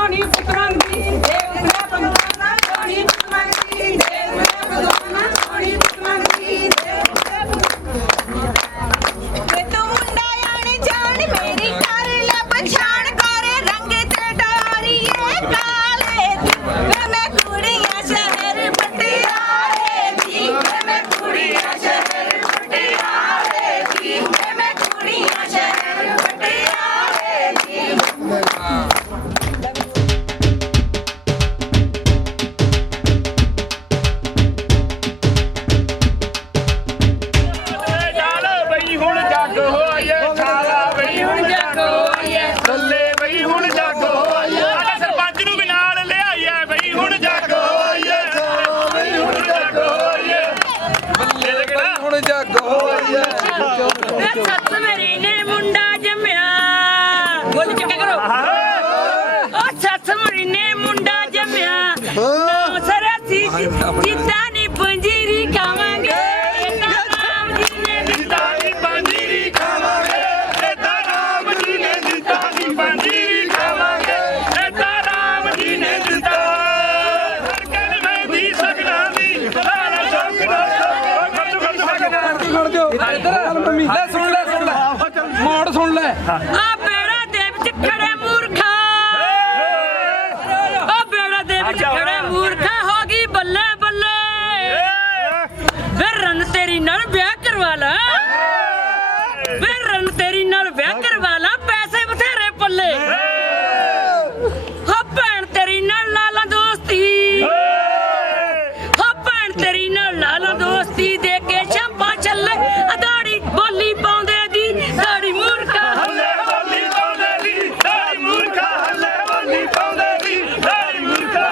सोनी पुत्रंगी देव ने भगवाना सोनी पुत्रंगी देव ने भगवाना सोनी पुत्रंगी देव वे तू मुंडा यानी जान मेरी कर ले पछाण करे रंग ते डारिए काले वे मैं कुड़िया शहर पटियाले दी वे मैं कुड़िया शहर पटियाले दी वे मैं कुड़िया शहर पटियाले दी सत्त मेरी ने मुंडा जम्या बोल चेक करो ओ सत्त मेरी ने मुंडा जम्या सरसी जिता नी पंजीरी खावांगे राम जी ने जिता नी पंजीरी खावांगे राम जी ने जिता नी पंजीरी खावांगे राम जी ने जिता हर कल में दी सकना दी सारा सकना ਮੋੜ ਸੁਣ ਲੈ ਆ ਬੇੜਾ ਦੇ ਵਿੱਚ ਖੜੇ ਮੂਰਖਾ ਆ ਬੇੜਾ ਦੇ ਵਿੱਚ ਖੜੇ ਮੂਰਖਾ ਹੋ ਗਈ ਬੱਲੇ ਬੱਲੇ ਵੇ ਰਨ ਤੇਰੀ ਨਾਲ ਵਿਆਹ ਕਰਵਾ ਲਾ ਵੇ ਰਨ ਤੇਰੀ ਨਾਲ ਵਿਆਹ ਕਰਵਾ ਲਾ ਪੈਸੇ ਬਥੇਰੇ ਪੱਲੇ ਹੋ ਭੈਣ ਤੇਰੀ ਨਾਲ ਲਾ ਲਾ ਦੋਸਤੀ ਹੋ ਭੈਣ ਤੇਰੀ ਨਾਲ ਲਾ ਲਾ ਦੋਸਤੀ ਦੇ ਕੇ ਸ਼ਾਂਪਾਂ ਚੱਲੇ ਅਦਾੜੀ ਬੋਲੀ ਪਾਉਂਦੇ ਦੀ ਦਾੜੀ ਮੂਰਖਾ ਹੱਲੇ ਬੋਲੀ ਪਾਉਂਦੇ ਦੀ ਦਾੜੀ ਮੂਰਖਾ ਹੱਲੇ ਬੋਲੀ ਪਾਉਂਦੇ ਦੀ ਦਾੜੀ ਮੂਰਖਾ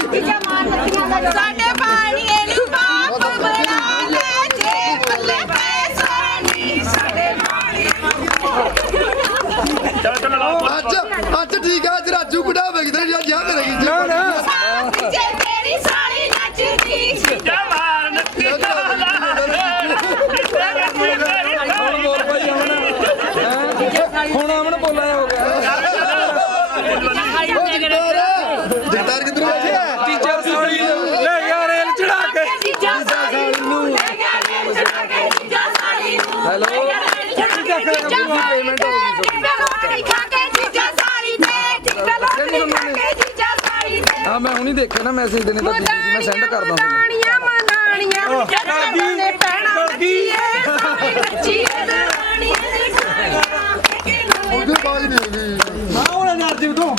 ਸਾਡੇ ਪਾਣੀਏ ਨੂੰ ਬਾਪ ਬਣਾ ਲੈ ਜੇ ਪੱਲੇ ਪੈਸਾ ਨਹੀਂ ਸਾਡੇ ਅੱਜ ਠੀਕ ਆ ਅੱਜ ਰਾਜੂ ਗੁੱਡਾ ਵੇਖਦੇ ਜਾਂ ਜਾ ਕਰੇਗੀ ਜੇ ਤੇਰੀ ਸਾਲੀ ਨੱਚਦੀ ਜਵਾਨ ਹੁਣ ਆਮਣ ਬੋਲਿਆ ਹੋ ਗਿਆ ਜਗਤਾਰ ਕਿੱਧਰ ਬੈਠਿਆ ਟੀਚਰ ਸਾਲੀ ਲੈ ਗਿਆ ਰੇਲ ਚੜਾ ਕੇ ਹੈਲੋ ਪੇਮੈਂਟ ਹਾਂ ਮੈਂ ਹੁਣੀ ਦੇਖਿਆ ਨਾ ਮੈਸੇਜ ਦੇਣੇ ਤਾਂ ਬੀਬੀ ਮੈਂ ਸੈਂਡ ਕਰਦਾ ਤੁਹਾਨੂੰ ਮਨਾਣੀਆਂ ਜੱਟਾਂ ਪੈਣਾ ਉਹਦੇ ਬਾਜ ਨਹੀਂ ਗਈ ਨਾ ਉਹਨਾਂ ਨਾਰਜੀ ਤੋਂ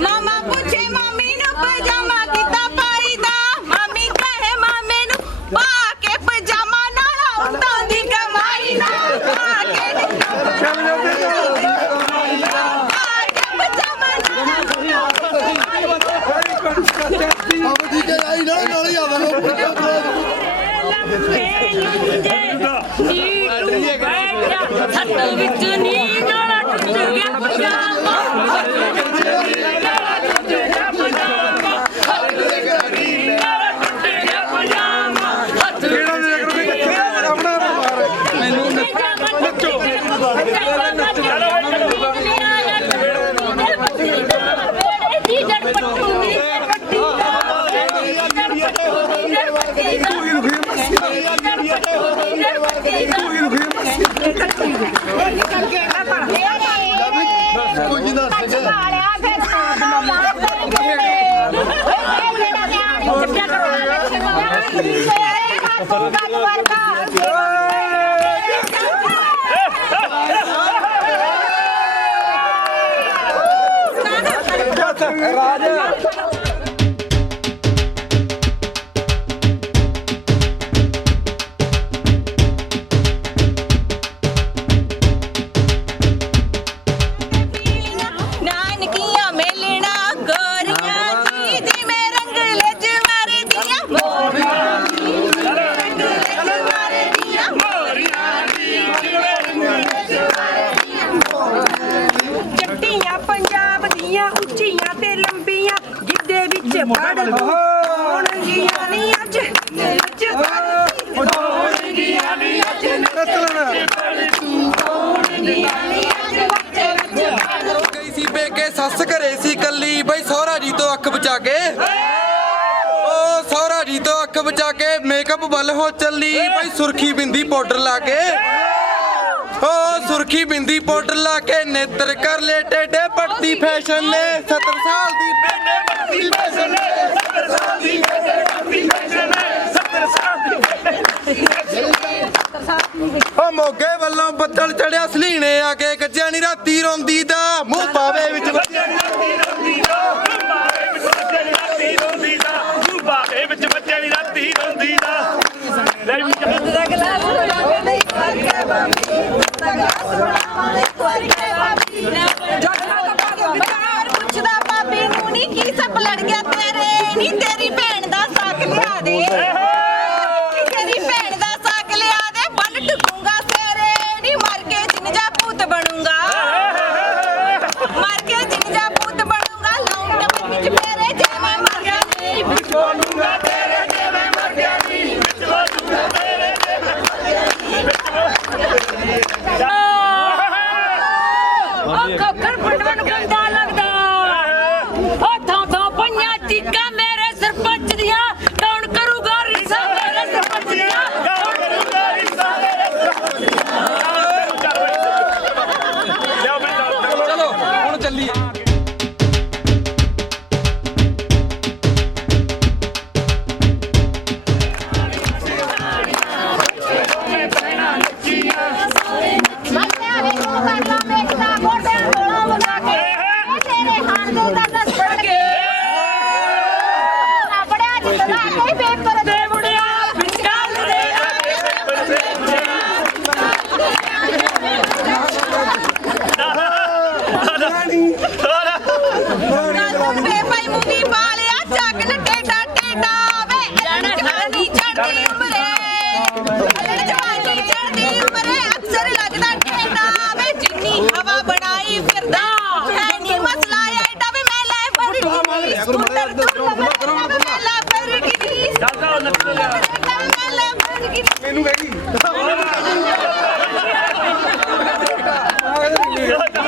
ਮਾਮਾ ਪੁੱਛੇ ਮਾਮੀ ਨੂੰ ਪਜਾਮਾ ਕਿੱਦਾਂ ਪਾਈਦਾ ਮਾਮੀ ਕਹੇ ਮਾਮੇ ਨੂੰ ਪਾ ਕੇ ਪਜਾਮਾ ਨਾਲ ਆਉਂਦਾ ਦੀ ਕਮਾਈ ਨਾ ਪਾ ਕੇ ਪਜਾਮਾ ਆਪ ਠੀਕ ਹੈ ਆਈ ਨਾਲ ਹੀ ਆਵਾਂਗੇ ਸੱਤ ਵਿੱਚ ਨੀ ਗਾਲਾ ਟੁੱਟ ਗਿਆ ਪਜਾਮਾ ਕੋਈ ਨਾ ਰਾਜ ਨਾਨਕੀਆਂ ਮੇਲਣਾ ਗੋਰੀਆਂ ਜੀ ਜਿਵੇਂ ਰੰਗਲੇ ਜਵਾਰੇ ਦੀਆਂ ਮੋਰੀਆਂ ਜੀ ਰੰਗਲੇ ਜਵਾਰੇ ਦੀਆਂ ਮੋਰੀਆਂ ਜੀ ਜਿਵੇਂ ਰੰਗਲੇ ਜਵਾਰੇ ਦੀਆਂ ਮੋਰੀਆਂ ਜੱਟੀਆਂ ਪੰਜਾਬ ਦੀਆਂ ਉੱਚੀਆਂ ਤੇ ਲੰਬੀਆਂ ਗਿੱਧੇ ਵਿੱਚ ਪੜ ਹੋਣਗੀਆਂ ਨੀ ਅੱਜ ਵਿੱਚ ਹੋਣਗੀਆਂ ਨੀ ਅੱਜ ਗਈ ਸੀ ਬੇਕੇ ਸੱਸ ਘਰੇ ਸੀ ਕੱਲੀ ਬਈ ਸਹੁਰਾ ਜੀ ਤੋਂ ਅੱਖ ਬਚਾ ਕੇ ਓ ਸਹੁਰਾ ਜੀ ਤੋਂ ਅੱਖ ਬਚਾ ਕੇ ਮੇਕਅਪ ਵੱਲ ਹੋ ਚੱਲੀ ਬਈ ਸੁਰਖੀ ਬਿੰਦੀ ਪਾਊਡਰ ਲਾ ਕੇ ਓ ਸੁਰਖੀ ਬਿੰਦੀ ਪਾਊਡਰ ਲਾ ਕੇ ਨੇਤਰ ਕਰ ਲੈ ਟੇਡੇ ਪੜਦੀ ਫੈਸ਼ਨ ਨੇ 70 ਸਾਲ ਦੀ ਬੇਟੇ ਪੜਦੀ ਫੈਸ਼ਨ ਨੇ 70 ਸਾਲ ਦੀ ਬੇਟੇ ਪੜਦੀ ਫੈਸ਼ਨ ਨੇ 70 ਸਾਲ ਦੀ ਓ ਮੋਗੇ ਵੱਲੋਂ ਬੱਦਲ ਚੜਿਆ ਸਲੀਣੇ ਆ ਕੇ ਗੱਜਿਆ ਨੀ ਰਾਤੀ ਰੋਂਦੀ ਦਾ ਮੂੰਹ ਪਾਵੇ ਵਿੱਚ ਬੱਜਿਆ ਨੀ ਰਾਤੀ ਰੋਂਦੀ ਦਾ ਮੂੰਹ ਪਾਵੇ ਵਿੱਚ ਬੱਜਿਆ ਨੀ ਰਾਤੀ ਰੋਂਦੀ ਦਾ ਮੂੰਹ ਪਾਵੇ ਵਿੱਚ ਬੱਜਿਆ ਨੀ ਰਾਤੀ ਰੋਂਦੀ ਦਾ ਲੈ ਵੀ ਦਾ ਗਲਾਸ ਬਣਾਵੇ ਨਹੀਂ ਕਰਕੇ ਬਾਬੀ ਦਾ ਗਲਾਸ ਬਣਾਵੇ ਕਰਕੇ ਬਾਬੀ ਜੱਟਾਂ ਦਾ ਭਾਗ ਵਿਚਾਰ ਪੁੱਛਦਾ ਬਾਬੀ ਨੂੰ ਨੀ ਕੀ ਸੱਪ ਲੜ ਗਿਆ ਤੇਰੇ ਨੀ ਤੇਰੀ ਭੈਣ ਦਾ ਸਾਕ ਲਿਆ ਦੇ ਤੇਰੀ ਭੈਣ ਦਾ ਸਾਕ ਲਿਆ ਦੇ ਬੰਨ ਟੁਕੂੰਗਾ ਤੇਰੇ ਨੀ ਮਰ ਕੇ ਜਿੰਜਾ ਭੂਤ ਬਣੂੰਗਾ ਮਰ ਕੇ ਜਿੰਜਾ ਭੂਤ ਬਣੂੰਗਾ ਲਾਉਂ ਟੱਪ ਵਿੱਚ ਮੇਰੇ ਜਿਵੇਂ ਮਰ ਗਿਆ ਨੀ ਵਿੱਚ ਬਣੂੰਗਾ ਤੇਰੇ ਜਿਵੇਂ ਮਰ ਗਿਆ ਨੀ ਵਿੱਚ ਬਣੂੰਗਾ ਤੇਰੇ ਜਿਵੇਂ ਮਰ ਗਿਆ ਨੀ ਉਹ ਖੋਖਰ ਪਟਵਨ ਨੂੰ ਗੰਦਾ ਲੱਗਦਾ ਉਹ ਥਾਂ ਥਾਂ ਪਈਆਂ ਚੀਕਾਂ ਮੇਰੇ ਸਰਪੰਚ ਦੀਆਂ ਕੌਣ ਕਰੂਗਾ ਰਿਸਾ ਮੇਰੇ ਸਰਪੰਚ ਦੀਆਂ ਕੌਣ ਕਰੂਗਾ ਰਿਸਾ ਮੇਰੇ ਸਰਪੰਚ ਚਲੋ ਹੁਣ ਚੱਲੀਏ ਮੰਨਿਆ ਵੇ ਤੂੰ ਕਰਨਾ ਵੇਖਦਾ ਗੋਡਿਆਂ ਕੋਲੋਂ ਬਣਾ ਕੇ ਇਹ ਤੇਰੇ ਹਾਣ ਦੇ ਦਾ ਦੱਸ ਕੇ ਆਪੜਿਆ ਜਿੱਤਦਾ ਨਹੀਂ ਪੇਪਰ ਦੇ ਮੁੜਿਆ ਵਿਚਾਲ ਦੇ ਵੇ ਭਾਈ ਮੁੰਨੀ ਪਾਲਿਆ ਚੱਕ ਨ ਟੇਡਾ ਟੇਡਾ ਵੇ ਜਵਾਨੀ ਚੜਦੀ ਉਮਰੇ ਜਵਾਨੀ ਚੜਦੀ ਉਮਰੇ ਅਕਸਰ ਲੱਗਦਾ ਟੇਡਾ ਵੇ ਜਿੰਨੀ ਹਵਾ ਬਣਾਈ ਫਿਰਦਾ ਐ ਨੀ ਮਸਲਾ ਐਡਾ ਵੇ ਮੈਂ ਲੈ ਫਰਕੀ ਸਕੂਟਰ ਤੋਂ ਮੈਂ ਲੈ ਫਰਕੀ ਮੈਂ ਲੈ ਫਰਕੀ ਇਹਨੂੰ ਕਹੀ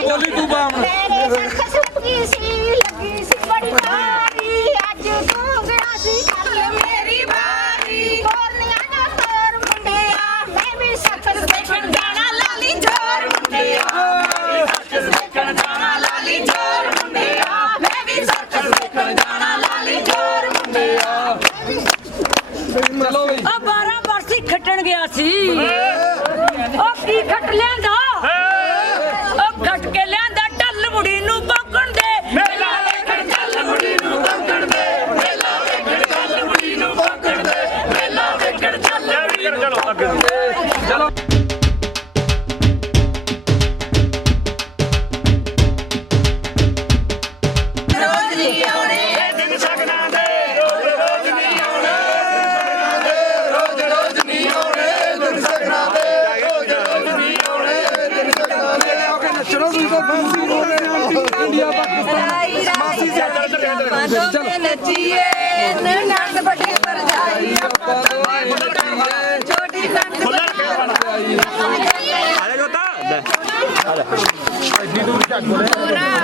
ਬੋਲੀ ਤੂੰ ਬਾਮ ਤੇਰੇ ਸੱਚ ਸੁੱਕੀ ਸੀ ਲੱਗੀ ਸੀ ਬੜੀ ਭਾਰੀ ਅੱਜ ਤੂੰ ਗਿਆ ਸੀ ਕੱਲ ਮੇਰੀ ਵਾਰੀ ਕੋਰਨੀਆਂ ਦਾ ਤੋਰ ਮੁੰਡਿਆ ਮੈਂ ਵੀ ਸੱਚ ਦੇਖਣ ਜਾਣਾ ਲਾਲੀ ਜੋਰ ਮੁੰਡਿਆ ਮੈਂ ਵੀ ਸੱਚ ਦੇਖਣ ਜਾਣਾ ਲਾਲੀ ਜੋਰ ਮੁੰਡਿਆ ਮੈਂ ਵੀ ਸੱਚ ਦੇਖਣ ਜਾਣਾ ਲਾਲੀ ਜੋਰ ਮੁੰਡਿਆ ਚਲੋ ਬਈ ਉਹ 12 ਵਰਸੀ ਖੱਟਣ ਗਿਆ ਸੀ ਉਹ ਕੀ ਖੱਟ ਲਿਆਂਦਾ ਉਹ ਖੱਟ ਕੇ ਲਿਆਂਦਾ ਢੱਲ ਮੁੜੀ ਨੂੰ ਪੌਕਣ ਦੇ ਮੇਲਾ ਵੇਖਣ ਢੱਲ ਮੁੜੀ ਨੂੰ ਪੌਕਣ ਦੇ ਮੇਲਾ ਵੇਖਣ ਢੱਲ ਮੁੜੀ ਨੂੰ ਪੌਕਣ ਦੇ ਮੇਲਾ ਵੇਖਣ ਢੱਲ ਮੁੜੀ ਨੂੰ ਪੌਕਣ ਦੇ ਚਲੋ ਰੋਜ਼ ਨਹੀਂ ਆਉਣੇ ਦਿਨ ਸਕਣਾ ਦੇ ਰੋਜ਼ ਰੋਜ਼ ਨਹੀਂ ਆਉਣੇ ਰੋਜ਼ ਰੋਜ਼ ਨਹੀਂ ਆਉਣੇ ਦਿਨ ਸਕਣਾ ਦੇ ਰੋਜ਼ ਰੋਜ਼ ਨਹੀਂ ਆਉਣੇ ਦਿਨ ਸਕਣਾ ਦੇ ਆ ਕੇ ਨੱਚਣਾ ਤੁਸੀਂ ਤਾਂ ਫੈਂਸੀ ਬੋਲੇ ਇੰਡੀਆ ਪਾਕਿਸਤਾਨ ਰਾਈ ਰਾਈ ਜਦੋਂ ਮੈਂ ਨੱਚੀਏ ਨੰਦ ਵੱਡੇ ਪਰ ਜਾਈ ਆਪਾਂ ਦੋਵੇਂ ਛੋਟੀ ਨੰਦ ਰਾਤ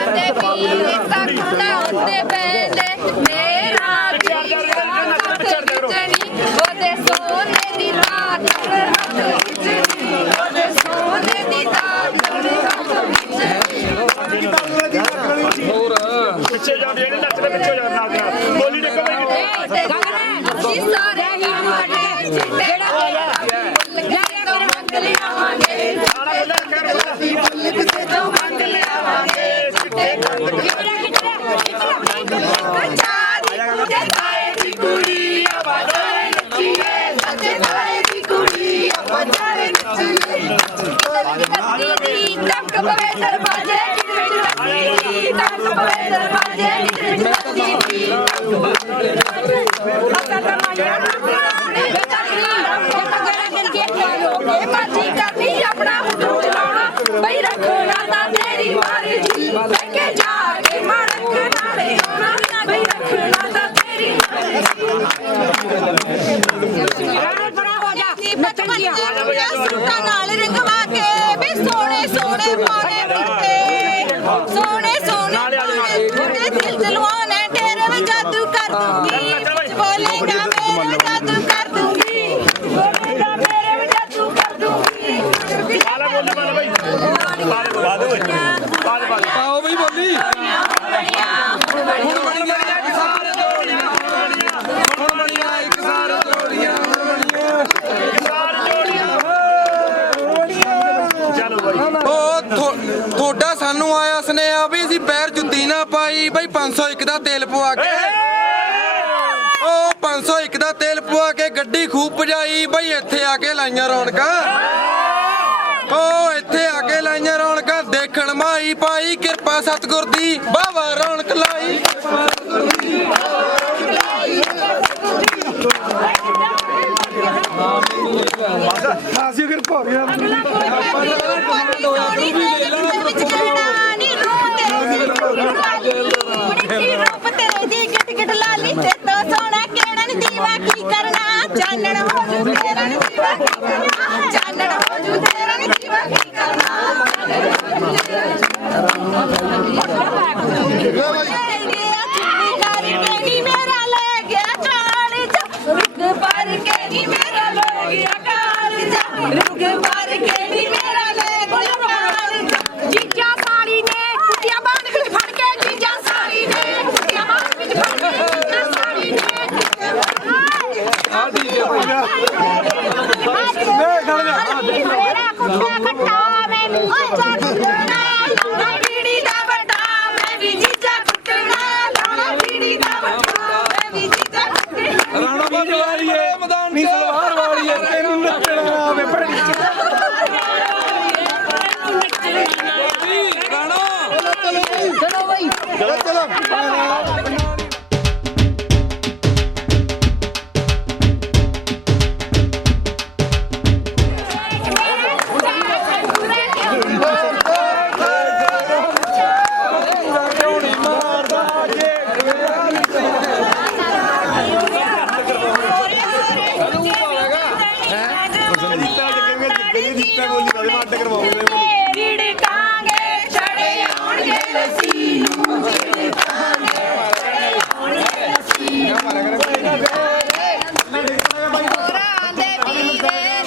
ਦੇ ਕੀ ਤੱਕਦਾ ਉੱਤੇ ਪਹਿਲੇ ਮੇਰਾ ਉਹਦੇ ਸੋਨੇ ਦੀ ਰਾਤ ਉਹਦੇ ਸੋਨੇ ਦੀ ਰਾਤ ਹੋਰ ਪਿੱਛੇ ਜਾ ਜਿਹੜੇ ਨੱਚਦੇ ਪਿੱਛੇ ਜਾ ਨਾਲ ਦੇ ਨਾਲ ਬੋਲੀ ਨਿਕਲ ਗਈ ਜੀ ਸਾਰੇ ਹੀ ਮਾਡੇ ਜਿਹੜਾ ਲੱਗਿਆ ਕਰ ਮੰਗ ਲਿਆਵਾਂਗੇ ਸਾਰਾ ਬੋਲਿਆ ਕਰ ਕਿਸੇ ਤੋਂ ਮੰਗ ਲਿਆਵਾਂਗੇ ਸਿੱਟੇ ਕੰਗ ਪਵੇ ਦਰਵਾਜ਼ੇ ਵਿੱਚ ਰੱਖੀ ਟੱਕ ਪਵੇ ਦਰਵਾਜ਼ੇ ਵਿੱਚ ਰੱਖੀ ਅੱਤਾ ਮਾਇਆ ਮਰਜ਼ੀ ਕਰਨੀ ਆਪਣਾ ਹੁਕਮ ਚਲਾਉਣਾ ਬਈ ਰੱਖਣਾ ਤਾਂ ਤੇਰੀ ਮਰਜ਼ੀ ਲੈ ਕੇ ਜਾ ਕੇ ਮੜਕ ਨਾਲੇ ਆਉਣਾ ਬਈ ਰੱਖਣਾ ਤਾਂ ਤੇਰੀ ਮਰਜ਼ੀ ਸੂਟਾਂ ਨਾਲ ਰੰਗਵਾ ਕੇ ਬਈ ਸੋਹਣੇ ਸੋਹਣੇ ਪਾਣੇ ਮਿੱਤੇ ਸੋਹਣੇ ਸੋਹਣੇ ਪਾਣੇ ਦਿਲ ਦਿਲਵਾਨੇ ਤੇਰੇ ਵਿੱਚ ਜਾਦੂ ਕਰ ਦੂੰਗੀ ਬੋਲੇਗਾ ਮੇਰੇ ਜਾਦੂ ਕਰ ਦੂੰਗੀ ਬੋਲੇਗਾ ਮੇਰੇ ਵਿੱਚ ਜਾਦੂ ਕਰ ਦੂੰਗੀ ਬਾਲਾ ਬੋਲ ਬਾਈ ਬਾਦ ਓਏ ਬਾਦ ਆਓ ਬਈ ਬੋਲੀ ਹੁਣ ਬਣੀਆਂ ਇੱਕ ਸਾਰੇ ਜੋੜੀਆਂ ਹੁਣ ਬਣੀਆਂ ਇੱਕ ਸਾਰੇ ਜੋੜੀਆਂ ਚਲੋ ਬਾਈ ਉਹ ਤੁਹਾਡਾ ਸਾਨੂੰ ਆਇਆ ਸੁਨੇਹਾ ਵੀ ਅਸੀਂ ਪੈਰ ਜੁੱਤੀ ਨਾ ਪਾਈ ਬਈ 501 ਦਾ ਤੇਲ ਪਵਾ ਕੇ ਉਹ 501 ਦਾ ਤੇਲ ਪਵਾ ਕੇ ਗੱਡੀ ਖੂਬ ਭਜਾਈ ਬਈ ਇੱਥੇ ਆ ਕੇ ਲਾਈਆਂ ਰੌਣਕਾਂ ਉਹ ਇੱਥੇ ਆ ਕੇ ਲਾਈਆਂ ਰੌਣਕਾਂ ਦੇਖਣ ਮਾਈ ਪਾਈ ਕਿਰਪਾ ਸਤਿਗੁਰ ਦੀ ਬਾਵਾ ਰੌਣਕ ਲਾਈ ਅਸੀਂ ਫਿਰ ਭੋਰੀਆਂ ਚਾਨਣ ਹੋ ਜੂ ਤੇਰਾ ਨੀ ਦੀਵਾ ਕੀ ਕਰਨਾ ਚਾਨਣ ਹੋ ਜੂ ਤੇਰਾ ਨੀ ਦੀਵਾ ਕੀ ਕਰਨਾ ਮੇਰਾ ਲੈ ਗਿਆ ਚਾਲ ਜਾ ਰੁਕ ਪਰ ਕੇ ਨੀ ਮੇਰਾ ਲੈ ਗਿਆ ਕਾਲ ਜਾ ਰੁਕ ਪਰ ਕੇ ਨੀ ਮੇਰਾ ਲੈ ਗਿਆ ਕਾਲ ਜਾ ਜੀਜਾ ਸਾੜੀ ਨੇ ਕੁੱਤਿਆਂ ਬਾਣ ਵਿੱਚ ਫੜ ਕੇ ਜੀਜਾ ਸਾੜੀ ਨੇ ਕੁੱਤਿਆਂ ਬਾਣ ਵਿੱਚ ਫੜ ਕੇ ਜੀਜਾ ਸਾੜੀ ਨੇ ਮੇਰਾ ਕੁੱਤਾ ਕੱਟਾ ਮੈਂ ਓਏ ਜਾ ਕੁੱਟਣਾ ਲਾਉਣਾ ਪੀੜੀ ਦਾ ਵੱਡਾ ਮੈਂ ਵੀ ਜੀਜਾ ਕੁੱਟਣਾ ਲਾਉਣਾ ਪੀੜੀ ਦਾ ਵੱਡਾ ਮੈਂ ਵੀ ਜੀਜਾ ਕੁੱਟਣਾ ਰਾਣਾ ਬਾਬਾ ਵਾਲੀ ਹੈ ਮੈਦਾਨ ਨੀ ਸਲਵਾਰ ਵਾਲੀ ਹੈ ਤੈਨੂੰ ਨੱਚਣਾ ਆਵੇ ਭੜੀ ਰਾਣਾ ਚਲੋ ਬਈ ਚਲੋ ਵਿੜਕਾਂਗੇ ਛੜੇ ਆਉਣਗੇ ਲੱਸੀ ਨੂੰ ਵਿੜਕਾਂਗੇ ਛੜੇ ਆਉਣਗੇ ਲੱਸੀ ਹੋਰਾਂ ਦੇ ਵੀਰੇ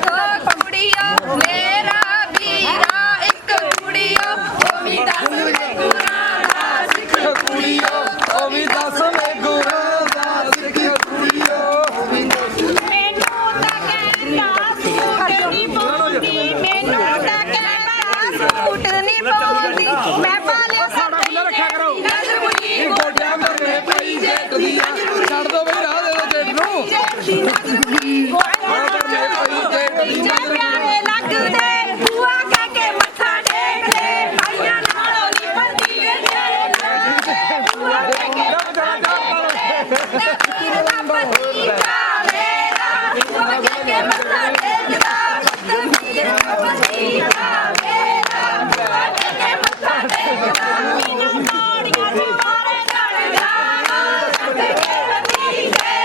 ਦੋ ਕੁੜੀਆਂ ਮੇਰਾ ਵੀਰਾ ਇੱਕ ਕੁੜੀਓ ਉਹ ਵੀ ਦੱਸ ਦੇ ਗੁਰਾਂ ਦਾ ਸਿੱਖ ਕੁੜੀਓ ਉਹ ਵੀ ਦੱਸ ਲੈ ਗੁਰਾਂ ਦਾ ਸਿੱਖ ਕੁੜੀਓ ਮੈਨੂੰ ਤਾਂ ਕਹਿੰਦਾ ਸੂਟ ਨਹੀਂ ਪਾਉਂਦੀ ਮੈਨੂੰ ਤਾਂ ਕਹਿੰਦਾ ਸੂਟ ਨਹੀਂ ਪਾਉਂਦੀ ਮੈਂ ਪਾ ਲਿਆ ਸਾਡਾ ਖੁੱਲਾ ਰੱਖਿਆ ਕਰੋ ਇਹ ਗੋਡਿਆਂ ਮਰਨੇ ਪਈ ਜੇਠ ਦੀ ਛੱਡ ਦੋ ਬਈ ਰਾਹ ਦੇ ਦੋ ਜੇਠ ਨੂੰ ਪਿਆਰੇ ਲੱਗਦੇ ਬੁਆ ਕਹਿ ਕੇ ਮੱਥਾ ਟੇਕਦੇ ਭਾਈਆਂ ਨਾਲੋਂ ਨਹੀਂ ਬੰਦੀ ਵੇ ਤੇਰੇ ਨਾਲ ਬੁਆ ਕਹਿ ਕੇ ਮੱਥਾ ਟੇਕਦੇ ਬੰਦੀ ਮੇਰਾ ਬੁਆ ਕਹਿ ਕੇ ਮੱਥਾ ਟੇਕਦਾ ਤਕਦੀਰ ਬੰਦੀ ਮੇਰਾ ਬੁਆ ਕਹਿ ਕੇ ਮੱਥਾ ਟੇਕਦਾ ਮੈਨੂੰ ਪੌੜੀਆਂ ਤੇ ਮਾਰੇ ਚੜ ਜਾਣਾ ਤੇ ਕੇ ਬੰਦੀ ਦੇ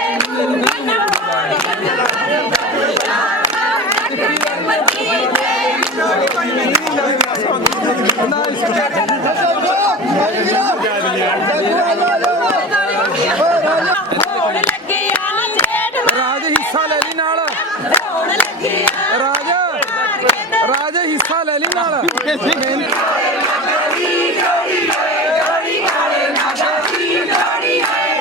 ਮੈਨੂੰ ਪੌੜੀਆਂ ਤੇ ਮਾਰੇ ਚੜ ਜਾਣਾ ਤੇ ਕੇ ਬੰਦੀ ਦੇ ਹੋਣ ਲੱਗਿਆ ਨਾ ਜੇਠ ਰਾਜ ਹਿੱਸਾ ਲੈ ਲਈ ਨਾਲ ਹੋਣ ਲੱਗਿਆ ਰਾਜ ਹਿੱਸਾ ਲੈ ਲਈ ਨਾਲ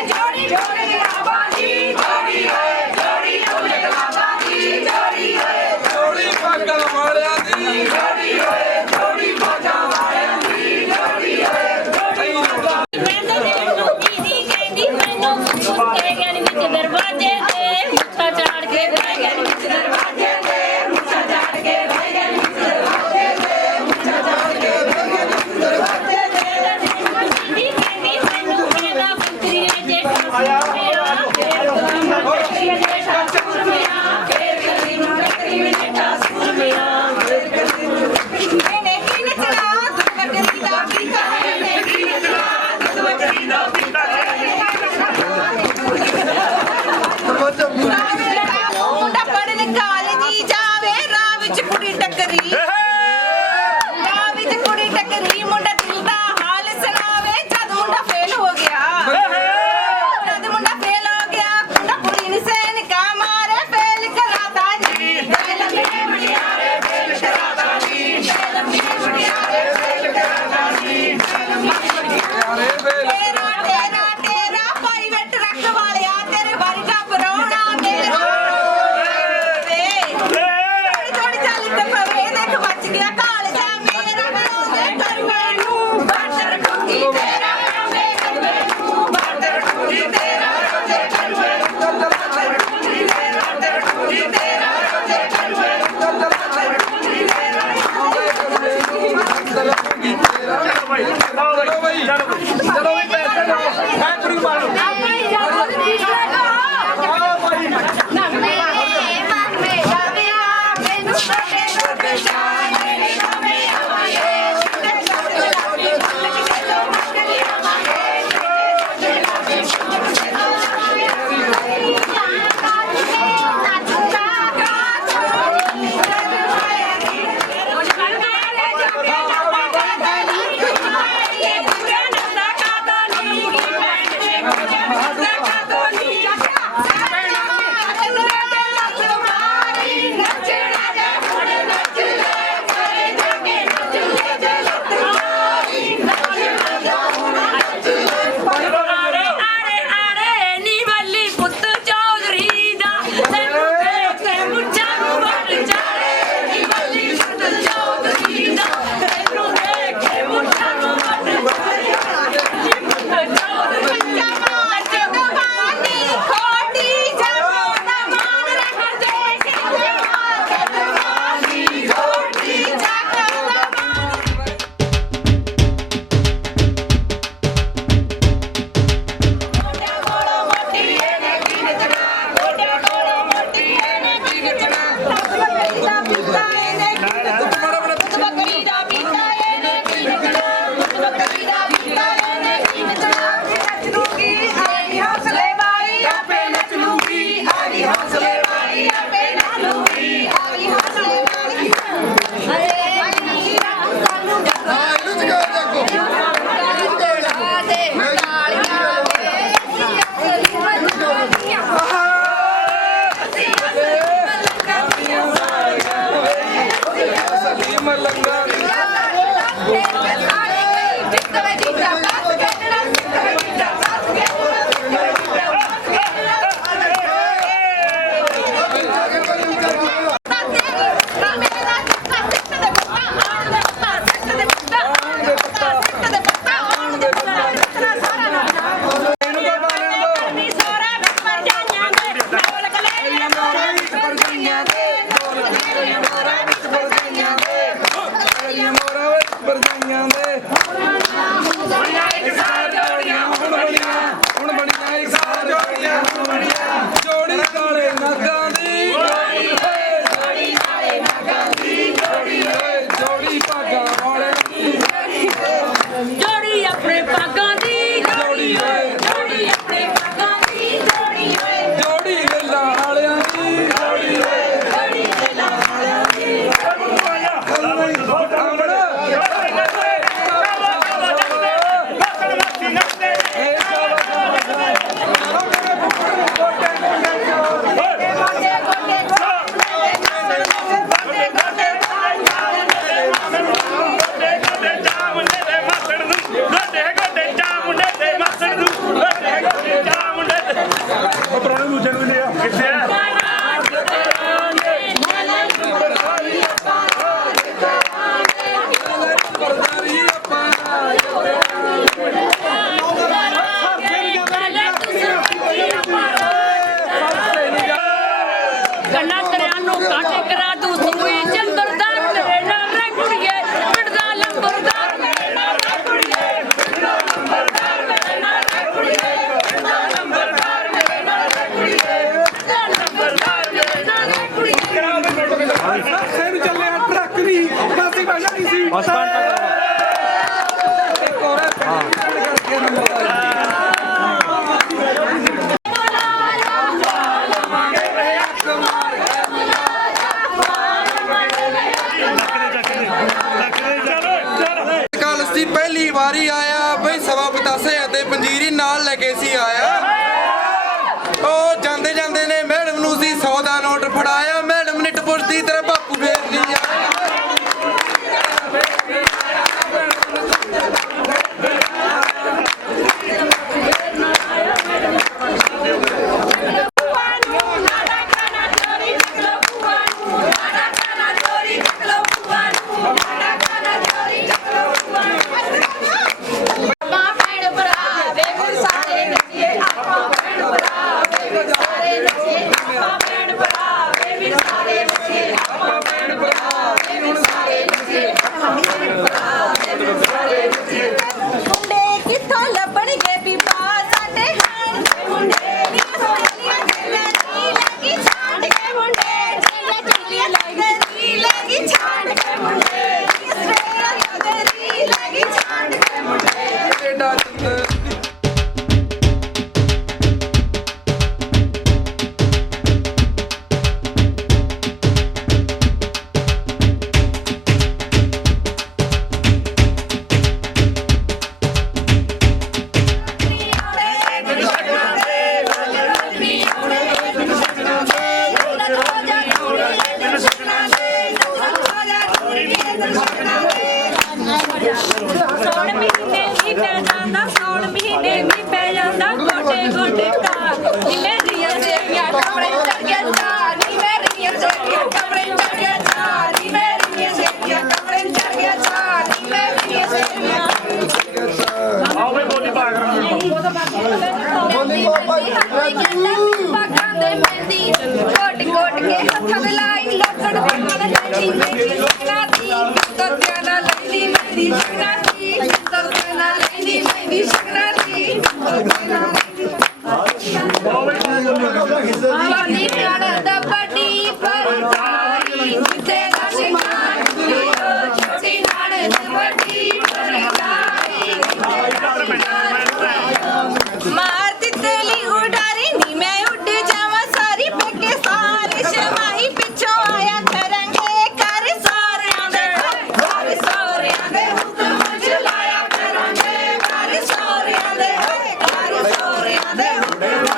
ਜੋੜੀ ਜੋੜੀ ਆਵਾਜ਼ੀ ਜੋੜੀ ਓਏ ਜੋੜੀ ਓਏ ਆਵਾਜ਼ੀ ਜੋੜੀ ਓਏ ਜੋੜੀ ਪਾਗਲ ਵਾਲਿਆਂ ਦੀ ਜੋੜੀ ਓਏ ਜੋੜੀ ਬਾਜਾ ਵਾਲਿਆਂ ਦੀ ਜੋੜੀ ਓਏ ਮੈਨੂੰ ਦੀਦੀ ਕਹਿੰਦੀ ਮੈਨੂੰ ਮੁੱਕੇ ਗਣ ਵਿੱਚ ਦਰਵਾਜ਼ੇ ਤੇ ਮੁੱਛਾਂ ਝਾੜ ਕੇ ਬਹਿ ਗਏ ਵਿੱਚ ਦਰਵਾਜ਼ੇ ਤੇ ਮੁੱਛਾਂ ਝਾੜ ਕੇ ਬਹਿ ਗਏ ਵਿੱਚ ਦਰਵਾਜ਼ੇ ਤੇ ਮੁੱਛਾਂ ਝਾੜ ਚਲੋ ਵੀ ਪੈਸੇ ਲਓ ਫੈਕਟਰੀ ਮਾਰੋ ਪਹਿਲੀ ਵਾਰੀ ਆਇਆ ਬਈ ਸਵਾ ਪਤਾਸੇ ਅਤੇ ਪੰਜੀਰੀ ਨਾਲ ਲੈ ਕੇ ਸੀ ਆਇਆ। ਉਹ ਜਾਂਦੇ ਜਾਂਦੇ ਨੇ ਮੈਡਮ ਨੂੰ ਸੀ 100 ਦਾ ਨੋਟ ਫੜਾਇਆ। ਮੈਡਮ ਨੇ ਟਪੁੱਛਦੀ ਤੇਰਾ ਬਾਪੂ ਫੇਰ ਨਹੀਂ ਆਇਆ। ਭੈਣ ਭਰਾ ਵੇ ਸਾਰੇ ਨੱਚੀਏ ਆਪਾਂ ਸੌਣ ਮਹੀਨੇ ਵੀ ਪੈ ਜਾਂਦਾ ਸੌਣ ਮਹੀਨੇ ਵੀ ਪੈ ਜਾਂਦਾ ਗੋਡੇ ਗੋਡੇ ਕਾ ਨੀ ਮੇਰੀਆਂ ਸੇਵੀਆਂ ਕਮਰੇ ਚੜ ਗਿਆ ਚਾ ਨੀ ਮੇਰੀਆਂ ਸੇਵੀਆਂ ਕਮਰੇ ਚੜ ਗਿਆ ਚਾ ਨੀ ਮੇਰੀਆਂ ਸੇਵੀਆਂ ਕਮਰੇ ਚੜ ਗਿਆ ਚਾ ਨੀ ਮੇਰੀਆਂ ਸੇਵੀਆਂ ਆਓ ਬਈ ਬੋਲੀ ਪਾ ਕਰਾਂ ਬਾਗਾਂ ਦੇ ਮਹਿੰਦੀ ਕੋਟ ਕੋਟ ਕੇ ਹੱਥਾਂ ਦੇ ਲਾਈ ਲੋਕੜ ਦੇ ਮਨ ਲੈਂਦੀ ਮੇਰੀ ਸੁਣਾ ਦੀ ਤੱਕਿਆ ਨਾ ਲੈਂਦੀ ਮੇਰੀ ਸੁਣਾ ਦੀ ਤੱਕਿਆ ਨਾ ਲੈਂਦੀ ਮੇਰੀ ਸੁਣਾ ਦੀ ਵਾਲੀ ਨਾਲ ਦਾ ਵੱਡੀ ਪਰਦਾਈ ਜਿੱਤੇ ਦਾ ਸ਼ਿਕਾਰ ਛੋਟੀ ਨਾਲ ਵੱਡੀ ਪਰਦਾਈ ਮਾਰ ਦਿੱਤੇ ਲਈ ਉਡਾਰੀ ਨੀ ਮੈਂ ਉੱਡ ਜਾਵਾਂ ਸਾਰੀ ਪੱਕੇ ਸਾਰੇ ਸ਼ਮਾਈ ਪਿੱਛੋਂ ਆਇਆ ਕਰਾਂਗੇ ਕਰ ਸਾਰਿਆਂ ਦੇ ਹੁਕਮ ਚਲਾਇਆ ਕਰਾਂਗੇ ਕਰ ਸਾਰਿਆਂ ਦੇ ਹੁਕਮ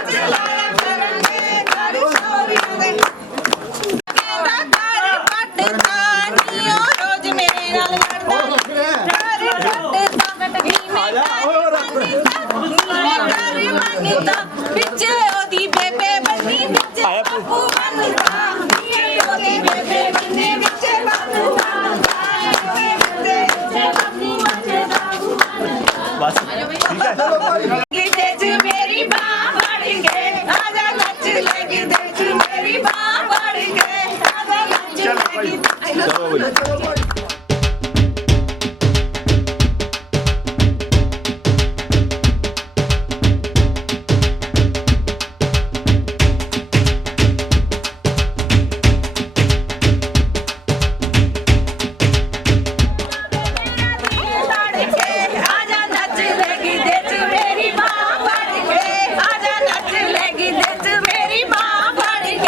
ਚਲਾਇਆ ਕਰਾਂਗੇ ਕਰ ਸਾਰਿਆਂ ਦੇ ਕਹਿੰਦਾ ਕਰ ਪੱਟਦਾ ਨੀ ਉਹ ਰੋਜ਼ ਮੇਰੇ ਨਾਲ ਲੜਦਾ ਕਰ ਪੱਟਦਾ ਨੀ ਮੈਂ ਬੰਨਦਾ ਵਿੱਚ ਉਹਦੀ ਬੇਬੇ ਬੰਨੀ ਵਿੱਚ ਬਾਪੂ ਬੰਨਦਾ ਉਹਦੀ ਬੇਬੇ ਬੰਨੀ ਵਿੱਚ ਬਾਪੂ ਬੰਨਦਾ ਗਿੱਧੇ 'ਚ ਮੇਰੀ ਬਾਂਹ ਫੜ ਕੇ ਆਜਾ ਨੱਚ ਲੈ ਗਿੱਧੇ 'ਚ ਮੇਰੀ ਬਾਂਹ ਫੜ ਕੇ ਆਜਾ ਨੱਚ ਲੈ ਗਿੱਧੇ ਆਜਾ ਨੱਚ ਲੈ ਗਿੱਧੇ 'ਚ ਮੇਰੀ ਬਾਂਹ ਫੜ ਕੇ ਆਜਾ ਨੱਚ ਲੈ ਗਿੱਧੇ 'ਚ ਮੇਰੀ ਬਾਂਹ ਫੜ ਕੇ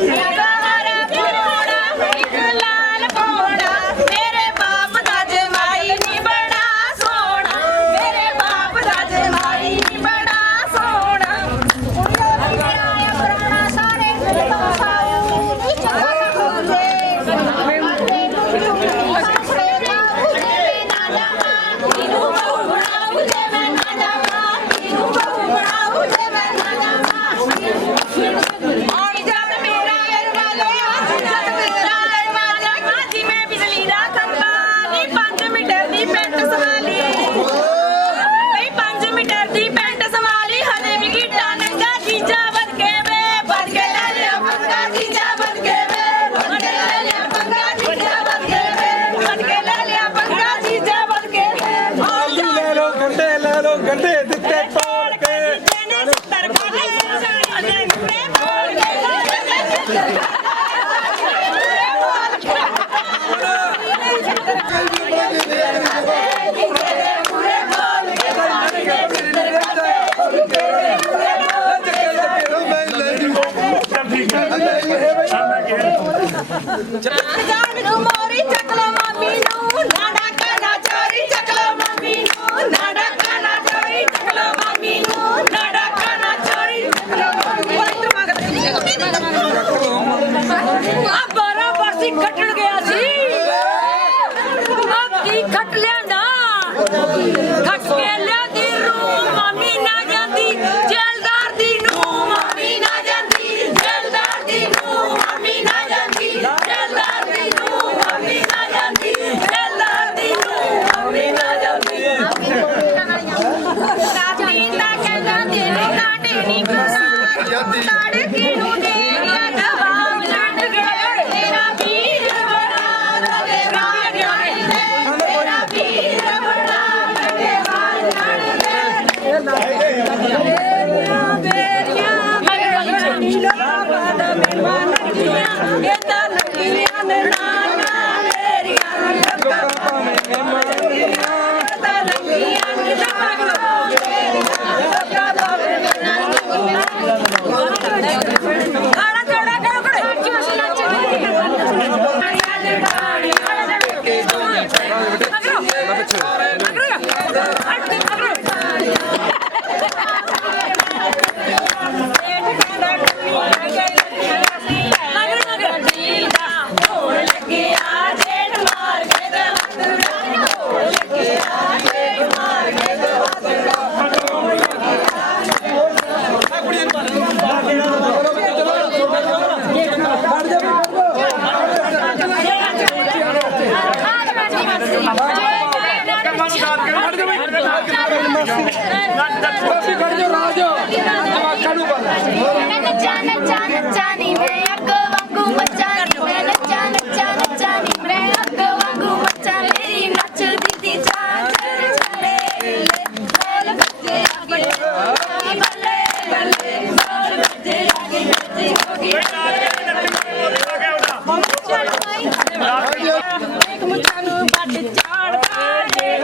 ਮੇਰਾ ਹਰਾ ਪੋੜਾ ਇੱਕ ਲਾਲ ਪੋੜਾ ਮੇਰੇ ਬਾਪ ਦਾ ਜਮਾਈ ਨੀ ਬੜਾ ਸੋਹਣਾ ਮੇਰੇ ਬਾਪ ਦਾ ਜਮਾਈ ਨੀ ਬੜਾ ਸੋਹਣਾ ਆਇਆ ਪੁਰਾਣਾ ਸਾਰੇ ਆਉਣੀ ਜਦ ਮੇਰਾ ਅਰਵਾਲੇ ਜੀ ਮੈਂ ਬਿਜਲੀ ਦਾ ਖੰਭਾ ਨੀ 5 ਮੀਟਰ ਦੀ ਪੈਂਟ ਸਵਾਲੀ ਬਈ 5 ਮੀਟਰ ਦੀ ਪੈਂਟ ਸਵਾਲੀ ਹਲੇ ਵੀ ਗਿੱਟਾ ਨੰਗਾ ਜੀਜਾ ਬਣ ਕੇ ਵੇ ਬਣ ਕੇ ਲੈ ਲਿਆ ਪੰਗਾ ਜੀਜਾ ਬਣ ਕੇ ਵੇ ਬਣ ਕੇ ਲੈ ਲਿਆ ਪੰਗਾ ਜੀਜਾ ਬਣ ਕੇ ਵੇ ਬਣ ਕੇ ਲੈ ਲਿਆ ਪੰਗਾ ਜੀਜਾ ਬਣ ਕੇ ਵੇ ਲੈ ਲੋ ਗੰਡੇ ਦਿੱਤੇ ਤੋੜ ਕੇ ਜਿਹਨੇ 70 ਕੋਲੇ ਅਜੇ ਪ੍ਰੇਮ ਬੋਲ ਕੇ ਠੀਕ ਹੈ ਮੈਂ ਜਾਣ ਨੂੰ ਮੋਰੀ ਚੱਕ ਲੋ ਮਾਮੀ ਨੂੰ ਨਾ ਡਾਕਾ ਨਾ ਚੋਰੀ ਚੱਕ ਲੋ ਮਾਮੀ ਨੂੰ ਨਾ ਡਾਕਾ ਨਾ ਚੋਰੀ ਚੱਕ ਲੋ ਮਾਮੀ ਨੂੰ ਨਾ ਡਾਕਾ ਨਾ ਚੋਰੀ ਚੱਕ ਲੋ ਆ 12 ਬਰਸੀ ਖੱਟਣ ਗਿਆ ਸੀ ਆ ਕੀ ਖੱਟ ਲਿਆਂਦਾ ਨੱਚਾਨੀ ਮੈਂ ਅੱਗ ਵਾਂਗੂ ਮੱਚਾਨੀ ਮੈਂ ਨੱਚਾਨੀ ਮੈਂ ਅੱਗ ਵਾਂਗੂ ਮੱਚਾਂ ਮੇਰੀ ਨੱਚਦੀ ਦੀ ਜਾਨ ਚਲੇ ਬੋਲ ਬੱਜੇ ਆਗੇ ਬੱਲੇ ਬੱਲੇ ਬੋਲ ਬੱਜੇ ਆਗੇ ਬੱਜੇ ਹੋਗੀ ਇੱਕ ਮੁੱਛਾਂ ਨੂੰ ਵੱਟ ਚਾੜਦਾ ਜੇ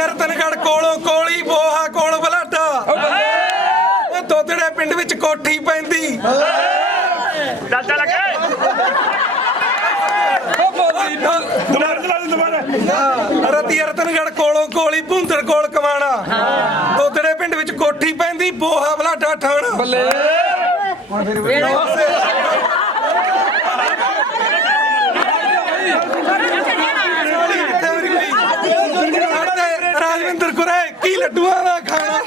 ਰਤਨਗੜ੍ਹ ਕੋਲੋਂ ਕੋਲੀ ਬੋਹਾ ਕੋਲ ਬਲਾਡਾ ਦੋਦੜੇ ਪਿੰਡ ਵਿੱਚ ਕੋਠੀ ਪੈਂਦੀ ਚੱਲ ਲੱਗੇ ਰਤੀਆ ਰਤਨਗੜ੍ਹ ਕੋਲੋਂ ਕੋਲੀ ਭੁੰਦੜ ਕੋਲ ਕਮਾਣਾ ਦੋਦੜੇ ਪਿੰਡ ਵਿੱਚ ਕੋਠੀ ਪੈਂਦੀ ਬੋਹਾ ਬਲਾਡਾ ਠਾਣਾ ਬੱਲੇ ਰਾਜਵਿੰਦਰ ਕੁਰੇ ਕੀ ਲੱਡੂਆਂ ਦਾ ਖਾਣਾ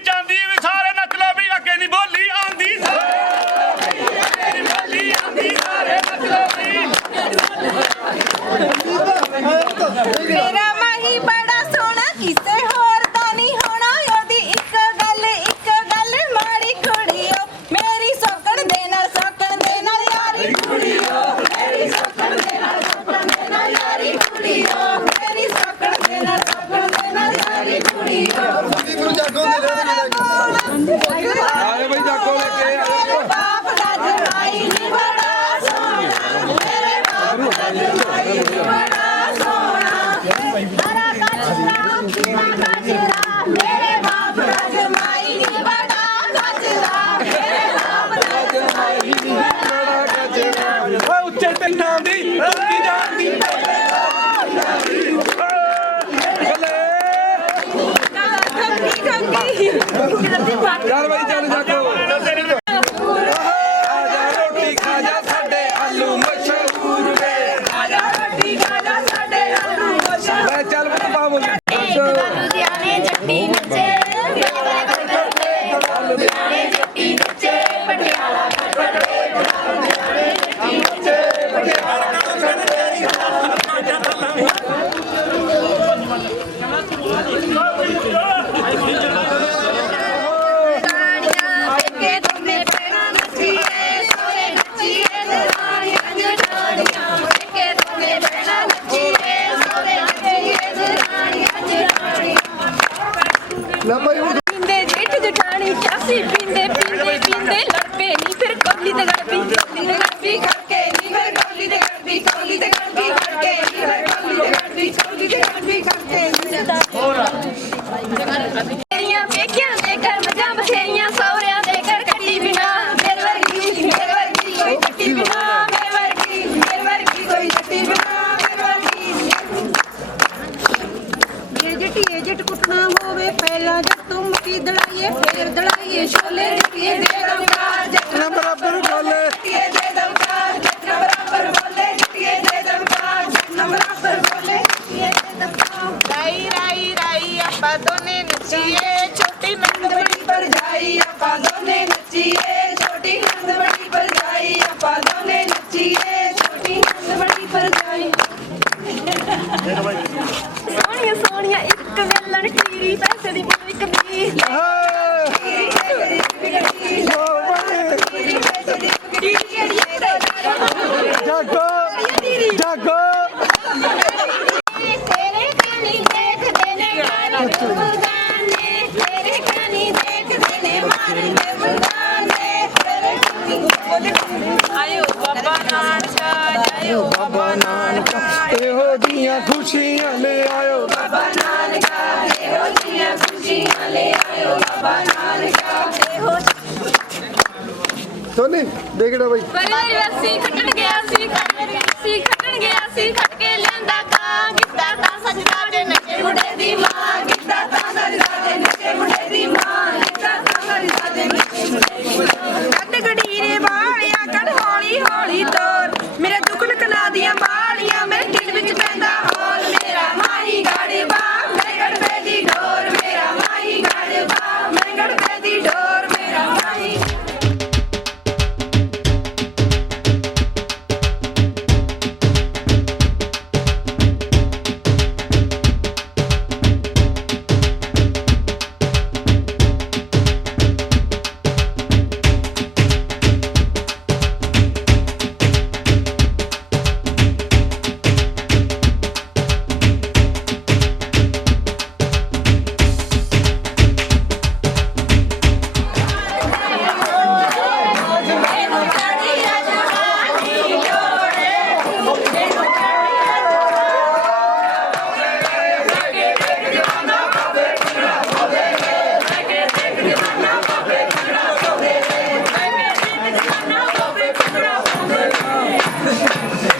ਜਾਂਦੀ ਵੀ ਸਾਰੇ ਨੱਚ ਲੋ ਵੀ ਅੱਗੇ ਨਹੀਂ ਬੋਲੀ ਆਂਦੀ ਸਾਰੇ ਨੱਚ ਲੋ ਵੀ ਮੇਰਾ ਮਾਹੀ ਬੜਾ ਸੋਹਣਾ ਕਿਸੇ ਹੋਰ ਦਾ ਨਹੀਂ ਹੋਣਾ ਉਹਦੀ ਇੱਕ ਗੱਲ ਮਾੜੀ ਕੁੜੀਓ ਮੇਰੀ ਸੌਕਣ ਦੇ ਨਾਲ ਯਾਰੀ ਅਸੀਂ ਪੀਂਦੇ ਪੀਂਦੇ ਪੀਂਦੇ ਲੜ ਪਏ ਨੀ ਫਿਰ ਕੌਲੀ ਤੇ ਗੜ ਪਈ ਗੜਬੀ ਕਰਕੇ ਨੀ ਫਿਰ ਕੌਲੀ ਤੇ ਗੜਬੀ ਕਰਕੇ ਨੀ ਫਿਰ ਕੌਲੀ ਤੇ ਗੜਬੀ ਕਰਕੇ ਤੇਰੀਆਂ ਵੇਖਿਆ ਦੇ ਕਰ ਮਜਾਂ ਬਥੇਰੀਆਂ ਸੌਰਿਆਂ ਦੇ ਘਰ ਕੱਟੀ ਬਿਨਾ ਮੇਰੇ ਵਰਗੀ ਕੋਈ ਟੱਟੀ ਬਿਨਾ ਮੇਰੇ ਵਰਗੀ ਕੋਈ ਟੱਟੀ ਬਿਨਾ ਮੇਰੇ ਵਰਗੀ ਜੇ ਜੱਟ ਕੁੱਟਣਾ ਹੋਵੇ ਪਹਿਲਾਂ ਜੱਟ ਤੋਂ ਮੱਕੀ ਦੜਾਈਏ ਫੇਰ ਦੜਾਈਏ ਛੋਲੇ ਜੱਟੀਏ ਦੇ ਦਮਕਾਰ ਜੱਟਾਂ ਬਰਾਬਰ ਬੋਲੇ ਜੱਟੀਏ ਦੇ ਦਮਕਾਰ ਜੱਟਾਂ ਬਰਾਬਰ ਬੋਲੇ ਜੱਟੀਏ ਦੇ ਦਮਕਾਰ ਜੱਟਾਂ ਬਰਾਬਰ ਬੋਲੇ ਜੱਟੀਏ ਦੇ ਦਮਕਾਰ ਰਾਈ ਰਾਈ ਰਾਈ ਆਪਾਂ ਦੋਨੇ ਨੱਚੀਏ ਛੋਟੀ ਨੰਦ ਬੜੀ ਭਰਜਾਈ ਆਪਾਂ ਦੋਨੇ ਨੱਚੀਏ ਛੋਟੀ ਨੰਦ ਬੜੀ ਭਰਜਾਈ ਆਪਾਂ ਦੋਨੇ ਨੱਚੀਏ ਛੋਟੀ ਨੰਦ ਬੜੀ ਭਰਜਾਈ ਸੋਹਣੀਆਂ ਸੋਹਣੀਆਂ ਇੱਕ ਵੇਲਣ ਟੀਰੀ ਪੈਸੇ ਦੀ ਬੋਲੀ ਕਮੀ ਜਾਗੋ ਜਾਗੋ ਤੇਰੇ ਕਾਨੀ ਦੇਖਦੇ ਨੇ ਮਾਰੇ ਮੁਰਦਾਨੇ ਤੇਰੇ ਕਾਨੀ ਦੇਖਦੇ ਨੇ ਮਾਰੇ ਮੁਰਦਾਨੇ ਤੇਰੇ ਕਾਨੀ ਆਇਓ ਬਾਬਾ ਨਾਨਕਾ ਆਇਓ ਬਾਬਾ ਨਾਨਕ ਇਹੋ ਜੀਆਂ ਖੁਸ਼ੀਆਂ ਲੈ ਆਇਓ ਬਾਬਾ ਨਾਨਕਾ ਇਹੋ ਜੀਆਂ ਖੁਸ਼ੀਆਂ ਲੈ ਆਇਓ ਬਾਬਾ ਨਾਨਕਾ ਇਹੋ ਸੋਨੀ ਦੇਖੜਾ ਬਾਈ ਬੜੀ ਰੱਸੀ ਖੱਟਣ ਗਿਆ ਸੀ ਖੱਟ ਕੇ ਲੈਂਦਾ ਕਾਂ ਗਿੱਤਾ ਤਾਂ ਸਜਦਾ ਦੇ ਨੱਚੇ ਮੁੰਡੇ ਦੀ ਮਾਂ ਕਿੱਦਾਂ ਤਾਂ ਸਜਦਾ ਦੇ ਨੱਚੇ ਮੁੰਡੇ ਦੀ ਮਾਂ ਕਿੱਦਾਂ ਤਾਂ ਸਜਦਾ ਦੇ ਨੱਚੇ ਮੁੰਡੇ ਦੀ ਮਾਂ ਕੱਢ ਗੜੀਰੇ ਵਾਲਿਆ ਕੱਢ ਹੌਲੀ ਹੌਲੀ ਤੋਰ ਮੇਰੇ ਦੁੱਖ ਨਕਲਾ ਦੀਆਂ ਬਾਲੀਆਂ ਮੇਰੇ ਦਿਲ ਵਿੱਚ ਪੈਂਦਾ ਹੌਲ ਮੇਰਾ ਮਾਹੀ ਗਾੜੇ ਬਾ ਮੈਂ ਗੜਬੇ ਦੀ ਡੋਰ ਮੇਰਾ ਮਾਹੀ ਗਾੜੇ ਬਾ ਮੈਂ ਗੜਬੇ ਦੀ ਡੋਰ ਮੇਰਾ ਮਾਹੀ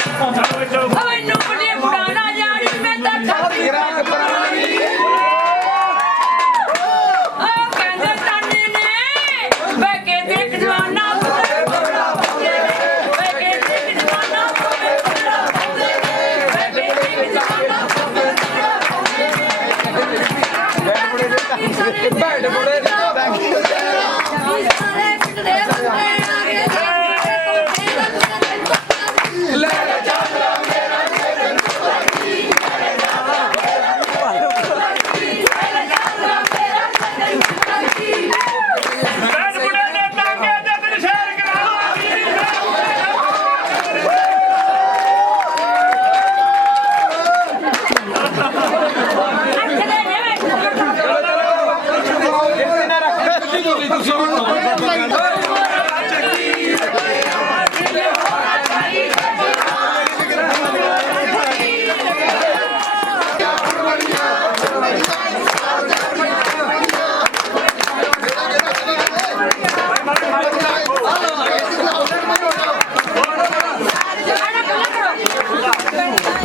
ਮੈਨੂੰ ਬੜੇ ਪੁਰਾਣਾ ਯਾਰੀ ਮੈਂ ਤਾਂ ਕਾਫੀ ਕਹਿੰਦੇ ਤਾਨੇ ਨੇ ਬੈਕੇ ਦੇਖ ਜਵਾਨਾ ਬੈਕੇ ਦੇਖ ਜਵਾਨਾ ਬੈਕੇ ਦੇਖ ਜਵਾਨਾ ਬੈਠ ਬੜੇ ਸਾਰੇ ਪਿੰਡੇ ਬੈਠ ਬੁੜੇ ਦੇ ਟਾਂਗੇ ਤੇ ਤੈਨੂੰ ਸ਼ੇਰ ਕਰਾਵਾਂ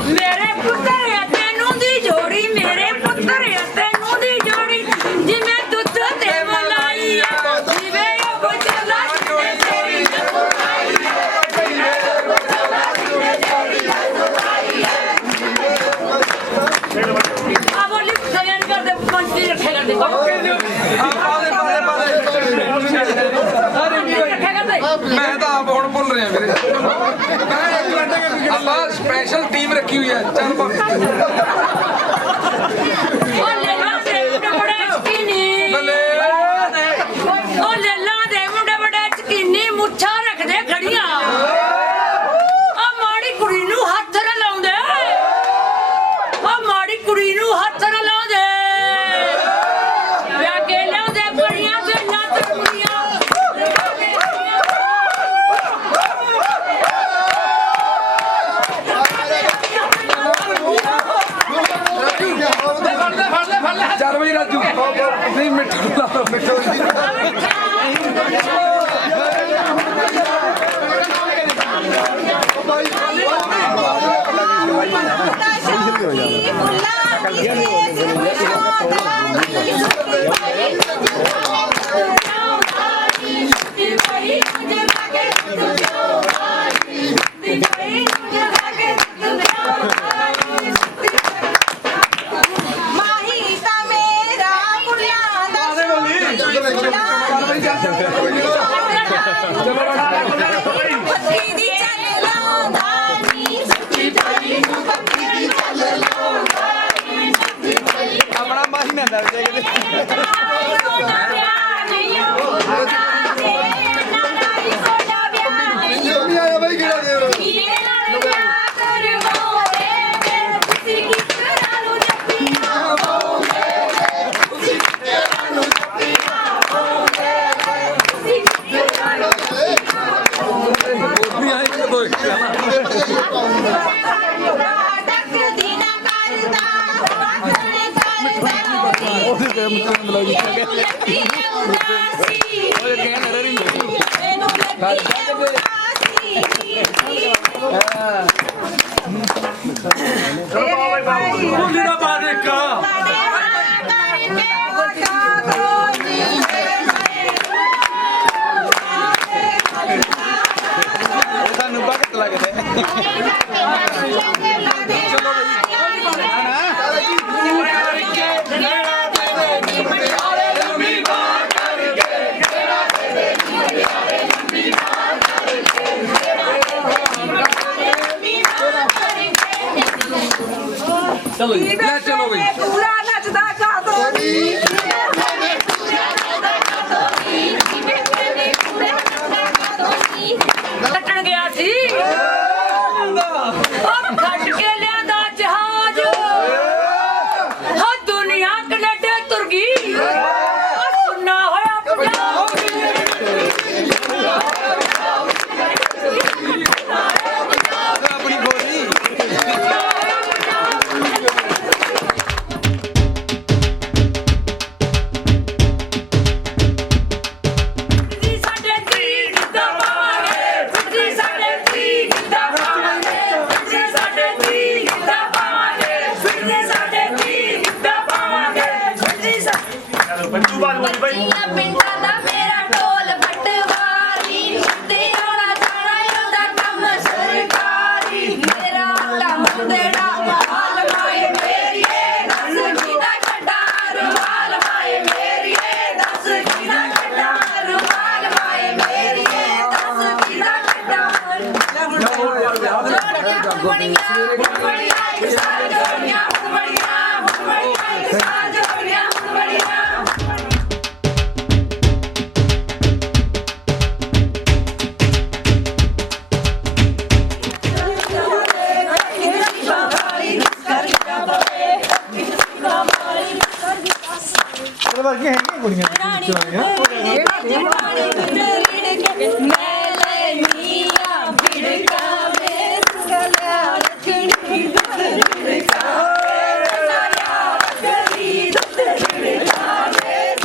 ਮੇਰੇ ਪੁੱਤਰ ਤੈਨੂੰ ਦੀ ਜੋੜੀ ਮੇਰੇ ਪੁੱਤਰ ਤੈਨੂੰ ਦੀ ਜੋੜੀ ਜਿਵੇਂ ਦੁੱਧ ਤੇ ਮਲਾਈ ਆ ਜਿਵੇਂ ਉਹ ਬਚਲਾ ਤੇ ਤੇਰੀ ਆ ਬੋਲੀ ਸਗਨ ਕਰਦੇ ਪੰਛੀ ਰੱਖੇ ਕਰਦੇ ਰੱਖੇ ਕਰਦੇ ਮੈਂ ਤਾਂ ਆਪ ਹੁਣ ਭੁੱਲ ਰਿਹਾ ਵੀਰੇ ਆਪਾਂ ਸਪੈਸ਼ਲ ਟੀਮ ਰੱਖੀ ਹੋਈ ਹੈ ਚੱਲ ਉਹ ਲੈਲਾ ਦੇ ਮੁੰਡੇ ਬੜੇ ਸਕੀਨੀ ਬੱਲੇ ਉਹ ਲੈਲਾ ਦੇ ਮੁੰਡੇ ਬੜੇ ਸਕੀਨੀ ਮੁੱਛਾਂ ਰੱਖਦੇ ਖੜੀਆਂ ਆ ਮਾੜੀ ਕੁੜੀ ਨੂੰ ਹੱਥ ਨਾ ਲਾਉਂਦੇ ਆ ਮਾੜੀ ਕੁੜੀ ਨੂੰ ਹੱਥ ਨਾ ਲਾਉਂਦੇ ਵਿਆਹ ਕੇ ਲਿਆਉਂਦੇ ਬੜੀਆਂ ਤੇ ਲੱਤ ਬੋਲੀ ਦਾ ਬਾਦ ਇੱਕ ਸਾਨੂੰ ਭਗਤ ਲੱਗਦਾ ਚਲੋ ਜੀ ਲੈ ਚਲੋ ਬਈ ਪੂਰਾ ਨੱਚਦਾ ਕਾਦੋ ਨੀ ਕੱਟਣ ਗਿਆ ਸੀ ਉਹ ਕੱਟ ਕੇ ਲਿਆਂਦਾ ਜਹਾਜ਼ ਹਾਂ ਦੁਨੀਆ ਕਨੇਡੇ ਤੁਰ ਗਈ ਉਹ ਸੁੰਨਾ ਹੋਇਆ ਪੰਜਾਬ ਆਪਣੀ ਬੋਲੀ ਜੀ ਸਾਡੇ ਧੀ ਗਿੱਧਾ ਪਾਵਾਂਗੇ ਜੀ ਸਾਡੇ ਧੀ ਗਿੱਧਾ ਪਾਵਾਂਗੇ ਜੀ ਸਾਡੇ ਧੀ ਗਿੱਧਾ ਪਾਵਾਂਗੇ ਜੀ ਸਾਡੇ ਧੀ ਗਿੱਧਾ ਪਾਵਾਂਗੇ ਜੀ ਚਲੋ ਬੱਚੂ ਬਾਲ ਬੋਲੀ ਬਾਈ ਬੱਚੀਆਂ ਪਿੰਡਾਂ ਦਾ ਮੇਰਾ ਢੋਲ ਪਟਵਾਰੀ ਤੇ ਆਉਣਾ ਜਾਣਾ ਉਹਦਾ ਕੰਮ ਸਰਕਾਰੀ ਮੇਰਾ ਕੰਮ ਦੇੜਾ ਹਾਲ ਮਾਏ ਮੇਰੀਏ ਦੱਸ ਕਿਹਦਾ ਕੱਢਾ ਰੁਮਾਲ ਮਾਏ ਮੇਰੀਏ ਦੱਸ ਕਿਹਦਾ ਕੱਢਾ ਰੁਮਾਲ ਮਾਏ ਮੇਰੀਏ ਦੱਸ ਕਿਹਦਾ ਕੱਢਾ ਵਰਗੀਆਂ ਹੈਗੀਆਂ ਕੁੜੀਆਂ ਮੈਂ ਲੈਨੀਆਂ ਬਿੜਕਾ ਵੇ ਸਕਲਾ ਰੱਖਣੀ ਬਿੜਕਾ ਕਰੀ ਬਿੜਕਾ ਵੇ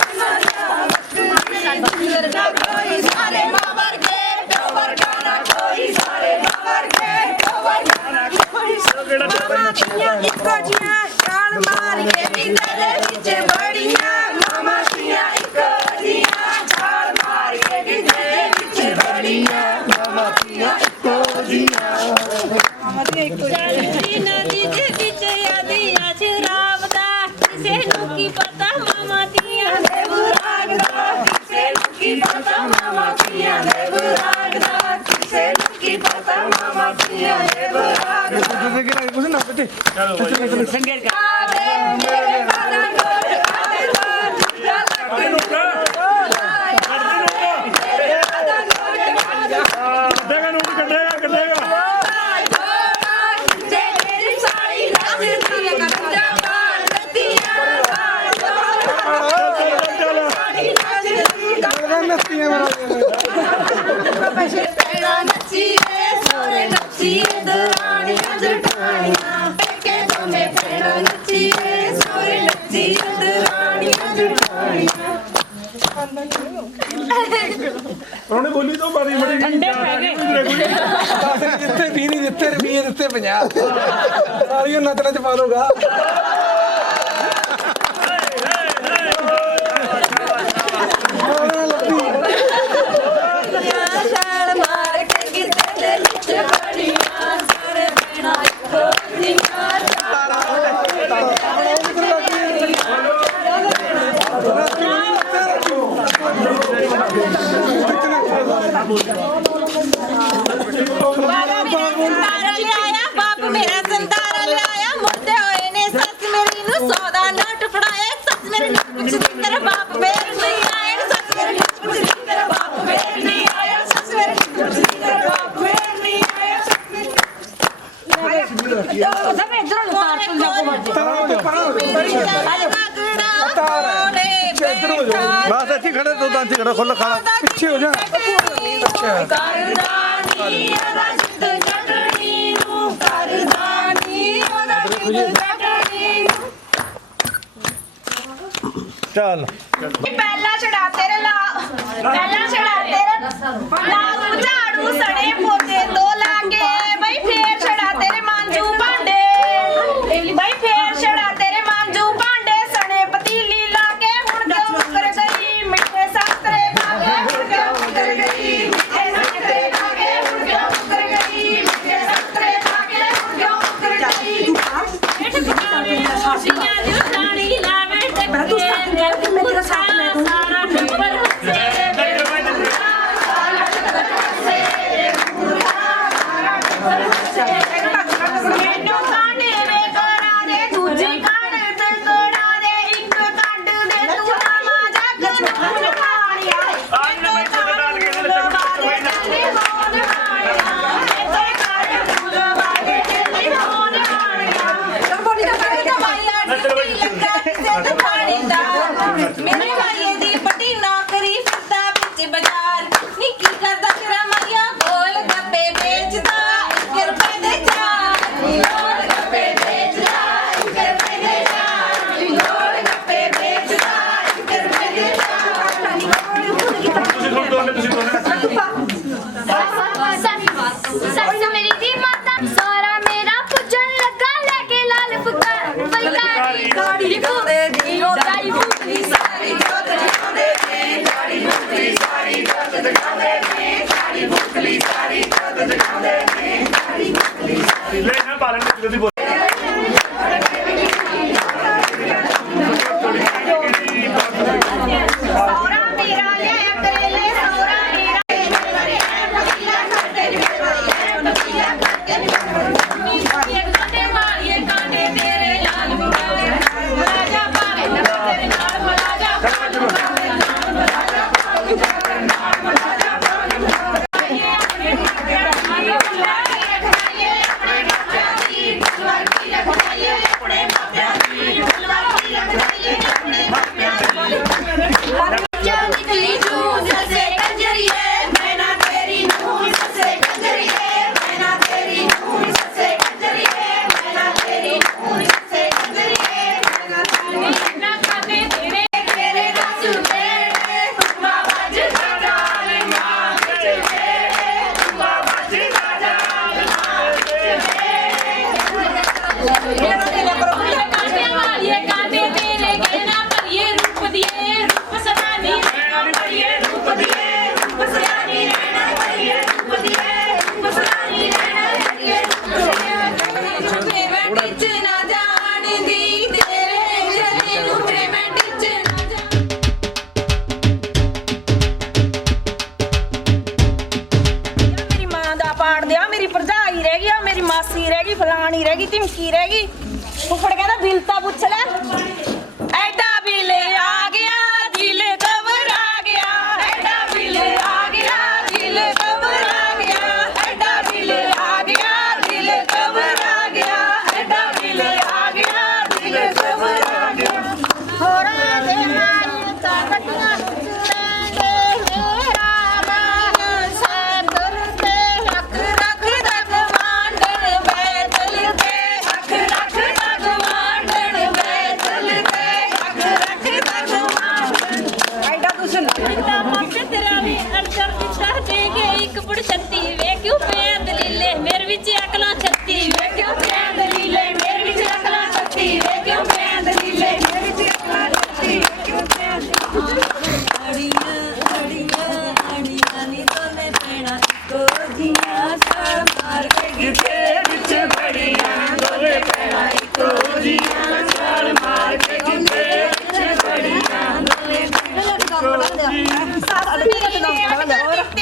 ਕੋਈ ਸਾਰੇ ਮਾਵਰ ਕੇ ਟੋਵਰ ਕਾਨਾ ਕੋਈ ਸਾਰੇ ਮਾਵਰ ਕੇ ਟੋਵਰ ਕਾਨਾ ਕੋਈ ਮਾਮਾ ਦੀਆਂ ਇੱਕੋ ਜੀਆਂ ਛਾਲ ਮਾਰ ਕੇ ਨੀਂਦਾਂ ਦੇ ਵਿੱਚ ਬੜੀਆਂ ਮਾਮਾ ਦੀਆਂ ਇੱਕੋ ਜੀਆਂ ਛਾਲ ਮਾਰ ਕੇ ਨੀਂਦਾਂ ਦੇ ਵਿੱਚ ਬੜੀਆਂ ਮਾਮਾ ਦੀਆਂ ਇੱਕੋ ਜੀਆਂ ਚਲਦੀ ਨਦੀ ਦੇ ਵਿੱਚ ਆਦੀਆਂ ਸ਼ਰਾਬ ਦਾ ਕਿਸੇ ਨੂੰ ਕੀ ਪਤਾ ਮਾਮਾ ਦੀਆਂ ਦੇ ਬੁਰਾਗ ਦਾ ਕਿਸੇ ਨੂੰ ਕੀ ਪਤਾ ਮਾਮਾ ਦੀਆਂ ਦੇ ਬੁਰਾਗ ਦਾ ਕਿਸੇ ਨੂੰ ਕੀ ਪਤਾ ਮਾਮਾ ਦੀਆਂ ਦੇ ਬੁਰਾਗ ਦਾ ਕੁਛ ਨਾ ਬੱਚੇ ਸੰਗੇਰ ਕਰ ਆਵੇ ਮੇਰੇ ਬਾਲਾਂ ਕੋਲ ਆਵੇ ਕੱਢੇਗਾ ਨੂੰ ਕੱਢੇਗਾ ਕੱਢੇਗਾ ਉਹਨੇ ਬੋਲੀ ਤੋਂ ਬਾਰੀ ਬੜੀ ਠੰਡੇ ਪੈ ਗਏ ਪੈਸੇ ਦਿੱਤੇ 20 ਨਹੀਂ ਦਿੱਤੇ ਰੁਪਏ ਦਿੱਤੇ 50 ਸਾਰੀ ਉਹ ਨੱਚਣਾ ਚ ਪਾ ਦੋਗਾ ਛਾਲ ਮਾਰ ਕੇ ਕਿਤੇ ਦੇ ਵਿੱਚ ਬੜੀਆਂ ਸਾਰੇ ਬੈਣਾ ਇੱਕੋ ਜੀਆਂ ਬਾਪ ਮੇਰਾ ਸੰਤਾਰਾ ਲਿਆਇਆ ਮੁਰਦੇ ਹੋਏ ਨੇ ਸੱਸ ਮੇਰੀ ਨੂੰ 100 ਦਾ ਨੋਟ ਫੜਾਇਆ ਸੱਸ ਮੇਰੇ ਨੂੰ ਪੁੱਛਦੀ ਤੇਰਾ ਬਾਪ ਫੇਰ ਨਹੀਂ ਆਇਆ ਸੱਸ ਮੇਰੇ ਨੂੰ ਪੁੱਛਦੀ ਤੇਰਾ ਬਾਪ ਫੇਰ ਨਹੀਂ ਆਇਆ ਸੱਸ ਮੇਰੇ ਨੂੰ ਪੁੱਛਦੀ ਤੇਰਾ ਬਾਪ ਫੇਰ ਨਹੀਂ ਆਇਆ ਸਭ ਇਧਰੋਂ ਲਤਾਰ ਤੋਂ ਬਸ ਇੱਥੇ ਖੜੇ ਦੋ ਦੰਦ ਖੜਾ ਖੁੱਲ ਖਾਣਾ ਪਿੱਛੇ ਹੋ ਜਾ ਕਰਦਾਨੀ ਉਹਦਾ ਜਿੱਦ ਜਟਣੀ ਨੂੰ ਕਰਦਾਨੀ ਉਹਦਾ ਜਿੱਦ ਜਟਣੀ ਨੂੰ ਚੱਲ ਪਹਿਲਾ ਛੜਾ ਤੇਰੇ ਲਾਗੂ ਝਾੜੂ ਸੜੇ ਪੋਤੇ ਤੋਂ ਲਾਗੇ ਬਈ ਫੇਰ ਛੜਾ ਤੇਰੇ ਮਾਂਜੂ ਭਾਂਡੇ ਬਈ ਫੇਰ ਛੜਾ ਤੇਰੇ ਮਾਂਜੂ ਭਾਂਡੇ ਸਣੇ ਪਤੀਲੀ ਲਾਗੇ ਹੁਣ ਕਿਉਂ ਮੁੱਕਰ ਗਈ ਮਿੱਠੇ ਸੰਤਰੇ ਖਾ ਕੇ ਹੁਣ ਕਿਉਂ ਮੁੱਕਰ ਗਈ ਮਿੱਠੇ ਸੰਤਰੇ ਖਾ ਕੇ ਹੁਣ ਕਿਉਂ ਮੁੱਕਰ ਗਈ ਮਿੱਠੇ ਸੰਤਰੇ ਖਾ ਕੇ ਹੁਣ ਕਿਉਂ ਮੁੱਕਰ ਗਈ ਖੁਸ਼ੀਆਂ ਦੀ ਤਾਣੀ ਲਾਵੇ ਟੱਕੇ ਮੈਂ ਤੇਰਾ ਸਾਥ ਲੈ ਦੂੰ ਸਾਰਾ ਟੱਬਰ ਮੈਨੂੰ ਕਾਂਡੇ ਵੇ ਕਰਾ ਦੇ ਦੂਜੀ ਕਾਂਡ ਤੇ ਤੋੜਾ ਦੇ ਇੱਕ ਕੱਢ ਦੇ ਤੂੰ ਨਾ ਜੱਗ ਨੂੰ ਖਾਣਿਆ ਮੈਨੂੰ ਕਾਂਡ ਲਵਾ ਦੇ ਤੇਰੀ ਹੋਣ ਹਾਣਿਆ ਤੇ ਕਾਂਡ ਲਵਾ ਦੇ ਤੇਰੀ ਹੋਣ ਹਾਣਿਆ ਕੰਪਨੀ ਦਾ ਪਾਣੀ ਦਾ ਮਾਇਆ ਨੀ ਲੱਗਾ ਕਿਸੇ ਤੇ ਪਾਣੀ ਦਾ ਮੇਰੇ ਭਾਈਏ ਦੀ ਪੱਟੀ ਨੌਕਰੀ ਫਿਰਦਾ ਵਿੱਚ ਬਾਜ਼ਾਰ ਨੀ ਕੀ ਕਰਦਾ ਤੇਰਾ ਮਾਇਆ ਗੋਲ ਗੱਪੇ ਵੇਚਦਾ 1 ਰੁਪਏ ਦੇ ਚਾਰ ਗੋਲ ਗੱਪੇ ਵੇਚਦਾ 1 ਰੁਪਏ ਦੇ ਚਾਰ ਗੋਲ ਗੱਪੇ ਵੇਚਦਾ 1 ਰੁਪਏ ਦੇ ਸੱਸ ਮੇਰੀ ਦੀ ਮਾਤਾ ਸਾਰਾ ਮੇਰਾ ਪੁੱਜਣ ਲੱਗਾ ਲੈ ਕੇ ਲਾਲ ਫੁਲਕਾਰੀ ਗਾੜੀ ਫੁੱਟਦੇ ਦੀ ਗਾੜੀ ਫੁੱਟਦੀ ਸਾਰੀ ਜੋਤ ਦਿਖਾਉਂਦੇ ਨੇ ਗਾੜੀ ਫੁੱਟਦੀ ਸਾਰੀ ਜੋਤ ਦਿਖਾਉਂਦੇ ਨੇ ਗਾੜੀ ਫੁੱਟਦੀ ਸਾਰੀ ਜੋਤ ਦਿਖਾਉਂਦੇ ਨੇ ਗਾੜੀ ਫੁੱਟਦੀ ਸਾਰੀ ਲੈ ਨਾ ਪਾਲਣ ਦੀ ਜਲਦੀ ਬੋਲ ਸੋਹਰਾ ਮੇਰਾ ਲਿਆ ਕਰੇਲੇ ਸੋਹਰਾ ਮੇਰਾ ਪਤੀਲਾ ਕਰਦੇ ਪਤੀਲਾ ਕਰਦੇ ਇਹ ਕਾਂਡੇ ਵਾਲੀਏ ਕਾਂਡੇ ਤੇਰੇ ਲਾਲ ਮਲਾਜਾ ਪਾਵੇ ਤੇਰੇ ਨਾਲ ਮਲਾਜਾ ਨਿਕਲੀ ਜੂ ਸੱਸੇ ਕੰਜਰੀਏ ਮੈਂ ਨਾ ਤੇਰੀ ਨੂੰ ਸੱਸੇ ਕੰਜਰੀਏ ਮੈਂ ਨਾ ਤੇਰੀ ਨੂੰ ਸੱਸੇ ਕੰਜਰੀਏ ਮੈਂ ਨਾ ਤੇਰੀ ਨੂੰ ਸੱਸੇ ਕੰਜਰੀਏ ਮੈਂ ਨਾ ਤੇਰੀ ਨਾ ਕਾਂਡੇ ਤੇਰੇ ਤੇਰੇ ਰਸ ਵੇੜੇ ਤੁਮਾ ਵੱਜਦਾ ਜਾਲ ਮਾਂ ਵਿੱਚ ਵੇੜੇ ਤੁਮਾ ਵੱਜਦਾ ਜਾਲ ਮਾਂ ਵਿੱਚ ਕਾਂਡੇ ਵਾਲੀਏ ਕਾਂਡੇ ਤੇਰੇ ਗਹਿਣਾ ਭਰੀਏ ਰੂਪ ਦੀਏ ਰੂਪ ਸਦਾਨੀ ਭਰੀਏ ਰੂਪ ਦੀਏ ਰੂਪ ਸਦਾਨੀ ਰਹਿਣਾ ਭਰੀਏ ਰੂਪ ਦੀਏ ਰੂਪ ਸਦਾਨੀ ਰਹਿਣਾ ਭਰੀਏ ਰੂਪ ਦੀਏ ਮੈਂ ਟਿਚ ਨਾ ਜਾਣਦੀ ਤੇਰੇ ਜਰੇ ਨੂੰ ਮੈਂ ਟਿਚ ਨਾ ਮੇਰੀ ਮਾਂ ਦਾ ਪਾੜ ਦਿਆ ਮੇਰੀ ਭਰਜਾਈ ਰਹਿ ਗਈ ਆ ਮੇਰੀ ਮਾਸੀ ਰਹਿ ਗਈ ਫਲਾਣੀ ਰਹਿ ਗਈ ਧਮਕੀ ਰਹਿ ਗਈ ਫੁੱਫੜ ਕਹਿੰਦਾ ਬਿੱਲ ਤਾਂ ਪੁੱਛ ਲੈ ਐਡਾ ਬਿੱਲ ਆ ਗਿਆ ਦਿਲ ਘਬਰਾ ਗਿਆ ਐਡਾ ਬਿੱਲ ਆ ਗਿਆ ਦਿਲ ਘਬਰਾ ਗਿਆ ਐਡਾ ਬਿੱਲ ਆ ਗਿਆ ਦਿਲ ਘਬਰਾ ਗਿਆ ਐਡਾ ਬਿੱਲ ਆ ਗਿਆ ਦਿਲ ਘਬਰਾ ਗਿਆ ਹੋਰਾਂ ਦੇ ਮਾਰੀ ਤਾਂ ਕੱਟੀਆਂ ਦੇ ਮੇਰਾ ਮਨ ਸਤਰ ਤੇ ਹੱਕ ਰੱਖਦਾ ਗਵਾਂਢਣ ਬੈਤਲ ਤੇ ਹੱਕ ਰੱਖਦਾ ਗਵਾਂਢਣ ਬੈਤਲ ਤੇ ਹੱਕ ਰੱਖਦਾ ਗਵਾਂਢਣ ਐਡਾ ਕੁਛ ਤਾਂ ਮਾਪੇ ਤੇਰਾ ਵੀ ਅਰਜਰ ਦਿੱਤਾ ਦੇ ਕੇ ਇੱਕ ਪੁੜ ਛੱਤੀ ਵੇ ਕਿਉਂ ਪੈ ਦਲੀਲੇ ਮੇਰੇ ਵਿੱਚ ਅਕਲਾਂ ਛੱਤੀ ਵੇ ਕਿਉਂ ਪੈ ਦਲੀਲੇ ਮੇਰੇ ਵਿੱਚ ਅਕਲਾਂ ਛੱਤੀ ਵੇ ਕਿਉਂ ਪੈ ਦਲੀਲੇ ਮੇਰੇ ਵਿੱਚ ਅਕਲਾਂ ਛੱਤੀ ਵੇ ਕਿਉਂ ਪੈ ਅੜੀਆਂ ਅੜੀਆਂ ਅੜੀਆਂ ਨੀ ਦੋਨੇ ਪੈਣਾ ਇੱਕੋ ਜੀਆਂ ਛਾਲ ਮਾਰ ਕੇ ਗਿੱਟੇ ਵਿੱਚ ਬੜੀਆਂ ਦੋਨੇ ਪੈਣਾ ਇੱਕੋ ਜੀਆਂ ਛਾਲ ਮਾਰ ਕੇ ਗਿੱਟੇ ਵਿੱਚ ਬੜੀਆਂ ਦੋਨੇ ਸੱਸ ਮੇਰੀ ਨੇ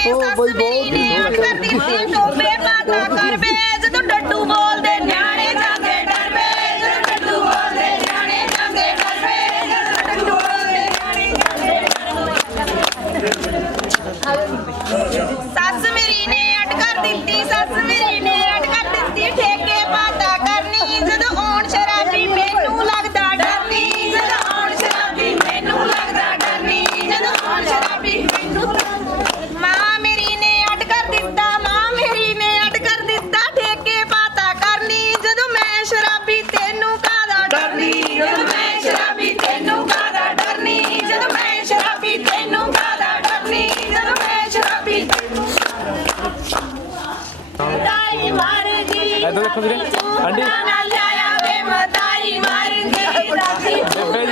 ਸੱਸ ਮੇਰੀ ਨੇ ਕਰਦੀ ਸੀ ਟੋਪੇ ਪਾਤਾ ਕਰ ਵੇ ਜਦੋਂ ਡੱਡੂ ਬੋਲਦੇ ਨਿਆਣੇ ਜਾਂਦੇ ਡਰ ਵੇ ਜਦੋਂ ਡੱਡੂ ਬੋਲਦੇ ਨਿਆਣੇ ਜਾਂਦੇ ਡਰ ਵੇ ਜਦੋਂ ਡੱਡੂ ਬੋਲਦੇ ਨਿਆਣੇ ਜਾਂਦੇ ਸੱਸ ਮੇਰੀ ਨੇ ਅਟ ਕਰ ਦਿੱਤੀ ਸੱਸ ਮੇਰੀ ਨੇ ਅਟ ਕਰ ਦਿੱਤੀ ਠੇਕੇ ਪਾਤਾ ਕਰਨੀ ਜਦੋਂ ਆਉਣ ਸ਼ਰਾਬੀ ਮੈਨੂੰ ਲੱਗਦਾ ਡਰਨੀ ਜਦੋਂ ਆਉਣ ਸ਼ਰਾਬੀ ਮੈਨੂੰ ਲੱਗਦਾ ਡਰਨੀ ਜਦੋਂ ਆਉਣ ਸ਼ਰਾਬੀ ਮੈਨੂੰ ਮਾਂ ਮੇਰੀ ਨੇ ਅਟ ਕਰ ਦਿੱਤਾ ਮਾਂ ਮੇਰੀ ਨੇ ਅਟ ਕਰ ਦਿੱਤਾ ਠੇਕੇ ਪਾਤਾ ਕਰਨੀ ਜਦੋਂ ਮੈਂ ਸ਼ਰਾਬੀ ਤੈਨੂੰ ਕਾਹਦਾ ਡਰਨੀ ਜਦੋਂ ਮੈਂ ਸ਼ਰਾਬੀ ਤੈਨੂੰ ਕਾਹਦਾ ਡਰਨੀ ਦੇਖੋ ਵੀਰੇ ਆਂਟੀ ਨਾ ਲਿਆਇਆ ਵੇ ਮਦਾਈ ਮਾਰਦੀ ਰਾਤੀ ਬੇਬੇ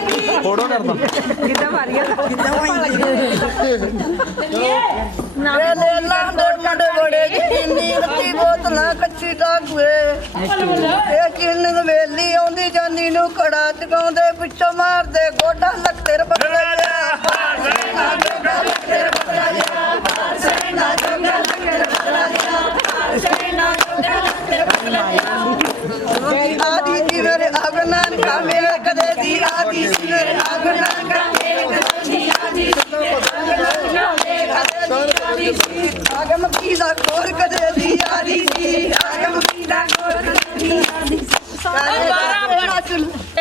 ਜੀ ਫੋਟੋ ਕਰਦਾ ਵੇਲੇ ਲਾਂਦੇ ਮੁੰਡੇ ਬੜੇ ਕਿੰਨੀ ਰੱਤੀ ਬੋਤਲਾਂ ਕੱਚੀ ਡਾਗੂਏ ਇਹ ਕਿੰਨ ਵੇਲੀ ਆਉਂਦੀ ਜਾਨੀ ਨੂੰ ਕੜਾ ਚਗਾਉਂਦੇ ਪਿੱਛੋਂ ਮਾਰਦੇ ਗੋਡਾ ਲੱਤੇ ਰਬੜਾ ਆਦੀ ਜੀ ਮੇਰੇ ਅਗਨਾਨ ਕਾ ਮੇਰੇ ਕਦੇ ਦੀ ਆਦੀ ਜੀ ਮੇਰੇ ਅਗਨਾਨ ਕਾ ਮੇਰੇ ਕਦੇ ਦੀ ਆਦੀ ਆਗਮ ਕੀ ਦਾ ਕੋਰ ਕਦੇ ਦੀ ਆਦੀ ਜੀ ਆਗਮ ਕੀ ਦਾ ਕੋਰ ਕਦੇ ਦੀ ਆਦੀ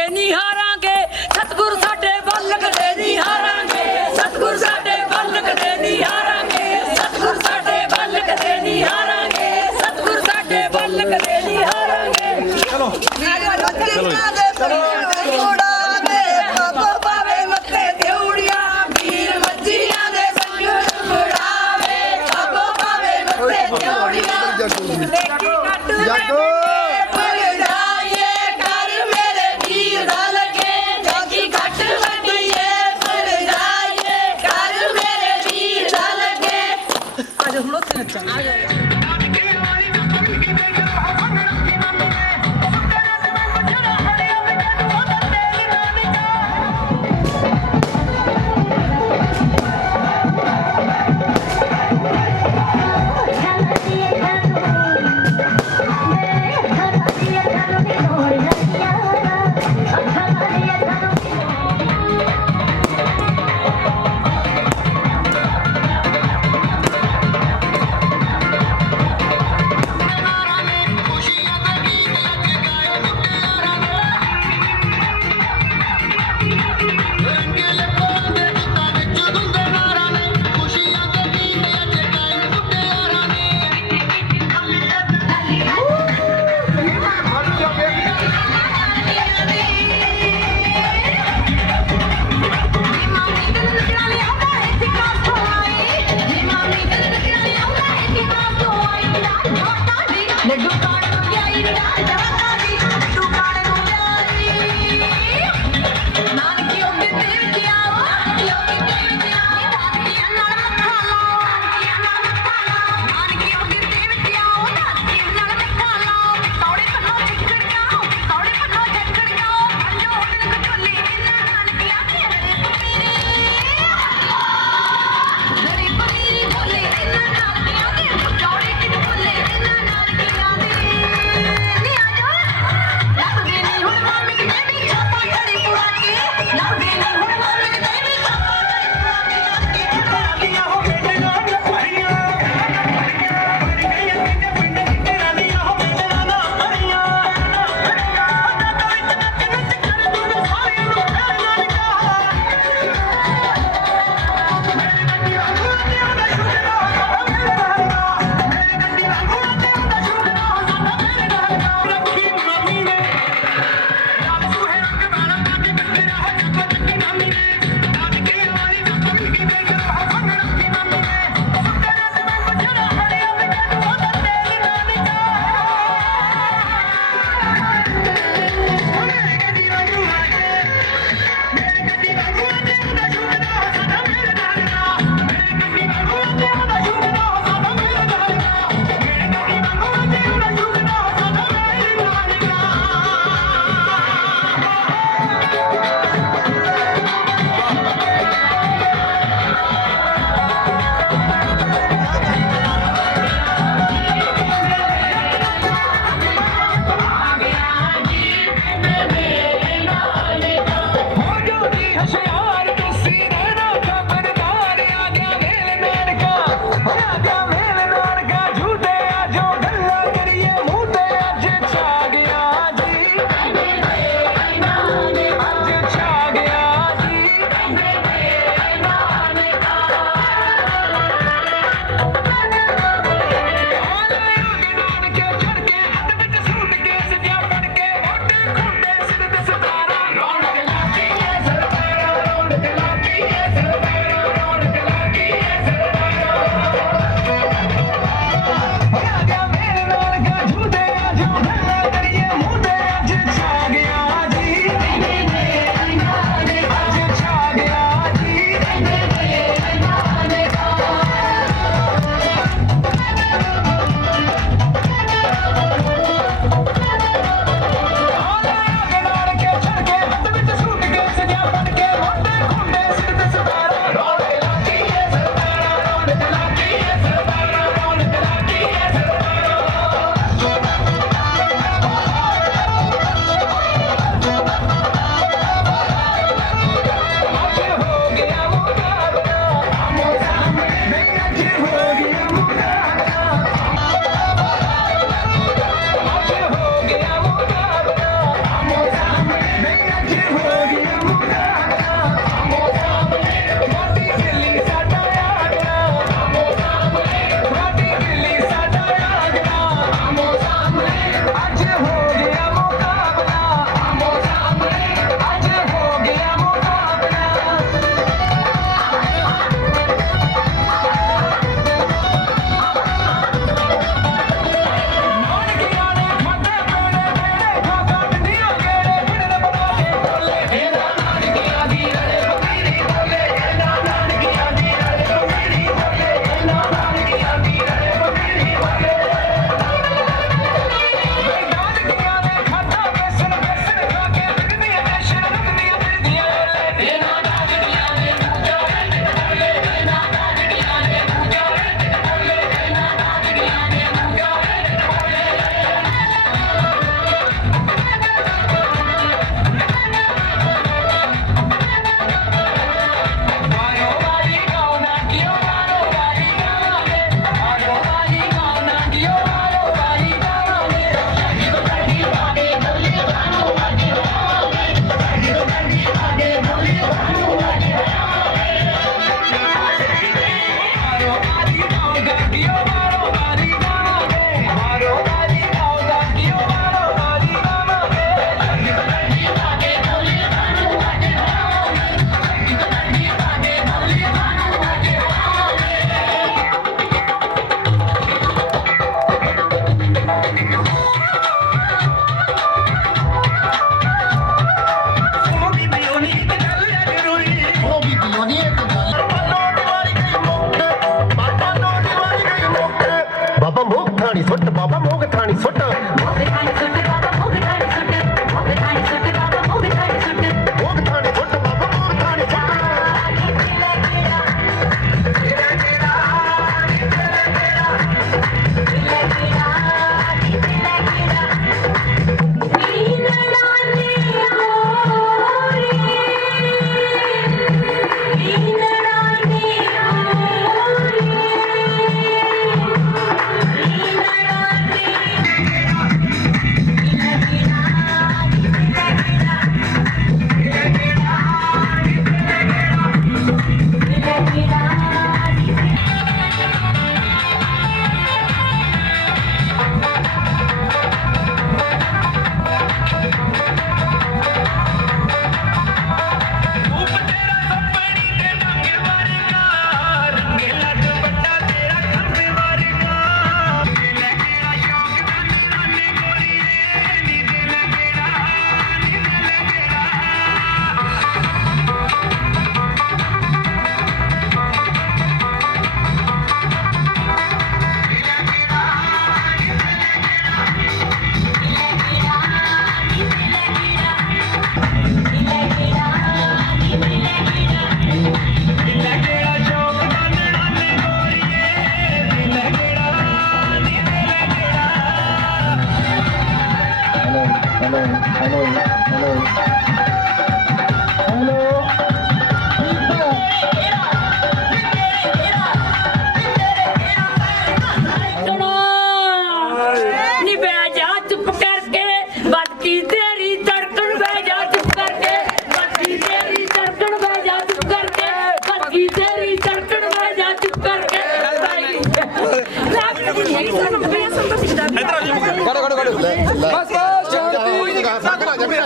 ਨਹੀਂ ਹਾਰਾਂਗੇ ਸਤਿਗੁਰ ਸਾਡੇ ਵੱਲ ਕਦੇ ਨਹੀਂ ਹਾਰਾਂਗੇ ਸਤਿਗੁਰ ਸਾਡੇ ਵੱਲ ਕਦੇ ਨਹੀਂ ਹਾਰਾਂਗੇ ਸਤਿਗੁਰ ਸਾਡੇ ਵੱਲ ਕਦੇ ਨਹੀਂ ਹਾਰਾਂਗੇ ਸਤਿਗੁਰ ਸਾਡੇ ਵੱਲ ਕਦੇ ਨਹੀਂ ਹਾਰਾਂਗੇ ਚਲੋ ਕੋੜਾ ਦੇ ਬਾਬਾ ਬਾਵੇ ਮੱਥੇ ਦਿਉੜੀਆਂ ਵੀਰ ਮੱਜੀਆਂ ਦੇ ਸੰਗ ਕੋੜਾਵੇ ਬਾਬਾ ਬਾਵੇ ਮੱਥੇ ਦਿਉੜੀਆਂ ਦੇਖੀ ਕੱਟ ਜਾਗੋ ਪਰ ਜਾਈਏ ਕਰ ਮੇਰੇ ਵੀਰ ਦਾ ਲਗੇ ਦੇਖੀ ਘੱਟ ਵੱਡੀਏ ਪਰ ਜਾਈਏ ਕਰ ਮੇਰੇ ਵੀਰ ਦਾ ਲਗੇ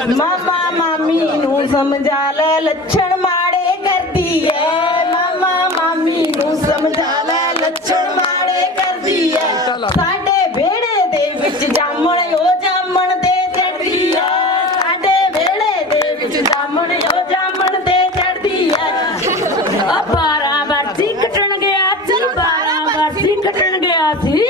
ਮਾਮਾ ਮਾਮੀ ਨੂੰ ਸਮਝਾ ਲੈ ਲੱਛਣ ਮਾੜੇ ਕਰਦੀ ਐ ਮਾਮਾ ਮਾਮੀ ਨੂੰ ਸਮਝਾ ਲੈ ਲੱਛਣ ਮਾੜੇ ਕਰਦੀ ਐ ਸਾਡੇ ਵਿਹੜੇ ਦੇ ਵਿੱਚ ਜਾਮਣ ਉਹ ਜਾਮਣ ਤੇ ਚੜਦੀ ਐ ਸਾਡੇ ਵਿਹੜੇ ਦੇ ਵਿੱਚ ਜਾਮਣ ਉਹ ਜਾਮਣ ਤੇ ਚੜਦੀ ਐ 12 ਵਰਸੀ ਕੱਟਣ ਗਿਆ ਸੀ 12 ਵਰਸੀ ਕੱਟਣ ਗਿਆ ਸੀ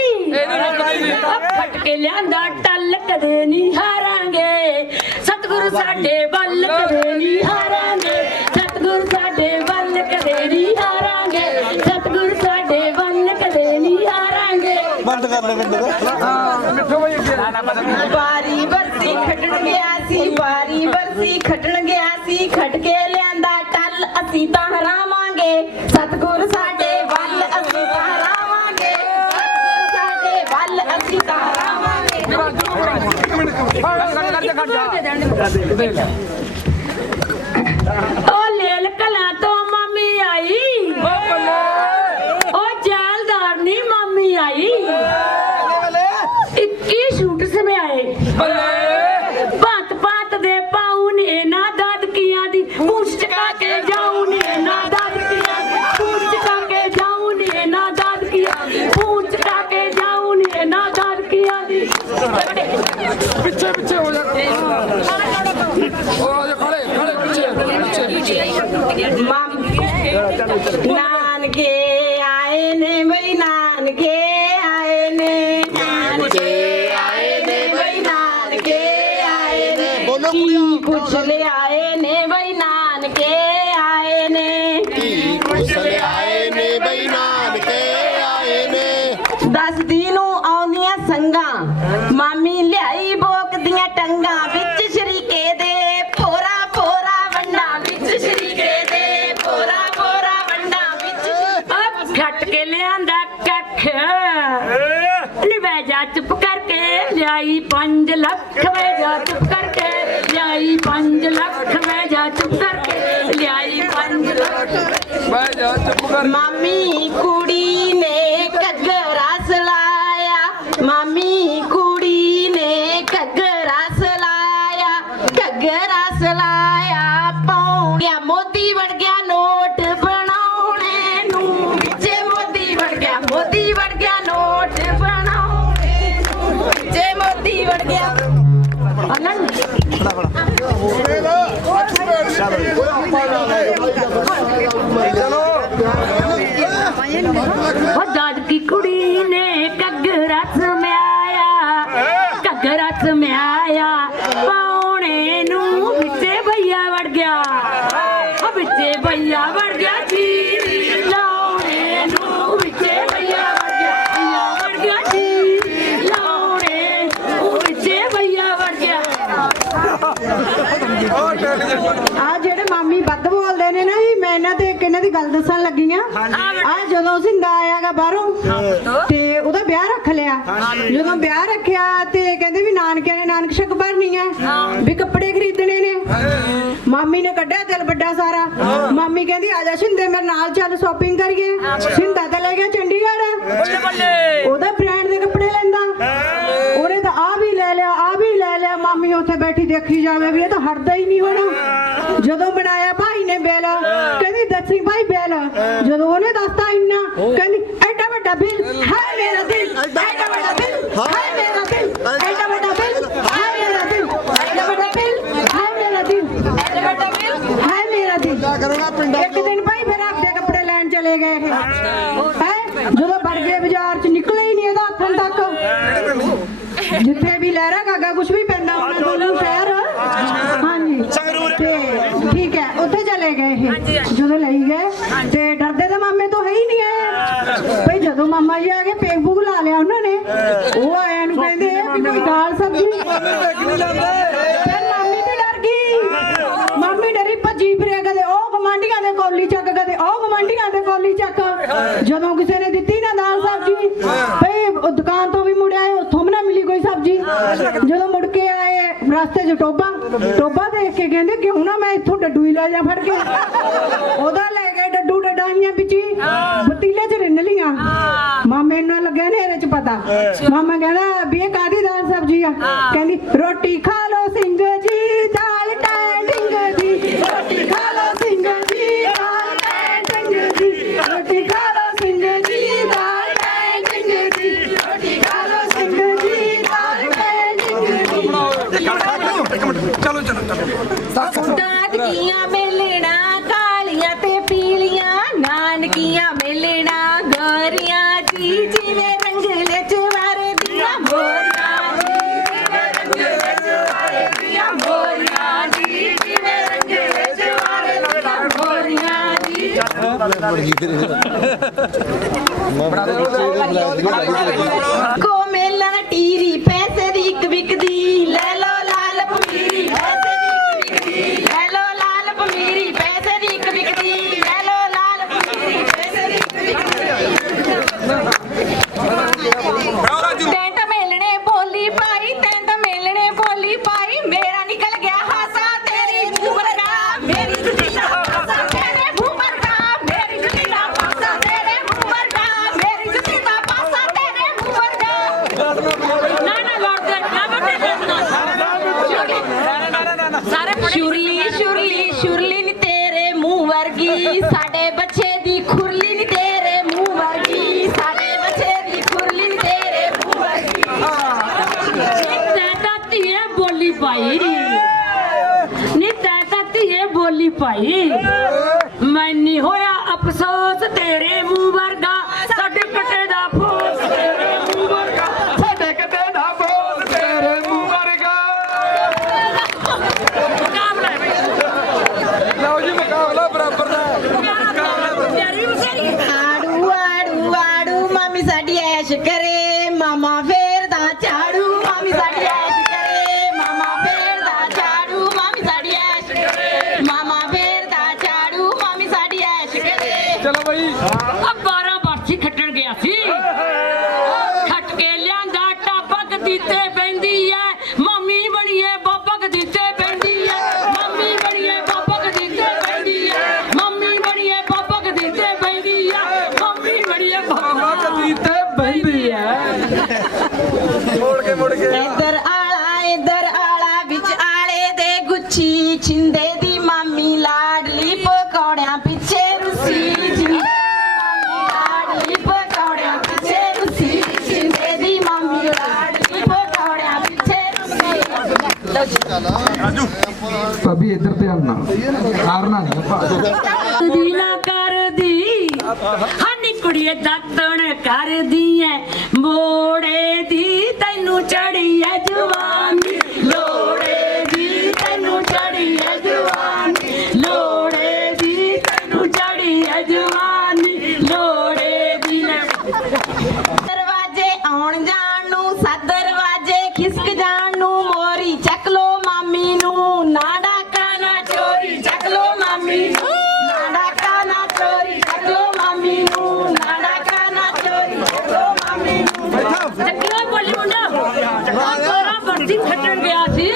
ਫਟ ਕੇ ਲਿਆਂਦਾ ਟੱਲ ਕਦੇ ਨਹੀਂ ਹਾਰਾਂਗੇ ਸਤਿਗੁਰੂ ਸਾਡੇ ਵੱਲ ਕਦੇ ਨਹੀਂ ਹਾਰਾਂਗੇ ਸਤਿਗੁਰੂ ਸਾਡੇ ਵੱਲ ਕਦੇ ਨਹੀਂ ਹਾਰਾਂਗੇ ਸਤਿਗੁਰੂ ਸਾਡੇ ਵੱਲ ਕਦੇ ਨਹੀਂ ਹਾਰਾਂਗੇ ਬੰਦ ਕਰ ਲੈ ਬੰਦ ਬਾਰੀ ਵਰਸੀ ਖੱਟਣ ਗਿਆ ਸੀ ਬਾਰੀ ਵਰਸੀ ਖੱਟਣ ਗਿਆ ਸੀ ਖੱਟ ਕੇ ਲਿਆਂਦਾ ਟੱਲ ਅਸੀਂ ਤਾਂ ਹਰਾਵਾਂਗੇ ਸਤਿਗੁਰ ਸਾਡੇ ਵੱਲ ਅਸੀਂ ਤਾਂ ਹਰਾਵਾਂਗੇ ਸਤਿਗੁਰ ਸਾਡੇ ਵੱਲ ਅਸੀਂ ਤਾਂ ਹਰਾਵਾਂਗੇ ਉਹ ਲੇਲ ਕਲਾਂ ਤੋਂ ਮਾਮੀ ਆਈ ਉਹ ਜੈਲਦਾਰ ਨੀ ਮਾਮੀ ਆਈ 21 ਸੂਟ ਸਮਿਆਏ ਭਾਂਤ ਭਾਂਤ ਦੇ ਪਾਉ ਨੇ ਨਾ ਦਾਦਕੀਆਂ ਦੀ ਪੂਛ ਚਕਾ ਕੇ ਜਾਉ ਨੇ ਨਾ ਦਾਦਕੀਆਂ ਦੀ ਪੂਛ ਚਕਾ ਕੇ ਜਾਉ ਨੇ ਨਾ ਦਾਦਕੀਆਂ ਦੀ ਪੂਛ ਚਕਾ ਕੇ ਜਾਉ ਨੇ ਨਾ ਦਾਦਕੀਆਂ ਦੀ ਪਿੱਛੇ ਪਿੱਛੇ ਹੋ ਜਾ ਉਹ ਖੜੇ ਖੜੇ ਪਿੱਛੇ ਨਾਨਕੇ ਆਏ ਨੇ ਬਈ ਨਾਨਕੇ ਆਏ ਨੇ ਨਾਨਕੇ ਆਏ ਨੇ ਬਈ ਨਾਨਕੇ ਆਏ ਨੇ ਕੀ ਕੁਛ ਲਿਆਏ ਨੇ ਬਈ ਨਾਨਕੇ ਆਏ ਨੇ ਕੀ ਕੁਛ ਲਿਆਏ ਨੇ ਬਈ ਨਾਨਕੇ ਆਏ ਨੇ ਦਸਦੀ ਨੂੰ ਆਉਂਦੀਆਂ ਸੰਗਾਂ ਮਾਮੀ ਲਿਆਈ ਬੋਕ ਦੀਆਂ ਟੰਗਾਂ ਵਿੱਚ ਸ਼ਰੀਕੇ ਦੇ ਫੋਰਾ ਫੋਰਾ ਵੰਡਾਂ ਵਿੱਚ ਸ਼ਰੀਕੇ ਦੇ ਫੋਰਾ ਫੋਰਾ ਵੰਡਾਂ ਵਿੱਚ ਖੱਟ ਕੇ ਲਿਆਂਦਾ ਕੱਖ ਨਿਵੇਜਾ ਚੁੱਪ ਕਰਕੇ ਲਿਆਈ 5 ਲੱਖ ਵੇਜਾ ਚੁੱਪ ਕਰਕੇ ਲਿਆਈ 5 ਲੱਖ ਵੇਜਾ ਚੁੱਪ ਕਰਕੇ ਲਿਆਈ 5 ਲੱਖ ਬਹਿ ਜਾ ਚੁੱਪ ਕਰ ਮਾਮੀ ਕੁੜੀ ਨੇ ਘੱਗਰਾ ਸਲਾਇਆ ਮਾਮੀ ਕੁੜੀ ਨੇ ਘੱਗਰਾ ਸਲਾਇਆ ਘੱਗਰਾ ਸਲਾਇਆ ਪਾਉਣਿਆ ਮੋਦੀ ਵੜ ਗਿਆ ਨੋਟ ਬਣਾਉਣੇ ਨੂੰ ਵਿੱਚੇ ਮੋਦੀ ਵੜ ਗਿਆ ਨੋਟ ਬਣਾਉਣੇ ਨੂੰ ਵਿੱਚੇ ਮੋਦੀ ਵੜ ਗਿਆ ਉਹ ਦਾਦਕੀ ਕੁੜੀ ਨੇ ਘੱਗਰਾ ਸਮਿਆਇਆ ਪਾਉਣੇ ਨੂੰ ਵਿੱਚੇ ਭਈਆ ਵੜ ਗਿਆ ਉਹ ਵਿੱਚੇ ਭਈਆ ਵੜ ਗਿਆ ਜੀ ਲਾਉਣੇ ਨੂੰ ਵਿੱਚੇ ਭਈਆ ਵੜ ਗਿਆ ਜੀ ਲਾਉਣੇ ਨੂੰ ਵਿੱਚੇ ਭਈਆ ਵੜ ਗਿਆ ਆ ਜਿਹੜੇ ਮਾਮੀ ਵੱਧ ਬੋਲਦੇ ਨੇ ਨਾ ਜੀ ਮੈਂ ਇਹਨਾਂ ਤੇ ਕਿਹਨਾਂ ਦੀ ਗੱਲ ਦੱਸਣ ਲੱਗੀ ਆ ਆ ਜਦੋਂ ਸਿੰਦਾ ਆਇਆਗਾ ਬਾਹਰੋਂ ਤੇ ਉਹਦਾ ਵਿਆਹ ਰੱਖ ਲਿਆ ਜਦੋਂ ਵਿਆਹ ਰੱਖਿਆ ਤੇ ਕਹਿੰਦੇ ਵੀ ਨਾਨਕਿਆਂ ਨੇ ਨਾਨਕ ਸ਼ੱਕ ਭਰਨੀ ਹੈ ਵੀ ਕੱਪੜੇ ਖਰੀਦਣੇ ਨੇ ਮਾਮੀ ਨੇ ਕੱਢਿਆ ਦਿਲ ਵੱਡਾ ਸਾਰਾ ਮਾਮੀ ਕਹਿੰਦੀ ਆ ਜਾ ਸਿੰਦੇ ਮੇਰੇ ਨਾਲ ਚੱਲ ਸ਼ਾਪਿੰਗ ਕਰੀਏ ਸਿੰਦਾ ਤਾਂ ਲੈ ਗਿਆ ਚੰਡੀਗੜ੍ਹ ਉਹਦਾ ਬ੍ਰਾਂਡ ਦੇ ਕੱਪੜੇ ਲੈਂਦਾ ਉਹਨੇ ਤਾਂ ਆ ਵੀ ਲੈ ਲਿਆ ਮਾਮੀ ਉੱਥੇ ਬੈਠੀ ਦੇਖੀ ਜਾਵੇ ਵੀ ਇਹ ਤਾਂ ਹਟਦਾ ਹੀ ਨਹੀਂ ਹੁਣ ਜਦੋਂ ਬਣਾਇਆ ਭਾਈ ਨੇ ਬਿੱਲ ਕਹਿੰਦੀ ਦੱਸੀ ਭਾਈ ਬਿੱਲ ਜਦੋਂ ਉਹਨੇ ਦੱਸਤਾ ਇੰਨਾ ਕਹਿੰਦੀ ਐਡਾ ਵੱਡਾ ਬਿੱਲ ਹਾਏ ਮੇਰਾ ਦਿਲ ਐਡਾ ਵੱਡਾ ਬਿੱਲ ਹਾਏ ਮੇਰਾ ਦਿਲ ਐਡਾ ਵੱਡਾ ਬਿੱਲ ਹਾਏ ਮੇਰਾ ਦਿਲ ਐਡਾ ਵੱਡਾ ਬਿੱਲ ਹਾਏ ਮੇਰਾ ਦਿਲ ਐਡਾ ਵੱਡਾ ਬਿੱਲ ਹਾਏ ਮੇਰਾ ਦਿਲ ਇੱਕ ਦਿਨ ਭਾਈ ਫਿਰ ਆਪਦੇ ਕੱਪੜੇ ਲੈਣ ਚਲੇ ਗਏ ਇਹ ਹੈ ਜਦੋਂ ਵੜ ਗਏ ਬਾਜ਼ਾਰ ਚ ਨਿਕਲੇ ਹੀ ਨਹੀਂ ਇਹਦਾ ਹੱਥਾਂ ਤੱਕ ਜਿੱਥੇ ਵੀ ਲਹਿਰਾ ਗਾਗਾ ਕੁਝ ਵੀ ਪੈਂਦਾ ਉਹਨਾਂ ਦੋਨੋਂ ਸ਼ਹਿਰ ਹਾਂਜੀ ਤੇ ਠੀਕ ਹੈ ਉੱਥੇ ਚਲੇ ਗਏ ਇਹ ਜਦੋਂ ਲਈ ਗਏ ਤੇ ਡਰਦੇ ਤਾਂ ਮਾਮੇ ਤੋਂ ਹੈ ਹੀ ਨਹੀਂ ਆਏ ਭਈ ਜਦੋਂ ਮਾਮਾ ਜੀ ਆ ਗਏ ਫੇਸਬੁੱਕ ਲਾ ਲਿਆ ਉਹਨਾਂ ਨੇ ਉਹ ਆਇਆ ਨੂੰ ਕਹਿੰਦੇ ਵੀ ਕੋਈ ਦਾਲ ਸਬਜ਼ੀ ਫਿਰ ਮਾਮੀ ਵੀ ਡਰ ਗਈ ਮਾਮੀ ਡਰੀ ਭੱਜੀ ਫਿਰੇ ਕਦੇ ਉਹ ਗਮਾਂਡੀਆਂ ਦੇ ਕੋਲੀ ਚੱਕ ਕਦੇ ਉਹ ਗਮਾਂਡੀਆਂ ਦੇ ਕੋਲੀ ਚੱਕ ਜਦੋਂ ਕਿਸੇ ਨੇ ਦਿੱਤੀ ਨਾ ਦਾਲ ਸਬਜ਼ੀ ਭਈ ਉਹ ਦੁਕਾਨ ਤੋਂ ਵੀ ਮੁੜਿਆ ਉੱਥੋਂ ਵੀ ਨਾ ਮਿਲੀ ਕੋਈ ਸਬਜ਼ੀ ਜਦੋਂ ਮੁੜ ਕੇ ਆਏ ਰਸਤੇ 'ਚ ਟੋਬਾ ਦੇਖ ਕੇ ਕਹਿੰਦੇ ਕਿਉਂ ਨਾ ਮੈਂ ਇੱਥੋਂ ਡੱਡੂ ਹੀ ਲੈ ਜਾ ਫੜ ਕੇ ਉਹਦਾ ਲੈ ਗਏ ਡੱਡੂ ਡਡਾਈਆਂ ਸਬਜ਼ੀਆਂ ਵਿੱਚ ਹੀ ਪਤੀਲੇ 'ਚ ਰਿੰਨ ਲੀਆਂ ਮਾਮੇ ਨੂੰ ਲੱਗਿਆ ਨੇਰੇ 'ਚ ਪਤਾ ਮਾਮਾ ਕਹਿੰਦਾ ਵੀ ਇਹ ਕਾਦੀ ਦਾਲ ਸਬਜ਼ੀ ਆ ਕਹਿੰਦੀ ਰੋਟੀ ਖਾ ਲੋ ਸਿੰਘ ਜੀ ਦਾਲ ਟੈਂਡਿੰਗ ਦੀ ਰੋਟੀ ਖਾ ਲੋ ਸਿੰਘ ਜੀ ਦਾਲ ਟੈਂਡਿੰਗ ਦੀ ਰੋਟੀ ਖਾ ਲੋ ਸਿੰਘ ਜੀ ਦਾਲ ਟੈਂਡਿੰਗ ਦੀ ਰੋਟੀ ਖਾ ਲੋ ਸਿੰਘ ਜੀ ਦਾਲ ਟੈਂਡਿੰਗ ਦੀ ਚਲੋ ਚਲੋ ਚਲੋ ਦਾਦਕੀਆਂ ਮੇਲਣਾ ਕਾਲੀਆਂ ਤੇ ਪੀਲੀਆਂ ਨਾਨਕੀਆਂ ਮੇਲਣਾ ਗੋਰੀਆਂ ਜੀ ਜਿਵੇਂ ਰੰਗਲੇ ਚ ਵਰਦੀਆਂ ਮੋਰੀਆਂ ਜੀ ਜਿਵੇਂ ਰੰਗਲੇ ਚ ਵਰਦੀਆਂ ਮੋਰੀਆਂ ਜੀ ਕੋ ਮੇਲਣਾ ਟੀਰੀ ਪੈਸੇ ਦੀ ਇੱਕ ਵਿਕਦੀ ਲੈ ਲੋ ਲਾਲ ਪਮੀਰੀ ਪੈਸੇ ਦੀ ਇੱਕ ਵਿਕਦੀ ਲੈ ਲੋ ਲਾਲ ਪਮੀਰੀ ਪੈਸੇ ਦੀ ਇੱਕ ਵਿਕਦੀ ਲੈ ਲੋ ਲਾਲ ਪਮੀਰੀ ਪੈਸੇ ਦੀ ਇੱਕ ਵਿਕਦੀ ਟੈਂਟ ਮੇਲਣੇ ਬੋਲੀ ਪਾਈ ਟੈਂਟ ਮੇਲਣੇ ਬੋਲੀ ਪਾਈ ਮੇਰਾ ਨਿਕਲ ਗਿਆ ਹਾਸਾ ਤੇਰੀ ਉਮਰ ਦਾ ਮੇਰੀ ਜੁੱਤੀ ਦਾ ਹਾਸਾ ਤੇਰੇ ਉਮਰ ਦਾ ਮੇਰੀ ਜੁੱਤੀ ਦਾ ਹਾਸਾ ਤੇਰੇ ਉਮਰ ਦਾ ਮੇਰੀ ਜੁੱਤੀ ਦਾ ਹਾਸਾ ਤੇਰੇ ਉਮਰ ਦਾ ਨਾ ਨਾ ਲੜਦੇ ਨਾ ਬੱਟੇ ਸ਼ੁਰਲੀ ਸ਼ੁਰਲੀ ਸ਼ੁਰਲੀ ਨੀ ਤੇਰੇ ਮੂੰਹ ਵਰਗੀ ਸਾਡੇ ਬੱਚੇ ਦੀ ਖੁਰਲੀ ਨੀ ਤੇਰੇ ਮੂੰਹ ਵਰਗੀ ਸਾਡੇ ਬੱਚੇ ਦੀ ਖੁਰਲੀ ਨੀ ਤੇਰੇ ਮੂੰਹ ਵਰਗੀ ਤੈਂ ਤਾਂ ਧੀਏ ਬੋਲੀ ਪਾਈ ਨੀ ਤੈਂ ਤਾਂ ਧੀਏ ਬੋਲੀ ਪਾਈ ਮੈਨੀ ਹੋਇਆ ਅਫਸੋਸ ਤੇਰੇ ਮੂੰਹ ਵਰਗਾ ਸਾਡੇ ਕੱਟੇ ਦਾ ਫੋਸ ਤੇਰੇ ਮੂੰਹ ਵਰਗਾ ਸਾਡੇ ਕਿਤੇ ਦਾ ਬੋਲ ਤੇਰੇ ਮੂੰਹ ਵਰਗਾ ਮੁਕਾਬਲਾ ਲਓ ਜੀ ਮੁਕਾਬਲਾ ਬਰਾਬਰ ਦਾ ਪਿਆਰੀ ਬਸੇਰੀ ਆੜੂ ਆੜੂ ਆੜੂ ਮਾਮੀ ਸਾਡੀ ਐਸ਼ ਕਰੇ ਮਾਮਾ ਫੇਰਦਾ ਝਾੜੂ ਮਾਮੀ ਸਾਡੀ ਐਸ਼ ਕਰੇ ਮਾਮਾ ਫੇਰਦਾ ਝਾੜੂ ਮਾਮੀ ਸਾਡੀ ਐਸ਼ ਕਰੇ ਮਾਮਾ ਫੇਰਦਾ ਝਾੜੂ ਮਾਮੀ ਸਾਡੀ ਐਸ਼ ਕਰੇ ਚਲੋ ਬਈ ਆ 12 ਬਰਸੀ ਖੱਟਣ ਗਿਆ ਸੀ ਖੱਟ ਕੇ ਲਿਆਂਦਾ ਟਾਪਕ ਦਿੱਤੇ ਪੈਂਦੀ ਐ ਮਾਮੀ ਬਣੀਏ ਬਾਬਕ ਦਿੱਤੇ ਪੈਂਦੀ ਐ ਮਾਮੀ ਬਣੀਏ ਬਾਬਕ ਦਿੱਤੇ ਪੈਂਦੀ ਐ ਮਾਮੀ ਬਣੀਏ ਬਾਬਕ ਦਿੱਤੇ ਪੈਂਦੀ ਐ ਮਾਮੀ ਬਣੀਏ ਬਾਬਕ ਕਦੀ ਤੇ ਬੈਂਦੀ ਐ ਮੁੜ ਕੇ ਇੱਧਰ ਆਲਾ ਵਿੱਚ ਆਲੇ ਦੇ ਗੁੱਛੀ ਛਿੰਦੇ ਦੀ ਮਾਮੀ ਲਾਡਲੀ ਪਕੌੜਿਆਂ ਪਿੱਛੇ ਰੁੱਸੀ ਜੀ ਲਾਡਲੀ ਪਕੌੜਿਆਂ ਪਿੱਛੇ ਰੁੱਸੀ ਛਿੰਦੇ ਦੀ ਮਾਮੀ ਲਾਡਲੀ ਪਕੌੜਿਆਂ ਪਿੱਛੇ ਰੁੱਸੀ ਭਾਬੀ ਇੱਧਰ ਤੇ ਆਉਣਾ ਹਾਰਨਾ ਨਹੀਂ ਆਪਾਂ ਦੀ ਨਾ ਕਰਦੀ ਹਾਨੀ ਕੁੜੀਏ ਦਾਤਣ ਕਰਦੀ ਐ ਮੋੜੇ ਦੀ ਤੈਨੂੰ ਚੜੀ ਐ ਜਵਾਨੀ ਲੋੜੇ ਦੀ ਤੈਨੂੰ ਚੜੀ ਐ ਜਵਾਨੀ ਲੋੜੇ ਦੀ ਤੈਨੂੰ ਚੜੀ ਐ ਜਵਾਨੀ ਲੋੜੇ ਦੀ ਦਰਵਾਜ਼ੇ ਆਉਣ ਜਾਣ ਨੂੰ ਸੱਤ ਦਰਵਾਜ਼ੇ ਖਿਸਕ ਜਾਣ ਨੂੰ ਮੋਰੀ ਚੱਕ ਲੋ ਮਾਮੀ ਨੂੰ ਨਾ ਡਾਕਾ ਨਾ ਚੋਰੀ ਚੱਕ ਲੋ ਮਾਮੀ ਨੂੰ ਨਾ ਡਾਕਾ ਨਾ ਚੋਰੀ ਚੱਕ ਲੋ ਮਾਮੀ ਨੂੰ ਨਾ ਡਾਕਾ ਨਾ ਚੋਰੀ ਚੱਕ ਲੋ ਮਾਮੀ ਨੂੰ ਚੱਕਰਾ ਬੋਲੀ ਮੁੰਡਾ ਆ ਗੋਰਾ ਬੰਦੀ ਖੱਟਣ ਗਿਆ ਸੀ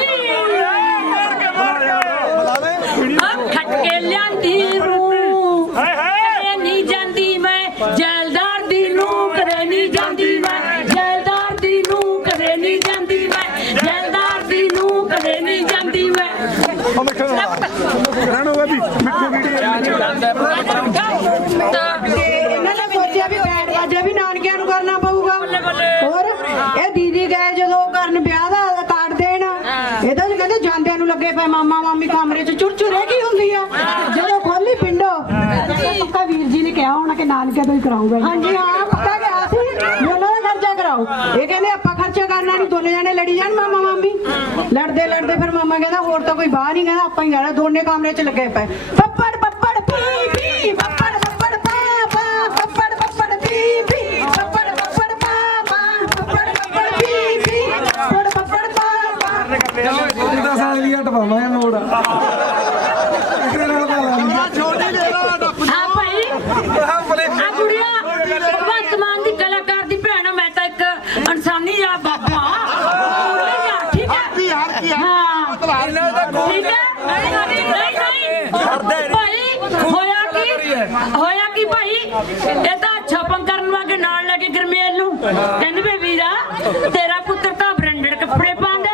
ਆ ਖੱਟ ਕੇ ਲਿਆਂਦੀ ਰੂ ਕਦੇ ਨਹੀਂ ਜਾਂਦੀ ਮੈਂ ਜੈਲਦਾਰ ਦੀ ਨੂੰ ਕਦੇ ਨਹੀਂ ਜਾਂਦੀ ਮੈਂ ਜੈਲਦਾਰ ਦੀ ਨੂੰ ਕਦੇ ਨਹੀਂ ਜਾਂਦੀ ਮੈਂ ਜੈਲਦਾਰ ਦੀ ਨੂੰ ਕਦੇ ਨਹੀਂ ਜਾਂਦੀ ਮੈਂ ਰਹਿਣੋ ਬਾਬੀ ਮਿੱਠੂ ਵੀਡੀਓ ਇਹਨਾਂ ਨੇ ਸੋਚਿਆ ਵੀ ਅਜੇ ਵੀ ਨਾਨਕਿਆਂ ਨੂੰ ਕਰਨਾ ਪਊਗਾ ਹੋਰ ਇਹ ਦੀਦੀ ਗਏ ਜਦੋਂ ਕਰਨ ਵਿਆਹ ਦਾ ਕਾਰਡ ਦੇਣ ਇਹਦਾ ਜੀ ਕਹਿੰਦੇ ਜਾਂਦਿਆਂ ਨੂੰ ਲੱਗੇ ਪਏ ਮਾਮਾ ਮਾਮੀ ਕਮਰੇ 'ਚ ਚੁਰਚੁਰੇ ਕੀ ਹੁੰਦੀ ਆ ਜਦੋਂ ਖੋਲੀ ਪਿੰਡੋ ਪੱਕਾ ਵੀਰ ਜੀ ਨੇ ਕਿਹਾ ਹੋਣਾ ਕਿ ਨਾਨਕਿਆਂ ਤੋਂ ਹੀ ਕਰਾਊਗਾ ਹਾਂਜੀ ਹਾਂ ਪੱਕਾ ਗਿਆ ਸੀ ਵੀ ਉਹਨਾਂ ਦਾ ਖਰਚਾ ਕਰਾਓ ਇਹ ਕਹਿੰਦੇ ਆਪਾਂ ਖਰਚਾ ਕਰਨਾ ਨਹੀਂ ਦੋਨੇ ਜਾਣੇ ਲੜੀ ਜਾਣ ਮਾਮਾ ਮਾਮੀ ਲੜਦੇ ਲੜਦੇ ਫਿਰ ਮਾਮਾ ਕਹਿੰਦਾ ਹੋਰ ਤਾਂ ਕੋਈ ਬਾਹਰ ਨਹੀਂ ਕਹਿੰਦਾ ਆਪਾਂ ਹੀ ਜਾਣਾ ਦੋਨੇ ਕਮਰੇ 'ਚ ਲੱਗੇ ਪਏ ਪੱਪੜ ਪੱਪੜ ਪੀ ਪੀ ਪੱਪੜ ਪੱਪੜ ਪਾ ਪਾ ਪੱਪੜ ਪੱਪੜ ਪੀ ਪੀ ਪੱਪੜ ਪੱਪੜ ਪਾ ਪਾ ਪੱਪੜ ਪੱਪੜ ਪੀ ਪੀ ਪੱਪੜ ਪੱਪੜ ਪਾ ਪਾ ਇਹਦਾ ਸਾਲੀ ਹਟਵਾਵਾਂ ਇਹ ਮੋੜ ਇਹਦੇ ਨਾਲ ਦਾ ਹਾਂ ਭਾਈ ਆ ਗੁੜੀਆ ਭਗਵੰਤ ਮਾਨ ਦੀ ਕਲਾਕਾਰ ਦੀ ਭੈਣ ਮੈਂ ਤਾਂ ਇੱਕ ਇਨਸਾਨੀ ਆ ਬਾਬਾ ਠੀਕ ਹੈ ਹਾਂ ਠੀਕ ਹੈ ਨਹੀਂ ਭਾਈ ਹੋਇਆ ਕੀ ਹੋਇਆ ਕੀ ਭਾਈ ਇਹ ਤਾਂ ਛਾਪਾਂ ਕਰਨ ਵਾਗੇ ਨਾਲ ਲੈ ਕੇ ਗਰਮੇਲ ਨੂੰ ਕਹਿੰਦੇ ਵੇ ਵੀਰਾ ਤੇਰਾ ਪੁੱਤਰ ਤਾਂ ਬ੍ਰਾਂਡਡ ਕੱਪੜੇ ਪਾਉਂਦਾ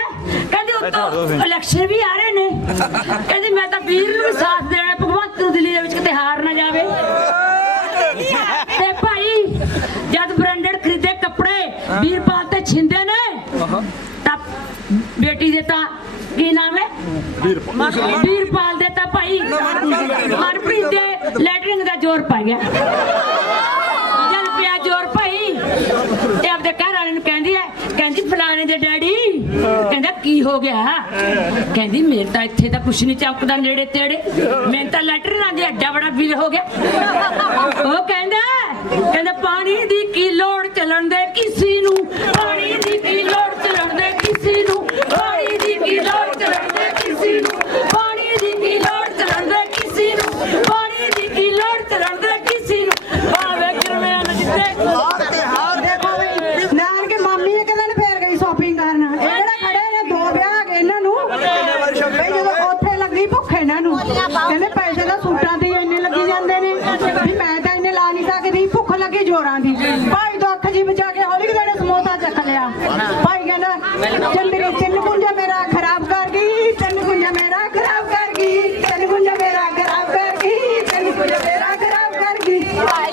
ਕਹਿੰਦੀ ਉੱਤੋਂ ਇਲੈਕਸ਼ਨ ਵੀ ਆ ਰਹੇ ਨੇ ਕਹਿੰਦੀ ਮੈਂ ਤਾਂ ਵੀਰ ਨੂੰ ਵੀ ਸਾਥ ਦੇਣਾ ਭਗਵੰਤ ਨੂੰ ਦਿੱਲੀ ਦੇ ਵਿੱਚ ਕਿਤੇ ਹਾਰ ਨਾ ਜਾਵੇ ਤੇ ਭਾਈ ਜਦ ਬ੍ਰਾਂਡਡ ਖਰੀਦੇ ਕੱਪੜੇ ਵੀਰਪਾਲ ਤੇ ਛਿੰਦੇ ਨੇ ਤਾਂ ਬੇਟੀ ਦੇ ਤਾਂ ਕੀ ਨਾਮ ਹੈ ਵੀਰਪਾਲ ਦੇ ਤਾਂ ਭਾਈ ਮਨਪ੍ਰੀਤ ਦੇ ਲੈਟਰਿੰਗ ਦਾ ਜ਼ੋਰ ਪੈ ਗਿਆ ਜਦ ਪਿਆ ਜ਼ੋਰ ਭਾਈ ਤੇ ਆਪਦੇ ਘਰ ਵਾਲੇ ਨੂੰ ਕਹਿੰਦੀ ਹੈ ਕਹਿੰਦੀ ਫਲਾਣੇ ਦੇ ਡੈਡੀ ਕਹਿੰਦਾ ਕੀ ਹੋ ਗਿਆ ਕਹਿੰਦੀ ਮੇਰੇ ਤਾਂ ਇੱਥੇ ਤਾਂ ਕੁਛ ਨਹੀਂ ਚਮਕਦਾ ਨੇੜੇ ਤੇੜੇ ਮੈਨੂੰ ਤਾਂ ਲੈਟਰਿੰਗ ਦੇ ਐਡਾ ਬੜਾ ਬਿੱਲ ਹੋ ਗਿਆ ਉਹ ਕਹਿੰਦਾ ਪਾਣੀ ਦੀ ਕੀ ਲੋੜ ਚੱਲਣ ਦੇ ਕਿਸੇ ਨੂੰ ਪਾਣੀ ਦੀ ਕੀ ਲੋੜ ਚੱਲਣ ਦੇ ਕਿਸੇ ਨੂੰ ਪਾਣੀ ਦੀ ਕੀ ਲੋੜ ਚੱਲਣ ਦੇ ਕਿਸੇ ਨੂੰ ਪਾਣੀ ਦੀ ਕੀ ਲੋੜ ਚੱਲਣ ਦੇ ਕਿਸੇ ਨੂੰ ਪਾਣੀ ਦੀ ਕੀ ਲੋੜ ਚੱਲਣ ਦੇ ਕਿਸੇ ਨੂੰ ਭਾਵੇਂ ਕਿਵੇਂ ਨਾ ਜਿੱਤੇ ਦੇਖੋ ਬਈ ਨਾਨਕੇ ਮਾਮੀ ਨੇ ਕਦੋਂ ਫੇਰ ਗਈ ਸ਼ਾਪਿੰਗ ਕਰਨ ਇਹ ਜਿਹੜਾ ਖੜੇ ਨੇ ਦੋ ਵਿਆਹ ਆ ਗਏ ਇਹਨਾਂ ਨੂੰ ਬਈ ਜਦੋਂ ਉੱਥੇ ਲੱਗੀ ਭੁੱਖ ਇਹਨਾਂ ਨੂੰ ਕਹਿੰਦੇ ਪੈਸੇ ਤਾਂ ਸੂਟਾਂ ਤੇ ਇੰਨੇ ਲੱਗੀ ਜਾਂਦੇ ਨੇ ਵੀ ਮੈਂ ਤਾਂ ਇੰਨੇ ਲਾ ਨਹੀਂ ਸਕਦੀ ਭੁੱਖ ਲੱਗੀ ਜੋਰਾਂ ਦੀ ਭਾਈ ਤੋਂ ਅੱਖ ਜੀ ਬਚਾ ਕੇ ਹੌਲੀ ਜਿਹੇ ਸਮੋਸਾ ਚੱਕ ਲਿਆ ਭਾਈ ਕਹਿੰਦਾ ਚੰਦਰੀ ਤਿੰਨ ਗੁੰਜਾ ਮੇਰਾ ਖਰਾਬ ਕਰ ਗਈ ਤਿੰਨ ਗੁੰਜਾ ਮੇਰਾ ਖਰਾਬ ਕਰ ਗਈ ਤਿੰਨ ਗੁੰਜਾ ਮੇਰਾ ਖਰਾਬ ਕਰ ਗਈ ਤਿੰਨ ਗੁੰਜਾ ਮੇਰਾ ਖਰਾਬ ਕਰ ਗਈ ਭਾਈ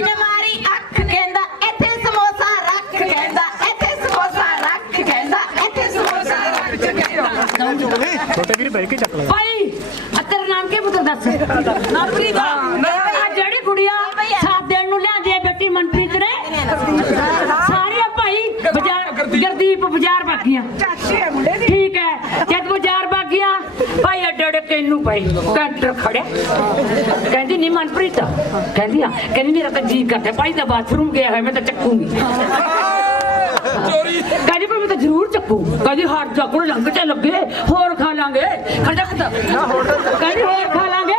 ਨੇ ਮਾਰੀ ਅੱਖ ਕਹਿੰਦਾ ਇੱਥੇ ਸਮੋਸਾ ਰੱਖ ਕਹਿੰਦਾ ਇੱਥੇ ਸਮੋਸਾ ਰੱਖ ਕਹਿੰਦਾ ਇੱਥੇ ਸਮੋਸਾ ਰੱਖ ਕਹਿੰਦਾ ਛੋਟੇ ਵੀਰ ਬਹਿ ਕੇ ਚੱਕ ਲੈ ਭਾਈ ਆ ਤੇਰਾ ਨਾਮ ਕੀ ਪੁੱਤਰ ਦੱਸ ਮਨਪ੍ਰੀਤ ਦਾ ਆ ਜਿਹੜੀ ਗੁੜੀਆ ਸਾਥ ਦੇਣ ਨੂੰ ਲਿਆਂਦੀ ਹੈ ਬੇਟੀ ਮਨਪ੍ਰੀਤ ਨੇ ਸਾਰੀਆਂ ਭਾਈ ਬਾਜ਼ਾਰ ਗਰਦੀਪ ਬਾਜ਼ਾਰ ਬਾਗੀਆਂ ਠੀਕ ਹੈ ਜਦ ਬਾਜ਼ਾਰ ਬਾਗੀਆਂ ਭਾਈ ਅੱਡੇ ਕਿੰਨੂ ਪਈ ਕੰਟਰ ਖੜਿਆ ਕਹਿੰਦੀ ਨਹੀਂ ਮਨਪ੍ਰੀਤ ਕਹਿੰਦੀ ਮੇਰਾ ਤਾਂ ਜੀ ਕਰਦਾ ਭਾਈ ਦਾ ਬਾਥਰੂਮ ਗਿਆ ਹੈ ਮੈਂ ਤਾਂ ਚੱਕੂਗੀ ਕਹਿੰਦੀ ਪਰ ਮੈਂ ਤਾਂ ਜ਼ਰੂਰ ਚੱਕੂ ਕਹਿੰਦੀ ਹੱਟ ਜਾ ਕੋਲ ਲੰਘ ਤੇ ਲੱਗੇ ਹੋਰ ਖਾ ਲਾਂਗੇ ਕਹਿੰਦੀ ਹੋਰ ਖਾ ਲਾਂਗੇ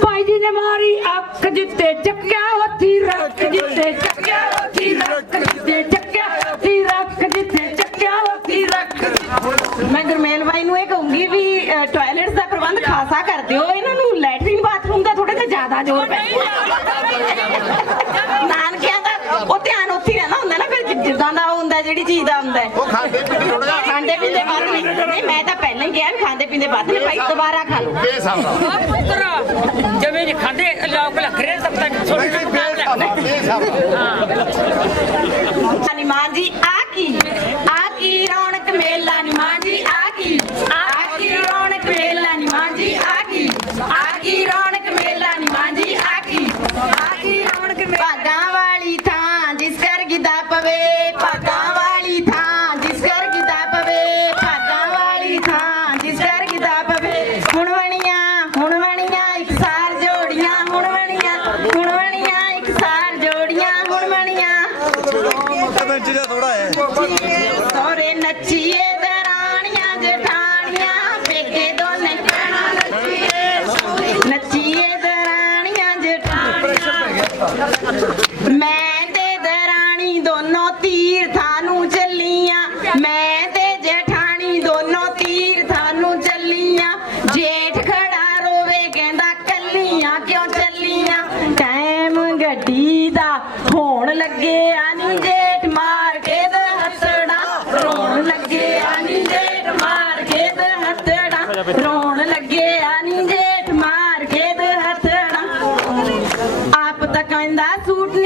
ਭਾਈ ਜੀ ਨੇ ਮਾਰੀ ਅੱਖ ਜਿੱਤੇ ਚੱਕਿਆ ਹੱਥੀ ਰੱਖ ਜਿੱਤੇ ਚੱਕਿਆ ਹੱਥੀ ਰੱਖ ਜਿੱਤੇ ਚੱਕਿਆ ਹੱਥੀ ਰੱਖ ਜਿੱਤੇ ਚੱਕਿਆ ਹੱਥੀ ਰੱਖ ਮੈਂ ਗੁਰਮੇਲ ਬਾਈ ਨੂੰ ਇਹ ਕਹੂੰਗੀ ਵੀ ਟਾਇਲਟਸ ਦਾ ਪ੍ਰਬੰਧ ਖਾਸਾ ਕਰ ਦਿਓ ਇਹਨਾਂ ਨੂੰ ਲੈਟਰਿਨ ਬਾਥਰੂਮ ਦਾ ਥੋੜਾ ਜਿਹਾ ਜ਼ਿਆਦਾ ਜ਼ੋਰ ਪੈ ਨਾਨਕਿਆਂ ਦਾ ਉਹ ਧਿਆਨ ਉੱਥੇ ਰਹਿੰਦਾ ਹੁੰਦਾ ਨਾ ਫਿਰ ਜਿੱਦਾਂ ਦਾ ਹੁੰਦਾ ਜਿਹੜੀ ਚੀਜ਼ ਦਾ ਹੁੰਦਾ ਉਹ ਖਾਂਦੇ ਪੀਂਦੇ ਵੱਧ ਨਹੀਂ ਮੈਂ ਤਾਂ ਪਹਿਲਾਂ ਹੀ ਕਿਹਾ ਵੀ ਖਾਂਦੇ ਪੀਂਦੇ ਵੱਧ ਨੇ ਭਾਈ ਦੁਬਾਰਾ ਖਾ ਲਓ ਪੁੱਤਰ ਜਿਵੇਂ ਜੇ ਖਾਂਦੇ ਲੋਕ ਲੱਗ ਰਹੇ ਸਭ ਤੱਕ ਛੋਟੇ ਨੀ ਮਾਂ ਜੀ ਆ ਕੀ ਰੌਣਕ ਮੇਲਾ ਨੀ ਮਾਂ ਜੀ ਆ ਕੀ ਰੌਣਕ ਮੇਲਾ ਨੀ ਮਾਂ ਜੀ ਆ ਕੀ ਰੌਣਕ ਮੇਲਾ ਨੀ ਮਾਂ ਜੀ ਆ ਕੀ ਰੌਣਕ ਭਾਗਾਂ ਵਾਲੀ ਥਾਂ ਜਿਸ ਕਰ ਗਿੱਧਾ ਪਵੇ ਭਾਗਾਂ ਵਾਲੀ ਥਾਂ ਜਿਸ ਕਰ ਗਿੱਧਾ ਪਵੇ ਭਾਗਾਂ ਵਾਲੀ ਥਾਂ ਜਿਸ ਕਰ ਗਿੱਧਾ ਪਵੇ ਹੁਣ ਬਣੀਆਂ ਇੱਕ ਸਾਰ ਜੋੜੀਆਂ ਹੁਣ ਬਣੀਆਂ ਇੱਕ ਸਾਰ ਜੋੜੀਆਂ ਹੁਣ ਬਣੀਆਂ ਸੋਰੇ ਨੱਚੀਏ ਦਰਾਣੀਆਂ ਜਠਾਣੀਆਂ ਪੇਕੇ ਦੋਨੇ ਨੱਚੀਏ ਦਰਾਣੀਆਂ ਜਠਾਣੀਆਂ ਮੈਂ ਤੇ ਦਰਾਣੀ ਦੋਨੋਂ ਤੀਰਥਾਂ ਨੂੰ ਚੱਲੀਆਂ ਮੈਂ ਤੇ ਜਠਾਣੀ ਦੋਨੋਂ ਤੀਰਥਾਂ ਨੂੰ ਚੱਲੀਆਂ ਜੇਠ ਖੜਾ ਰੋਵੇ ਕਹਿੰਦਾ ਕੱਲੀਆਂ ਕਿਉਂ ਚੱਲੀਆਂ ਟਾਈਮ ਗੱਡੀ ਦਾ ਹੋਣ ਲੱਗੇ ਆਨੀ ਜੇਠ ਮਾਰ ਕੇ ਹੱਥੜਾ ਰੋਣ ਲੱਗੇ ਆਨੀ ਜੇਠ ਮਾਰ ਕੇ ਹੱਥੜਾ ਰੋਣ ਲੱਗੇ ਆਨੀ ਜੇਠ ਮਾਰ ਕੇ ਹੱਥੜਾ ਆਪ ਤਾਂ ਕਹਿੰਦਾ ਸੂਟ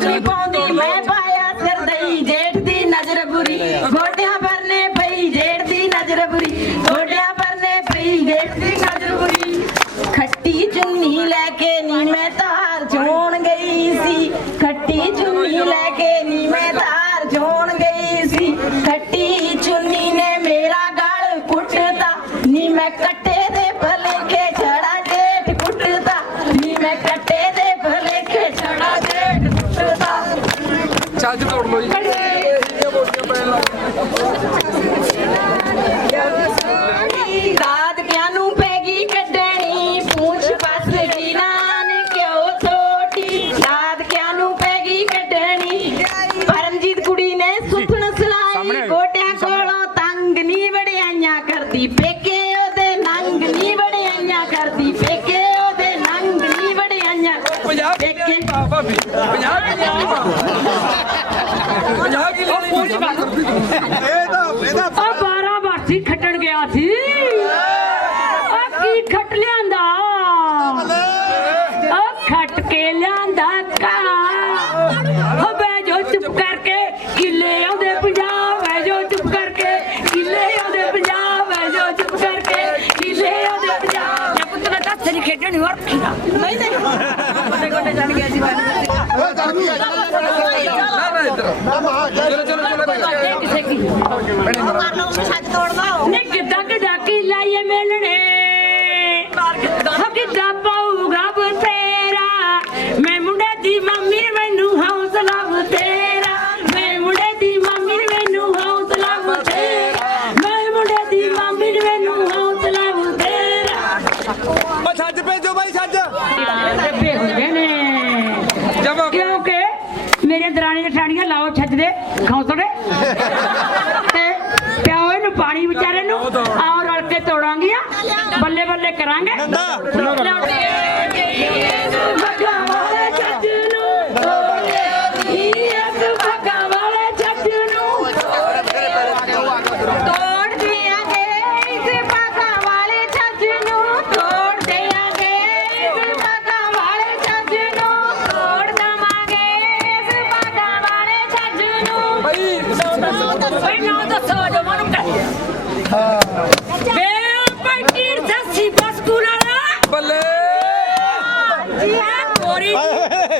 ਨਹੀਂ ਪਾਉਂਦੀ ਮੈਂ ਪਾਇਆ ਸਰਦਈ ਜੇਠ ਦੀ ਨਜ਼ਰ ਬੁਰੀ ਗੋਡਿਆਂ ਪਰਨੇ ਪਈ ਜੇਠ ਦੀ ਨਜ਼ਰ ਬੁਰੀ ਗੋਡਿਆਂ ਪਰਨੇ ਪਈ ਜੇਠ ਦੀ ਨਜ਼ਰ ਬੁਰੀ ਖੱਟੀ ਚੁੰਨੀ ਲੈ ਕੇ ਨੀ ਮੈਂ ਧਾਰ ਚੋਣ ਗਈ ਸੀ ਖੱਟੀ ਚੁੰਨੀ ਲੈ ਕੇ ਨੀ ਮੈਂ ਧਾਰ ਚੋਣ ਗਈ ਸੀ ਖੱਟੀ ਚੁੰਨੀ ਨੇ ਮੇਰਾ ਗਲ ਕੁੱਟ ਭਾਬੀ 50 ਕੀ ਲੈਣੀ 50 ਕੀ ਲੈਣੀ ਉਹ 12 ਵਾਰਸੀ ਖੱਟਣ ਗਿਆ ਸੀ ਉਹ ਕੀ ਖੱਟ ਲਿਆਂਦਾ ਉਹ ਖੱਟ ਕੇ ਲਿਆਂਦਾ ਕਾ ਹੋ ਬੈ ਜੋ ਚੁੱਪ ਕਰਕੇ ਕਿੱਲੇ ਆਉਂਦੇ 50 ਬੈ ਜੋ ਚੁੱਪ ਕਰਕੇ ਕਿੱਲੇ ਆਉਂਦੇ 50 ਬੈ ਜੋ ਚੁੱਪ ਕਰਕੇ ਕਿੱਲੇ ਆਉਂਦੇ 50 ਮੈਂ ਪੁੱਤ ਦਾ ਦੱਸ ਨਹੀਂ ਖੇਡਣੀ ਹੋਰ ਖੀਦਾ ਨਹੀਂ ਨਹੀਂ ਗੋਡੇ ਗੋਡੇ ਚੜ ਗਿਆ ਸੀ ਕਿਸੇ ਕੀ ਨੇ ਕਿੱਦਾਂ ਕਿੱਦਾਂ ਕੀ ਲਾਈਏ ਮਿਲਣੇ ਕਿੱਦਾਂ ਪਾਊਗਾ ਬਤੇਰਾ ਮੈਂ ਮੁੰਡੇ ਦੀ ਮੰਮੀ ਨੇ ਮੈਨੂੰ ਹੌਸਲਾ ਬਤੇਰਾ ਮੈਂ ਮੁੰਡੇ ਦੀ ਮੰਮੀ ਨੇ ਮੈਨੂੰ ਹੌਸਲਾ ਬਤੇਰਾ ਮੈਂ ਮੁੰਡੇ ਦੀ ਮੰਮੀ ਨੇ ਮੈਨੂੰ ਹੌਸਲਾ ਬਤੇਰਾ ਉਹ ਛੱਜ ਭੇਜੋ ਬਾਈ ਛੱਜ ਡੱਬੇ ਹੁੰਦੇ ਨੇ ਕਿਉਂਕਿ ਮੇਰੇ ਦਰਾਣੀ ਜਠਾਣੀਆਂ ਲਾਓ ਛੱਜ ਦੇ ਖੌਸੜੇ ਤੇ ਪਿਓ ਇਹਨੂੰ ਪਾਣੀ ਵਿਚਾਰੇ ਨੂੰ ਆਓ ਰਲ ਕੇ ਤੋੜਾਂਗੀਆਂ ਬੱਲੇ ਬੱਲੇ ਕਰਾਂਗੇ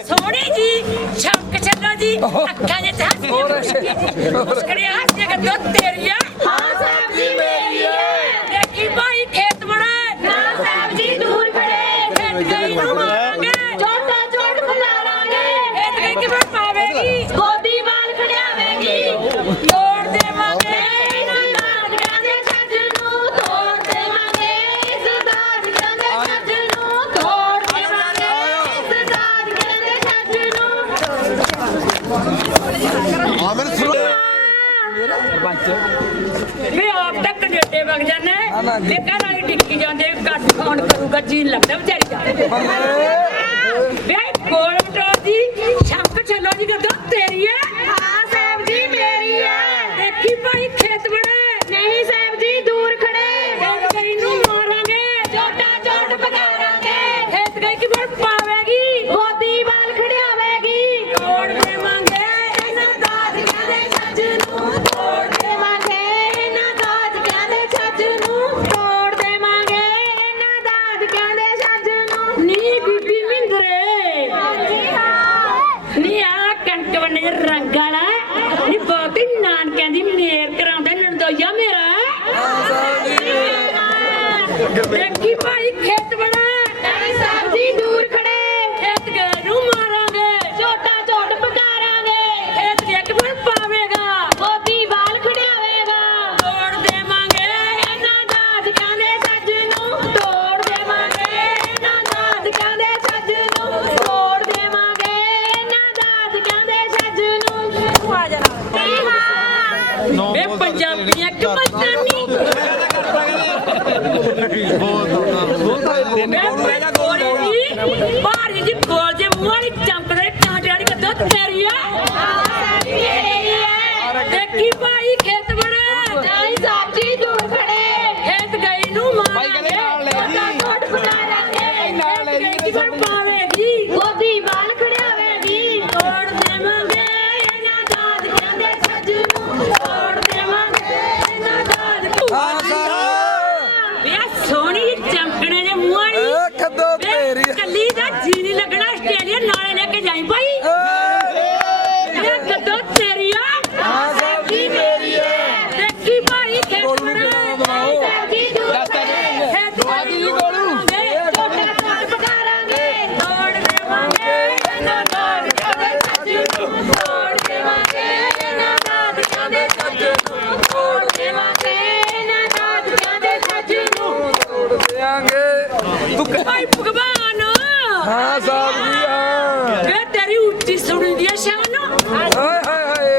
ਸੋਹਣੀ ਜੀ ਛੱਕ ਛੱਡਾ ਜੀ ਅੱਖਾਂ ਦੇ ਹੱਸ ਕੇ ਮੁਸਕਰੇ ਹੱਸ ਕੇ ਦੁੱਧ ਤੇਰੀ ਆ ਹਾਂ ਸਾਹਿਬ ਜੀ ਮੇਰੀ ਹੈ ਦੇਖੀ ਭਾਈ ਖੇਤ ਬਣਾ ਨਾ ਸਾਹਿਬ ਜੀ ਦੂਰ ਖੜੇ ਖੇਤ ਗਈ ਨੂੰ ਮਾਰਾਂਗੇ ਛੋਟਾ ਛੋਟ ਬੁਲਾਵਾਂਗੇ ਖੇਤ ਗਈ ਕਿਵੇਂ ਪਾਵੇਗੀ ਗੋਦੀ ਵਾਲ ਖੜਿਆਵੇਗੀ ਤੋੜ ਦੇਵਾਂਗੇ ਇਹਨਾਂ ਨਾਗਰਿਆਂ ਦੇ ਛੱਜ ਨੂੰ ਤੋੜ ਦੇਵਾਂਗੇ ਇਸ ਦਾਦਿਆਂ ਦੇ ਛੱਜ ਨੂੰ ਤੋੜ ਦੇਵਾਂਗੇ ਇਸ ਦਾਦਿਆਂ ਦੇ ਛੱਜ ਨੂੰ ਆਮਰ ਸੁਣ ਮੈਂ ਆਪ ਤੱਕ ਕਨੇਡੇ ਵਗ ਜਾਣਾ ਤੇ ਘਰ ਵਾਲੀ ਟਿੱਕੀ ਜਾਂਦੇ ਘੱਟ ਫੋਨ ਕਰੂਗਾ ਜੀ ਲੱਗਦਾ ਵਿਚਾਰੀ ਦਾ ਵੇ ਕੋਲ ਮਟੋ ਜੀ ਸ਼ੰਕ ਚੱਲੋ ਜੀ ਕਦੋਂ ਤੇਰੀ ਹੈ ਹਾਂ ਸਾਹਿਬ ਜੀ ਮੇਰੀ ਹੈ ਦੇਖੀ ਭਾਈ ਖੇਤ ਬਣਾ ਨਹੀਂ ਸਾਹਿਬ ਜੀ ਦੂਰ ਖੜੇ ਖੇਤ ਗਈ ਨੂੰ ਮਾਰਾਂਗੇ ਛੋਟਾ ਛੋਟ ਪਕਾਰਾਂਗੇ ਖੇਤ ਗਈ ਕਿ ਬੜ ਪਾਵੇਗੀ ਗੋਦੀ ਵਾਲ ਖੜਿਆਵੇਗੀ ਤੋੜ ਦੇਵਾਂਗੇ ਇਹਨਾਂ ਦਾਦਿਆਂ ਦੇ ਛੱਜ ਨੂੰ ਤੋੜ ਦੇਵਾਂਗੇ ਇਹਨਾਂ ਦਾਦਿਆਂ ਦੇ ਛੱਜ ਨੂੰ ਤੋੜ ਦੇਵਾਂਗੇ ਇਹਨਾਂ ਦਾਦਿਆਂ ਦੇ ਛੱਜ ਨੂੰ ਨੀ ਬੀਬੀ ਮਿੰਦਰੇ ਨੀ ਆ ਕਣਕ ਵੰਡੇ ਰੰਗ ਵਾਲਾ ਨੀ ਬਹੁਤੀ ਨਾਨਕਿਆਂ ਦੀ ਮੇਰ ਕਰਾਉਂਦਾ ਨੰਦੋਇਆ ਮੇਰਾ ਦੇਖੀ ਭਾਈ ਖੇਤ ਬਣਾ ਨਹੀਂ ਸਾਹਿਬ ਜੀ ਦੂਰ ਖੜੇ ਖੇਤ ਗਏ ਨੂੰ ਮਾਰਾਂਗੇ ਛੋਟਾ ਛੋਟ ਪਕਾਰਾਂਗੇ ਖੇਤ ਦੇ ਇੱਕ ਬਣ ਪਾਵੇਗਾ ਗੋਦੀ ਵਾਲ ਖੜਿਆਵੇਗਾ ਤੋੜ ਦੇਵਾਂਗੇ ਇਹਨਾਂ ਦਾਦਕਿਆਂ ਦੇ ਛੱਜ ਨੂੰ ਤੋੜ ਦੇਵਾਂਗੇ ਇਹਨਾਂ ਦਾਦਕਿਆਂ ਦੇ ਛੱਜ ਨੂੰ ਤੋੜ ਦੇਵਾਂਗੇ ਇਹਨਾਂ ਦਾਦਕਿਆਂ ਦੇ ਛੱਜ ਨੂੰ ਆ ਜਾਣਾ ਇਹ ਪੰਜਾਬੀਆਂ ਕਮਤਾਨੀ ਭਾਰੀ ਜੀ ਬੋਲ ਜੇ ਮੂੰਹ ਵਾਲੀ ਚਮਕਦੇ ਕਾਂਟੇ ਵਾਲੀ ਕੱਦੋ ਤੇਰੀ ਆ ਦੇਖੀ ਭਾਈ ਖੇਤ ਬਣਾ ਨਹੀਂ ਸਾਹਿਬ ਜੀ ਦੂਰ ਖੜੇ ਖੇਤ ਗਈ ਨੂੰ ਮਾਰਾਂਗੇ ਛੋਟਾ ਛੋਟ ਬੁਲਾਵਾਂਗੇ ਖੇਤ ਗਈ ਕਿ ਬਣ ਪਾਵੇਗੀ ਗੋਦੀ ਵਾਲ ਖੜਿਆਵੇਗੀ ਤੋੜ ਦੇਵਾਂਗੇ ਇਹਨਾਂ ਦਾਦਕਿਆਂ ਦੇ ਛੱਜ ਨੂੰ ਤੋੜ ਦੇਵਾਂਗੇ ਇਹਨਾਂ ਦਾਦਕਿਆਂ ਸੋਹਣੀ ਚਮਕਣੇ ਦੇ ਮੂੰਹ ਵਾਲੀ ਖੱਦੋ ਤੇਰੀ ਕੱਲੀ ਦਾ ਜੀ ਨਹੀਂ ਲੱਗਣਾ ਆਸਟ੍ਰੇਲੀਆ ਨਾਲੇ ਲੈ ਕੇ ਜਾਈ ਭਾਈ ਇਹ ਕਦੋਂ ਤੇਰੀ ਆ ਹਾਂ ਸਾਹਿਬ ਜੀ ਮੇਰੀ ਹੈ ਦੇਖੀ ਭਾਈ ਖੇਤ ਬਣਾ ਸਾਹਿਬ ਜੀ ਦੂਰ ਖੇਤ ਗੋਲੂ ਛੋਟਾ ਛੋਟ ਪਕਾਰਾਂਗੇ ਤੋੜ ਦੇਵਾਂਗੇ ਇਹਨਾਂ ਦਾਦਕਿਆਂ ਦੇ ਛੱਜ ਨੂੰ ਤੋੜ ਦੇਵਾਂਗੇ ਇਹਨਾਂ ਦਾਦਕਿਆਂ ਦੇ ਛੱਜ ਨੂੰ ਤੋੜ ਦੇਵਾਂਗੇ ਇਹਨਾਂ ਦਾਦਕਿਆਂ ਦੇ ਛੱਜ ਨੂੰ ਦੇਾਂਗੇ ਤੂੰ ਭਾਈ ਭਗਵਾਨ ਹਾਂ ਸਾਹਿਬ ਜੀ ਹਾਂ ਇਹ ਤੇਰੀ ਉੱਚੀ ਸੁਣੀ ਦੀ ਸ਼ਾਨ ਹਾਏ ਹਾਏ ਹਾਏ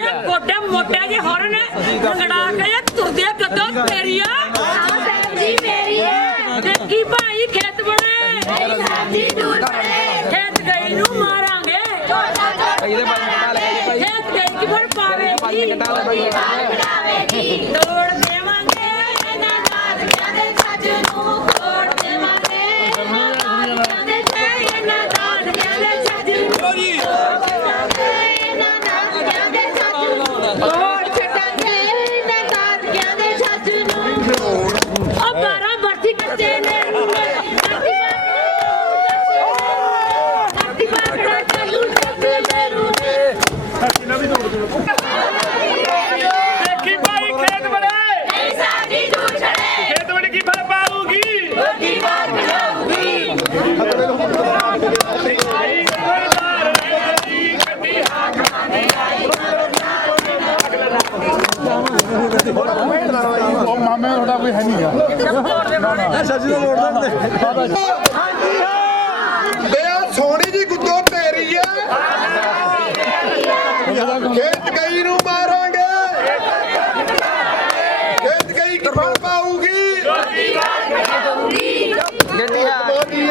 ਇਹ ਗੋਡੇ ਮੋਟੇ ਜਿਹੇ ਹੋਰ ਨੇ ਰਗੜਾ ਕੇ ਤੁਰਦੇ ਕਦੋਂ ਤੇਰੀ ਆ ਸਾਹਿਬ ਜੀ ਮੇਰੀ ਹੈ ਦੇਖੀ ਭਾਈ ਖੇਤ ਬਣੇ ਸਾਹਿਬ ਜੀ ਦੂਰ ਬਣੇ ਖੇਤ ਗਈ ਨੂੰ ਮਾਰਾਂਗੇ ਖੇਤ ਗਈ ਕਿ ਫੜ ਪਾਵੇਗੀ ਤੋੜ ਦੇਵਾਂਗੇ ਇਹਨਾਂ ਦਾਦਕਿਆਂ ਦੇ ਛੱਜ ਨੂੰ ਤੋੜ ਦੇਵਾਂਗੇ ਇਹਨਾਂ ਦਾਦਕਿਆਂ ਦੇ ਛੱਜ ਨੂੰ ਤੋੜ ਛੱਡਾਂਗੇ ਇਹਨਾਂ ਦਾਦਕਿਆਂ ਦੇ ਛੱਜ ਨੂੰ ਉਹ 12 ਬਰਸੀ ਕੱਚੇ ਨੇ ਦੇਖੀ ਭਾਈ ਖੇਤ ਬੜੇ ਨਹੀਂ ਸਾਡੀ ਦੂਰ ਛੜੇ ਖੇਤ ਬੜੇ ਕੀ ਫਲ ਪਾਊਗੀ ਰੋਟੀ ਬਾਹਰ ਖਿਲਾਊਗੀ ਆਈ ਖਬਰਦਾਰ ਰਹਿਣੀ ਗੱਡੀ ਹਾਕ ਮਾਰੇ ਆਈ ਉਹ ਮਾਮੇ ਤੁਹਾਡਾ ਕੋਈ ਹੈ ਨਹੀਂ ਗਾ ਸੋਹਣੀ ਜੀ ਗੁੱਦੋ ਤੇਰੀ ਐ ਖੇਤ ਗਈ ਨੂੰ ਮਾਰਾਂਗੇ ਖੇਤ ਗਈ ਕਿ ਫਲ ਪਾਊਗੀ ਗੱਡੀ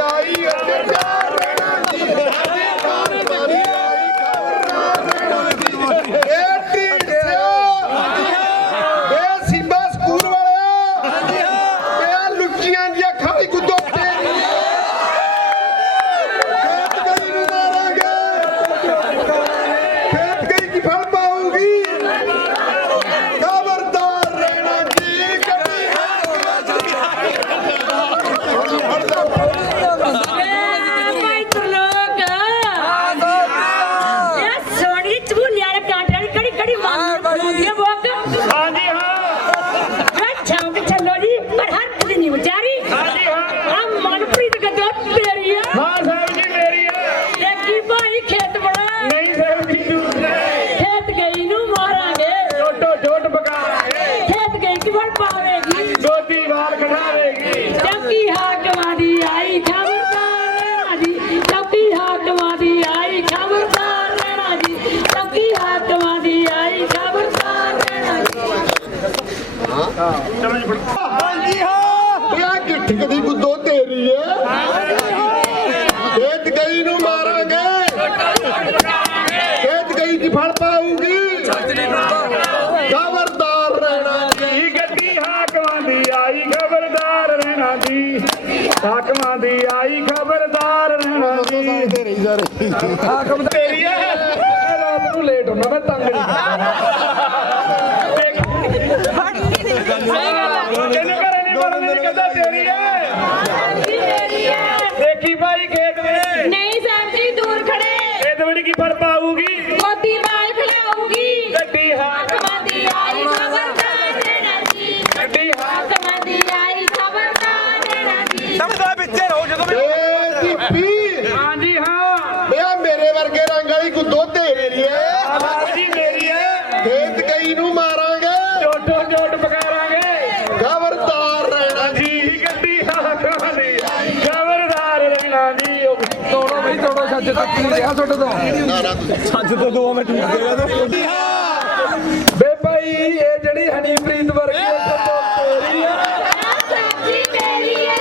ਆਈ ਅੰਦਰ ਪਿਆਰ ਰਹਿਣਾ ਜੀ ਇਹ ਢੀਡ ਸਿਓ ਇਹ ਸੀਬਾ ਸਕੂਲ ਵਾਲੇ ਇਹ ਲੁੱਚੀਆਂ ਦੀਆਂ ਅੱਖਾਂ ਦੀ ਗੁੱਦੋ ਤੇਰੀ ਖੇਤ ਗਈ ਨੂੰ ਮਾਰਾਂਗੇ ਖੇਤ ਗਈ ਕਿ ਫਲ ਪਾਊਗੀ ਖਬਰਦਾਰ ਰਹਿਣਾ ਜੀ ਗੱਡੀ ਭਾਈ ਤਰਲੋਕ ਇਹ ਸੋਹਣੀ ਚੂਲਿਆਂ ਦੇ ਕਾਂਟਿਆਂ ਦੀ ਕੜੀ ਕੜੀ ਮਾਰਦੀ ਹੈ ਬੋਕ ਹਾਂਜੀ ਹਾਂ ਅੱਛਾ ਚੱਲੋ ਜੀ ਪਰ ਹਰ ਕਦੀ ਨਹੀਂ ਵਿਚਾਰੀ ਹਾਂਜੀ ਹਾਂ ਆ ਮਨਪ੍ਰੀਤ ਗੱਦਾ ਤੇਰੀ ਆ ਹਾਂ ਸਾਹਿਬ ਜੀ ਮੇਰੀ ਹੈ ਦੇਖੀ ਭਾਈ ਖੇਤ ਬੜਾ ਨਹੀਂ ਸਾਹਿਬ ਜੀ ਝੂਠ ਨਹੀਂ ਖੇਤ ਗਈ ਨੂੰ ਮਾਰਾਂਗੇ ਛੋਟੋ ਛੋਟ ਪਕਾਵਾਂਗੇ ਖੇਤ ਗਈ ਕਿ ਫੜ ਪਾਵੇਗੀ ਦੋਤੀ ਵਾਲ ਕਢਾਵੇਗੀ ਚੌਕੀ ਹਾਕਮਾਂ ਦੀ ਆਈ ਖਬਰਦਾਰ ਰਹਿਣਾ ਜੀ ਚੌਕੀ ਹਾਕਮਾਂ ਦੀ ਆਈ ਖਬਰਦਾਰ ਰਹਿਣਾ ਜੀ ਚੌਕੀ ਹਾਕਮਾਂ ਦੀ ਆਈ ਖਬਰਦਾਰ ਰਹਿਣਾ ਜੀ ਇਹ ਗਿੱਠਕ ਦੀ ਗੁੱਦੋ ਤੇਰੀ ਐ ਖੇਤ ਗਈ ਨੂੰ ਮਾਰਾਂਗੇ ਖੇਤ ਗਈ ਕਿ ਫਲ ਪਾਊਗੀ ਖਬਰਦਾਰ ਰਹਿਣਾ ਜੀ ਜੀ ਗੱਡੀ ਹਾਕਮਾਂ ਦੀ ਆਈ ਖਬਰਦਾਰ ਰਹਿਣਾ ਜੀ ਹਾਕਮਾਂ ਦੀ ਆਈ ਖਬਰਦਾਰ ਰਹਿਣਾ ਜੀ ਹਾਕਮ ਤੇਰੀ ਹੈ ਰਾਤ ਨੂੰ ਲੇਟ ਹੁੰਦਾ ਮੈਂ ਤੰਗ ਨਹੀਂ ਕਹਿੰਦੇ ਘਰੇ ਨਹੀਂ ਬਣਨੀ ਕਹਿੰਦਾ ਤੇਰੀ ਹੈ ਦੇਖੀ ਭਾਈ ਖੇਤ ਵਿੱਚ ਨਹੀਂ ਸਾਡੀ ਦੂਰ ਖੜੇ ਖੇਤ ਵਿੱਚ ਕੀ ਫਲ ਪਾਊਗੀ ਰੋਟੀ ਬਾਹਰ ਖਿਲਾਊਗੀ ਗੱਡੀ ਹਾਕਮਾਂ ਦੀ ਆਈ ਖਬਰਦਾਰ ਰਹਿਣਾ ਜੀ ਗੱਡੀ ਹਾਕਮਾਂ ਦੀ ਆਈ ਖਬਰਦਾਰ ਰਹਿਣਾ ਜੀ ਇਹ ਦੀਪੀ ਹਾਂਜੀ ਹਾਂ ਇਹ ਮੇਰੇ ਵਰਗੇ ਰੰਗ ਵਾਲੀ ਗੁੱਦੋ ਤੇਰੀ ਐ ਜੀ ਮੇਰੀ ਹੈ ਖੇਤ ਗਈ ਨੂੰ ਮਾਰਾਂਗੇ ਛੋਟੋ ਛੋਟ ਪਕਾਰਾਂਗੇ ਖਬਰਦਾਰ ਰਹਿਣਾ ਜੀ ਜੀ ਗੱਡੀ ਹਾਕਮਾਂ ਦੀ ਖਬਰਦਾਰ ਰਹਿਣਾ ਜੀ ਤੋੜੋ ਬਈ ਤੋੜੋ ਸੱਜ ਤੱਕ ਨਹੀਂ ਰਿਹਾ ਤੁਹਾਡੇ ਤੋਂ ਸੱਜ ਤੋਂ 2 ਮਿੰਟ ਲੱਗੇਗਾ ਬੇ ਭਾਈ ਇਹ ਜਿਹੜੀ ਹਨੀਪ੍ਰੀਤ ਵਰਗੀ ਹੈ ਤੇਰੀ ਹੈ ਸਾਡੀ ਤੇਰੀ ਹੈ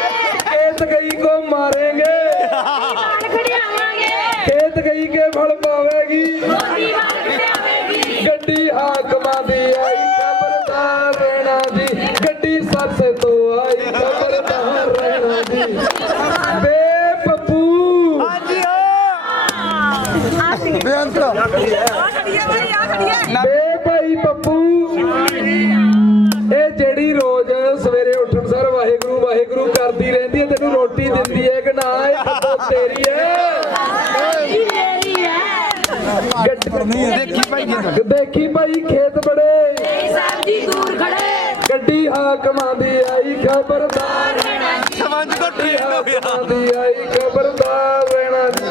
ਖੇਤ ਗਈ ਕੋ ਮਾਰੇਂਗੇ ਬਾਹਰ ਖੜਿਆਵਾਂਗੇ ਖੇਤ ਗਈ ਕੇ ਫਲ ਪਾਵੇਗੀ ਰੋਟੀ ਬਾਹਰ ਖੜਿਆਵੇਂਗੀ ਗੱਡੀ ਹਾਕਮਾਂ ਦੀ ਆਈ ਖਬਰਦਾਰ ਰਹਿਣਾ ਜੀ ਗੱਡੀ ਸੱਸ ਤੋਂ ਆਈ ਖਬਰਦਾਰ ਰਹਿਣਾ ਜੀ ਬੇ ਪੱਪੂ ਬੇ ਭਾਈ ਪੱਪੂ ਇਹ ਜਿਹੜੀ ਰੋਜ਼ ਸਵੇਰੇ ਉੱਠਣ ਸਾਰ ਵਾਹਿਗੁਰੂ ਵਾਹਿਗੁਰੂ ਕਰਦੀ ਰਹਿੰਦੀ ਹੈ ਤੈਨੂੰ ਰੋਟੀ ਦਿੰਦੀ ਹੈ ਕਿ ਨਾ ਇਹ ਪੱਪੂ ਤੇਰੀ ਹੈ ਦੇਖੀ ਭਾਈ ਖੇਤ ਬੜੇ ਸਾਡੀ ਦੂਰ ਖੜੇ ਗੱਡੀ ਹਾਕਮਾਂ ਦੀ ਆਈ ਖਬਰਦਾਰ ਰਹਿਣਾ ਜੀ ਹਾਕਮਾਂ ਦੀ ਆਈ ਖਬਰਦਾਰ ਰਹਿਣਾ ਜੀ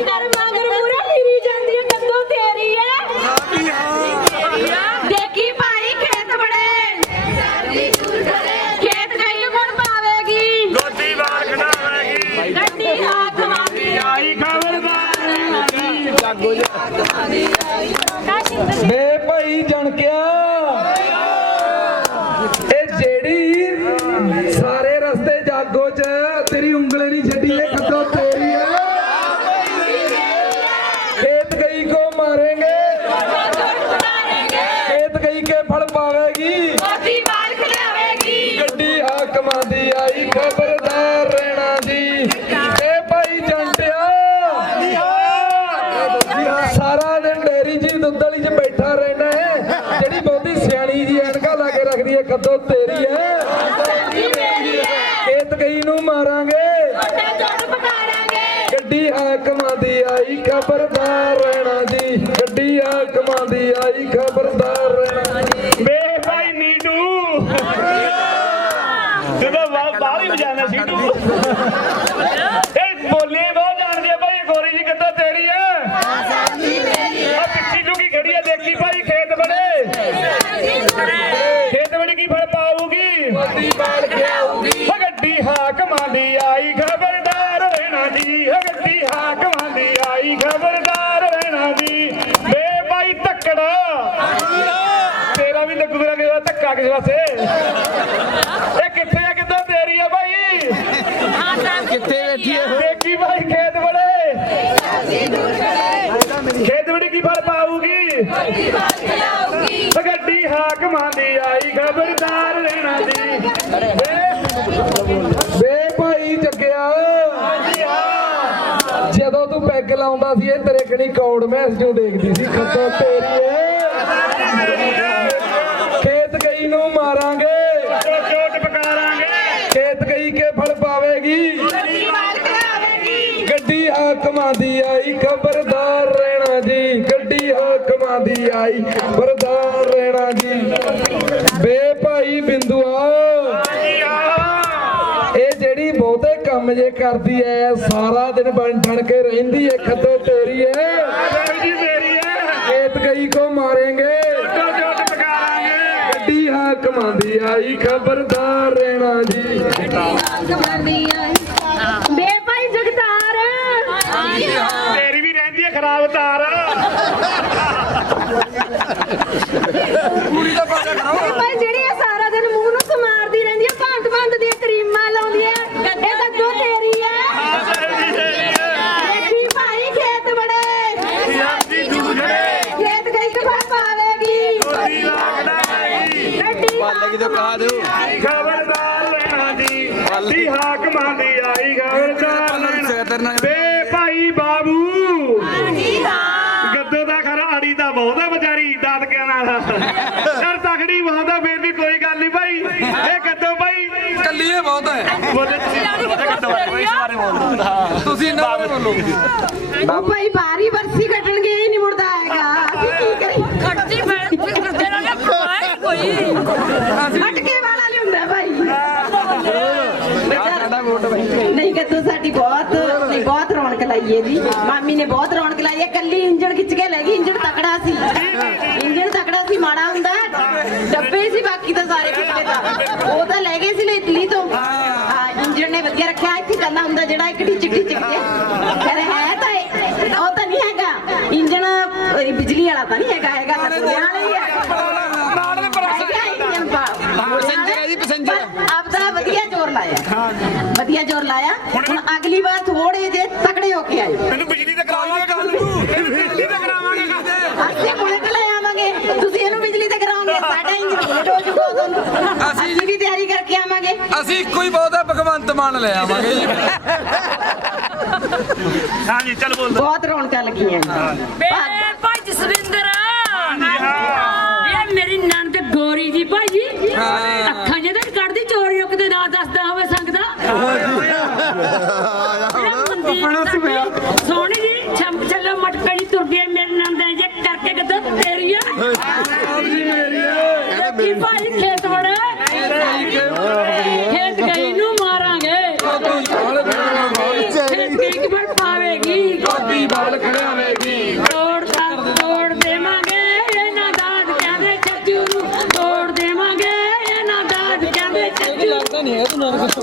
ਦਰ ਮਗਰ ਪੂਰਾ ਫਿਰੀ ਜਾਂਦੀ ਹੈ ਕੱਦੋਂ ਤੇਰੀ ਹੈ ਦੇਖੀ ਭਾਈ ਖੇਤ ਬੜੇ ਸਾਡੀ ਦੂਰ ਖੜੇ ਖੇਤ ਗਈ ਹੁਣ ਪਾਵੇਗੀ ਗੋਦੀ ਵਾਲ ਖੜਾਵੇਗੀ ਗੱਡੀ ਹਾਕਮਾਂ ਦੀ ਆਈ ਖਬਰਦਾਰ ਰਹਿਣਾ ਜੀ ਬੇ ਭਾਈ ਜਣਕਿਆ ਇਹ ਜਿਹੜੀ ਸਾਰੇ ਰਸਤੇ ਜਾਗੋ ਚ ਤੇਰੀ ਉਂਗਲ ਨਹੀਂ ਛੱਡੀ ਇਹ ਖੱਦੋਂ ਖਬਰਦਾਰ ਰਹਿਣਾ ਜੀ। ਇਹ ਭਾਈ ਜੰਟਿਆ ਸਾਰਾ ਦਿਨ ਡੇਰੀ ਜੀ ਦੁੱਧ ਵਾਲੀ 'ਚ ਬੈਠਾ ਰਹਿਣਾ ਹੈ। ਜਿਹੜੀ ਬਹੁਤੀ ਸਿਆਣੀ ਜੀ ਐਨਕਾਂ ਲਾ ਕੇ ਰੱਖਦੀ ਹੈ ਕਦੋਂ ਤੇਰੀ ਹੈ। ਖੇਤ ਗਈ ਨੂੰ ਮਾਰਾਂਗੇ ਗੱਡੀ ਹਾਕਮਾਂ ਦੀ ਆਈ ਖਬਰਦਾਰ ਰਹਿਣਾ ਜੀ। ਗੱਡੀ ਹਾਕਮਾਂ ਦੀ ਆਈ ਖਬਰਦਾਰ ਰਹਿਣਾ ਜੀ। ਵੇ ਭਾਈ ਨੀਡੂ ਜਦੋਂ ਬਾਹਰ ਹੀ ਵਜਾਣਾ ਸੀਟੂ ਇਹ ਬੋਲੇ ਬਹੁਤ ਜਾਣਦੇ ਆ ਭਾਈ। ਗੋਰੀ ਜੀ ਕਿੱਦਾਂ ਤੇਰੀ ਹੈ ਆ ਪਿੱਛੀ ਲੁਕੀ ਖੜੀ ਹੈ ਦੇਖੀ ਭਾਈ। ਖੇਤ ਬੜੇ ਕੀ ਫਲ ਪਾਊਗੀ ਗੱਡੀ ਹਾਕਮਾਂ ਦੀ ਆਈ ਖਬਰਦਾਰ ਰਹਿਣਾ ਜੀ। ਗੱਡੀ ਹਾਕਮਾਂ ਦੀ ਆਈ ਖਬਰਦਾਰ ਰਹਿਣਾ ਜੀ। ਵੇ ਭਾਈ ਧੱਕੜਾ ਤੇਰਾ ਵੀ ਲੱਗੂਗਾ ਕਿ ਧੱਕਾ ਕਿਸੇ ਪਾਸੇ। ਇਹ ਕਿੱਥੇ ਆ ਕਿੱਦਾਂ ਤੇਰੀ ਆ ਭਾਈ। ਕਿੱਥੇ ਬੈਠੀ ਹੈ ਦੇਖੀ ਭਾਈ। ਖੇਤ ਬੜੇ ਕੀ ਫਲ ਪਾਊਗੀ ਗੱਡੀ ਹਾਕਮਾਂ ਦੀ ਆਈ ਖਬਰਦਾਰ ਰਹਿਣਾ ਜੀ। ਵੇ ਭਾਈ ਜੱਗਿਆ ਜਦੋਂ ਤੂੰ ਪੈਗ ਲਾਉਂਦਾ ਸੀ ਇਹ ਤੇਰੇ ਕਣੀ ਕੌੜ ਮੈਸ ਜੋ ਦੇਖਦੀ ਸੀ ਖੱਤੋਂ ਤੇਰੀ ਏ। ਖੇਤ ਗਈ ਨੂੰ ਮਾਰਾਂਗੇ ਚੋਟ ਪਕਾਰਾਂਗੇ। ਖੇਤ ਗਈ ਕੇ ਫਲ ਪਾਵੇਗੀ ਗੱਡੀ ਹਾਕਮਾਂ ਦੀ ਆਈ ਖਬਰਦਾਰ ਰਹਿਣਾ ਜੀ। ਗੱਡੀ ਹਾਕਮਾਂ ਦੀ ਆਈ ਖਬਰਦਾਰ ਰਹਿਣਾ ਜੀ। ਵੇ ਭਾਈ ਬਿੰਦੂਆ ਇਹ ਜਿਹੜੀ ਬਹੁਤੇ ਕੰਮ ਜੇ ਕਰਦੀ ਐ ਸਾਰਾ ਦਿਨ ਬਣ ਠਣ ਕੇ ਰਹਿੰਦੀ ਐ ਖੱਤੋਂ ਤੇਰੀ ਐ। ਖੇਤ ਗਈ ਕੋ ਮਾਰੇਂਗੇ ਗੱਡੀ ਹਾਕਮਾਂ ਦੀ ਆਈ ਖਬਰਦਾਰ ਰਹਿਣਾ ਜੀ। ਬੇ ਭਾਈ ਜਗਤਾਰ ਤੇਰੀ ਵੀ ਰਹਿੰਦੀ ਹੈ ਖਰਾਬ ਤਾਰ। ਭਾਈ ਜਿਹੜੀ ਇਹ ਸਾਰਾ ਦਿਨ ਮੂੰਹ ਨੂੰ ਸਮਾਰਦੀ ਰਹਿੰਦੀ ਹੈ ਭਾਂਤ ਭਾਂਤ ਦੀਆਂ ਕਰੀਮਾਂ ਲਾਉਂਦੀ ਹੈ ਇਹ ਗੱਜੋ ਤੇਰੀ ਹੈ। ਦੇਖੀ ਭਾਈ ਖੇਤ ਬੜੇ ਖੇਤ ਗਈ ਕਿ ਫਲ ਪਾਵੇਗੀ ਗੱਡੀ ਖਬਰਦਾਰ ਰਹਿਣਾ ਜੀ। ਗੱਡੀ ਹਾਕਮਾਂ ਦੀ ਆਈ ਖਬਰਦਾਰ ਰਹਿਣਾ। ਵੇ ਭਾਈ ਬਾਬੂ ਗੱਦੋ ਦਾ ਖਰਾ ਆੜੀ ਦਾ ਬਹੁਤਾ ਵਿਚਾਰੀ ਦਾਦਕਿਆਂ ਨਾਲ ਯਾਰ ਤਕੜੀ ਬਹੁਤ ਆ। ਫੇਰ ਵੀ ਕੋਈ ਗੱਲ ਨਹੀਂ ਭਾਈ। ਇਹ ਗੱਦੋ ਭਾਈ ਕੱਲੀ ਇਹ ਬਹੁਤ ਹੈ। ਤੁਸੀਂ ਨਾ ਬੋਲੋ। ਉਹ ਭਾਈ ਬਾਰੀ ਬਰਸੀ ਕੱਟਣਗੇ ਇਹ ਨਹੀਂ ਮੁੜਦਾ ਆਏਗਾ। ਅਸੀਂ ਕੀ ਕਰੀ ਖੱਟੀ ਮੈਂ ਤੇਰਾ ਨਾ ਖਵਾਏ ਕੋਈ ਹਟਕੇ ਵਾਲਾ ਲਿਆਉਂਦਾ ਭਾਈ। ਨਹੀਂ ਗੱਦੂ ਸਾਡੀ ਬਹੁਤ ਰੌਣਕ ਲਾਈ ਹੈ ਜੀ। ਮਾਮੀ ਨੇ ਬਹੁਤ ਰੌਣਕ ਲਾਈ ਹੈ। ਕੱਲੀ ਇੰਜਣ ਖਿੱਚ ਕੇ ਲੈ ਗਈ। ਇੰਜਣ ਤਕੜਾ ਸੀ ਮਾੜਾ ਹੁੰਦਾ ਡੱਬੇ ਸੀ ਬਾਕੀ ਤਾਂ ਸਾਰੇ ਖਿੱਚੇ ਤਾਂ ਉਹ ਤਾਂ ਲੈ ਗਏ ਸੀ ਇਟਲੀ ਤੋਂ। ਇੰਜਣ ਨੇ ਵਧੀਆ ਰੱਖਿਆ। ਇੱਥੇ ਕਹਿੰਦਾ ਹੁੰਦਾ ਜਿਹੜਾ ਇੱਕ ਢਿੱਚ ਕੇ ਕਹਿੰਦੇ ਹੈ ਤਾਂ ਉਹ ਤਾਂ ਨਹੀਂ ਹੈਗਾ ਇੰਜਣ ਬਿਜਲੀ ਵਾਲਾ ਤਾਂ ਨਹੀਂ ਹੈਗਾ ਵਾਲਾ ਹੀ ਹੈ। ਆਪਦਾ ਵਧੀਆ ਜ਼ੋਰ ਲਾਇਆ। ਹੁਣ ਅਗਲੀ ਵਾਰ ਥੋੜੇ ਜੇ ਤਕੜੇ ਹੋ ਕੇ ਆਏ। ਮੈਨੂੰ ਬਿਜਲੀ ਤੇ ਕਰਾਵਾਂਗੇ ਗੱਲ ਨੂੰ। ਬਿਜਲੀ ਤੇ ਕਰਾਵਾਂਗੇ ਅਸੀਂ ਬੁਲਟ ਲੈ ਆਵਾਂਗੇ ਤੁਸੀਂ ਇਹਨੂੰ ਬਿਜਲੀ ਤੇ ਕਰਾਓਗੇ। ਸਾਡਾ ਇੰਜਨ ਬੁਲਟ ਹੋ ਜੂਗਾ ਉਦੋਂ। ਅਸੀਂ ਵੀ ਤਿਆਰੀ ਕਰਕੇ ਆਵਾਂਗੇ। ਅਸੀਂ ਇੱਕੋ ਹੀ ਬਹੁਤ ਹੈ ਭਗਵੰਤ ਮਾਨ ਲੈ ਆਵਾਂਗੇ ਜੀ। ਹਾਂਜੀ ਚੱਲ ਬੋਲ। ਬਹੁਤ ਰੌਣਕਾਂ ਲੱਗੀਆਂ। ਬੇ ਭਾਈ ਜਸਵਿੰਦਰ ਇਹ ਮੇਰੀ ਨੰਦ ਗੋਰੀ ਜੀ ਭਾਈ ਜੀ ਅੱਖਾਂ ਜਿਹਦੇ ਕੱਢਦੀ ਚੋਰੀ ਉਹ ਕਿਤੇ ਨਾ ਦੱਸਦਾ ਹੋਵੇ ਸੰਗਦਾ। ਸੋਹਣੀ ਜੀ ਛੰਪ ਚੱਲੋ ਮਟਕਾ ਜੀ ਤੁਰ ਗਏ ਮੇਰੇ ਨੰਦ ਜੇ ਕਰਕੇ ਕਿਤੇ ਤੇਰੀ ਆ ਦੇਖੀ ਭਾਈ ਖੇਤ ਬੜਾ ਖੇਤ ਗਈ ਨੂੰ ਮਾਰਾਂਗੇ ਖੇਤ ਗਈ ਕਿ ਫਲ ਪਾਵੇਗੀ ਗੋਦੀ ਬਾਲ ਖੜਾਵੇਗੀ। ਤੋੜ ਦੇਵਾਂਗੇ ਇਹਨਾਂ ਦਾਦ ਕਹਿੰਦੇ ਛੱਜੂ ਨੂੰ ਤੋੜ ਦੇਵਾਂਗੇ ਇਹਨਾਂ ਦਾਦ ਕਹਿੰਦੇ ਛੱਜੂ ਲੱਗਦਾ ਨਹੀਂ ਹੈ ਤੂੰ ਨਾਲ ਤੂੰ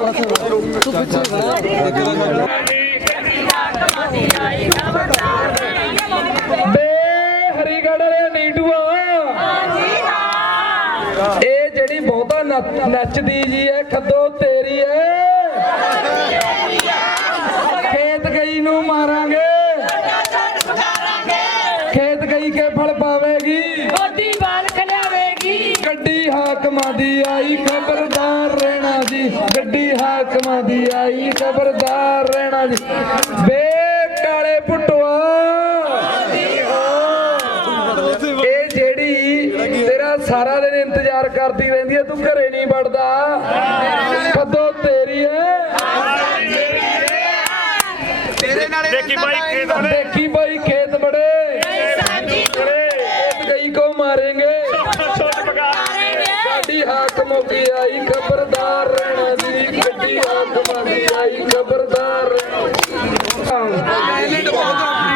ਪਿੱਛੇ ਬੇ ਹਰੀਗੜ੍ਹ ਵਾਲੇ ਨੀਡੂਆ ਇਹ ਜਿਹੜੀ ਬਹੁਤਾ ਨੱਚਦੀ ਜੀ ਹੈ ਖੱਦੋ ਤੇਰੀ ਹੈ। ਖੇਤ ਗਈ ਨੂੰ ਮਾਰਾਂਗੇ ਖੇਤ ਗਈ ਕੇ ਫਲ ਪਾਵੇਗੀ ਗੋਦੀ ਬਾਲ ਖਲਿਆਵੇਗੀ ਗੱਡੀ ਹਾਕਮਾਂ ਦੀ ਆਈ ਖਬਰਦਾਰ ਰਹਿਣਾ ਜੀ। ਗੱਡੀ ਹਾਕਮਾਂ ਦੀ ਆਈ ਖਬਰਦਾਰ ਰਹਿਣਾ ਜੀ ਬੇ ਕਾਲੇ ਪੁੱਟਵਾ ਇਹ ਜਿਹੜੀ ਤੇਰਾ ਸਾਰਾ ਦਿਨ ਇੰਤਜ਼ਾਰ ਕਰਦੀ ਰਹਿੰਦੀ ਹੈ ਤੂੰ ਘਰੇ ਨਹੀਂ ਵੜਦਾ ਕਦੋਂ ਤੇਰੀ ਹੈ देखी भाई खेत बड़े गई को मारेंगे गाड़ी हाकम की आई खबरदार रहना जी गड्डी हाकम की आई खबरदार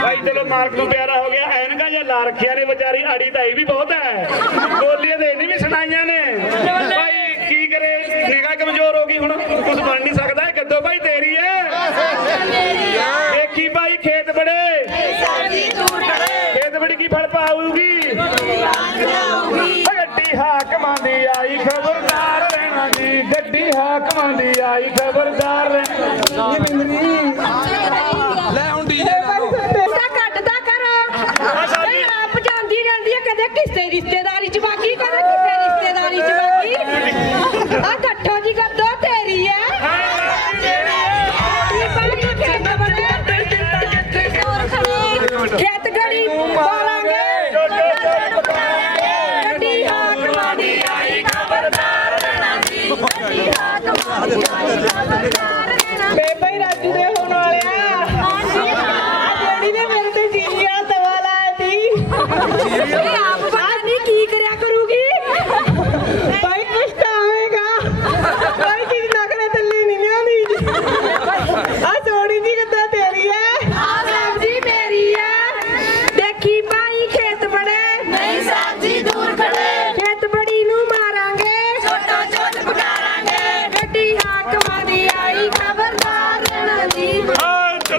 भाई चलो मार्क ਨੂੰ ਪਿਆਰਾ ਹੋ ਗਿਆ ਐਨਕਾਂ ਜਾਂ ਲਾ ਰੱਖਿਆ ਨੇ ਵਿਚਾਰੀ ਆੜੀ ਤਾਂ ਇਹ ਵੀ ਬਹੁਤ ਹੈ ਬੋਲੀਆਂ ਤੇ ਇਹਨੇ ਵੀ ਸੁਣਾਈਆਂ ਨੇ ਭਾਈ ਕੀ ਕਰੇ ਨਿਗਾਹ ਕਮਜ਼ੋਰ ਹੋ ਗਈ ਹੁਣ ਕੁਝ ਬਣ ਨਹੀਂ ਸਕਦਾ ਕਿੱਦੋਂ ਭਾਈ ਤੇਰੀ ਹੈ ਦੇਖੀ ਭਾਈ ਖੇਤ ਬੜੇ ਖੇਤ ਬੜੀ ਕੀ ਫਲ ਪਾਊਗੀ ਗੱਡੀ ਹਾਕਮਾਂ ਦੀ ਆਈ ਖਬਰਦਾਰ ਰਹਿਣਾ ਜੀ ਗੱਡੀ ਹਾਕਮਾਂ ਦੀ ਆਈ ਖਬਰਦਾਰ ਰਹਿਣਾ ਲੈ ਹੁਣ ਡੀਜੇ ਕੱਟਦਾ ਕਰ ਆਪ ਜਾਂਦੀ ਰਹਿੰਦੀ ਹੈ ਕਦੇ ਕਿਸੇ ਰਿਸ਼ਤੇਦਾਰੀ ਚ ਬਾਕੀ ਕਦੇ ਕਿਸੇ ਰਿਸ਼ਤੇਦਾਰੀ ਚ ਬਾਕੀ ਆ ਕੱਟੋ ਜੀ ਗੱਦੋ ਤੇਰੀ ਹੈ ਖੇਤ ਗੜੀ ਪਾਲਾਂਗੇ ਗੱਡੀ ਹਾਕਮਾਂ ਦੀ ਆਈ ਖਬਰਦਾਰ ਰਹਿਣਾ ਜੀ ਗੱਡੀ ਹਾਕਮਾਂ ਦੀ ਆਈ ਖਬਰਦਾਰ ਰਹਿਣਾ ਬੇਬੇ ਰਾਜੂ ਦੇ ਹੋਣ ਵਾਲਿਆ ਜਿਹੜੀ ਨੇ ਮੇਰੇ ਤੇ ਜੀਰੀਆਂ ਤਵਾ ਲਾਇਆ ਸੀ ਇਹ ਆਪ ਪਤਾ ਨਹੀਂ ਕੀ ਕਰਿਆ ਕਰੂਗੀ ਭਾਈ ਪਛਤਾਵੇਂਗਾ ਕੋਈ ਚੀਜ਼ ਨਖਰੇ ਥੱਲੇ ਨਹੀਂ ਲਿਆਉਂਦੀ ਆ ਸੋੜੀ ਜੀ ਕਿੱਦਾਂ ਤੇਰੀ ਹੈ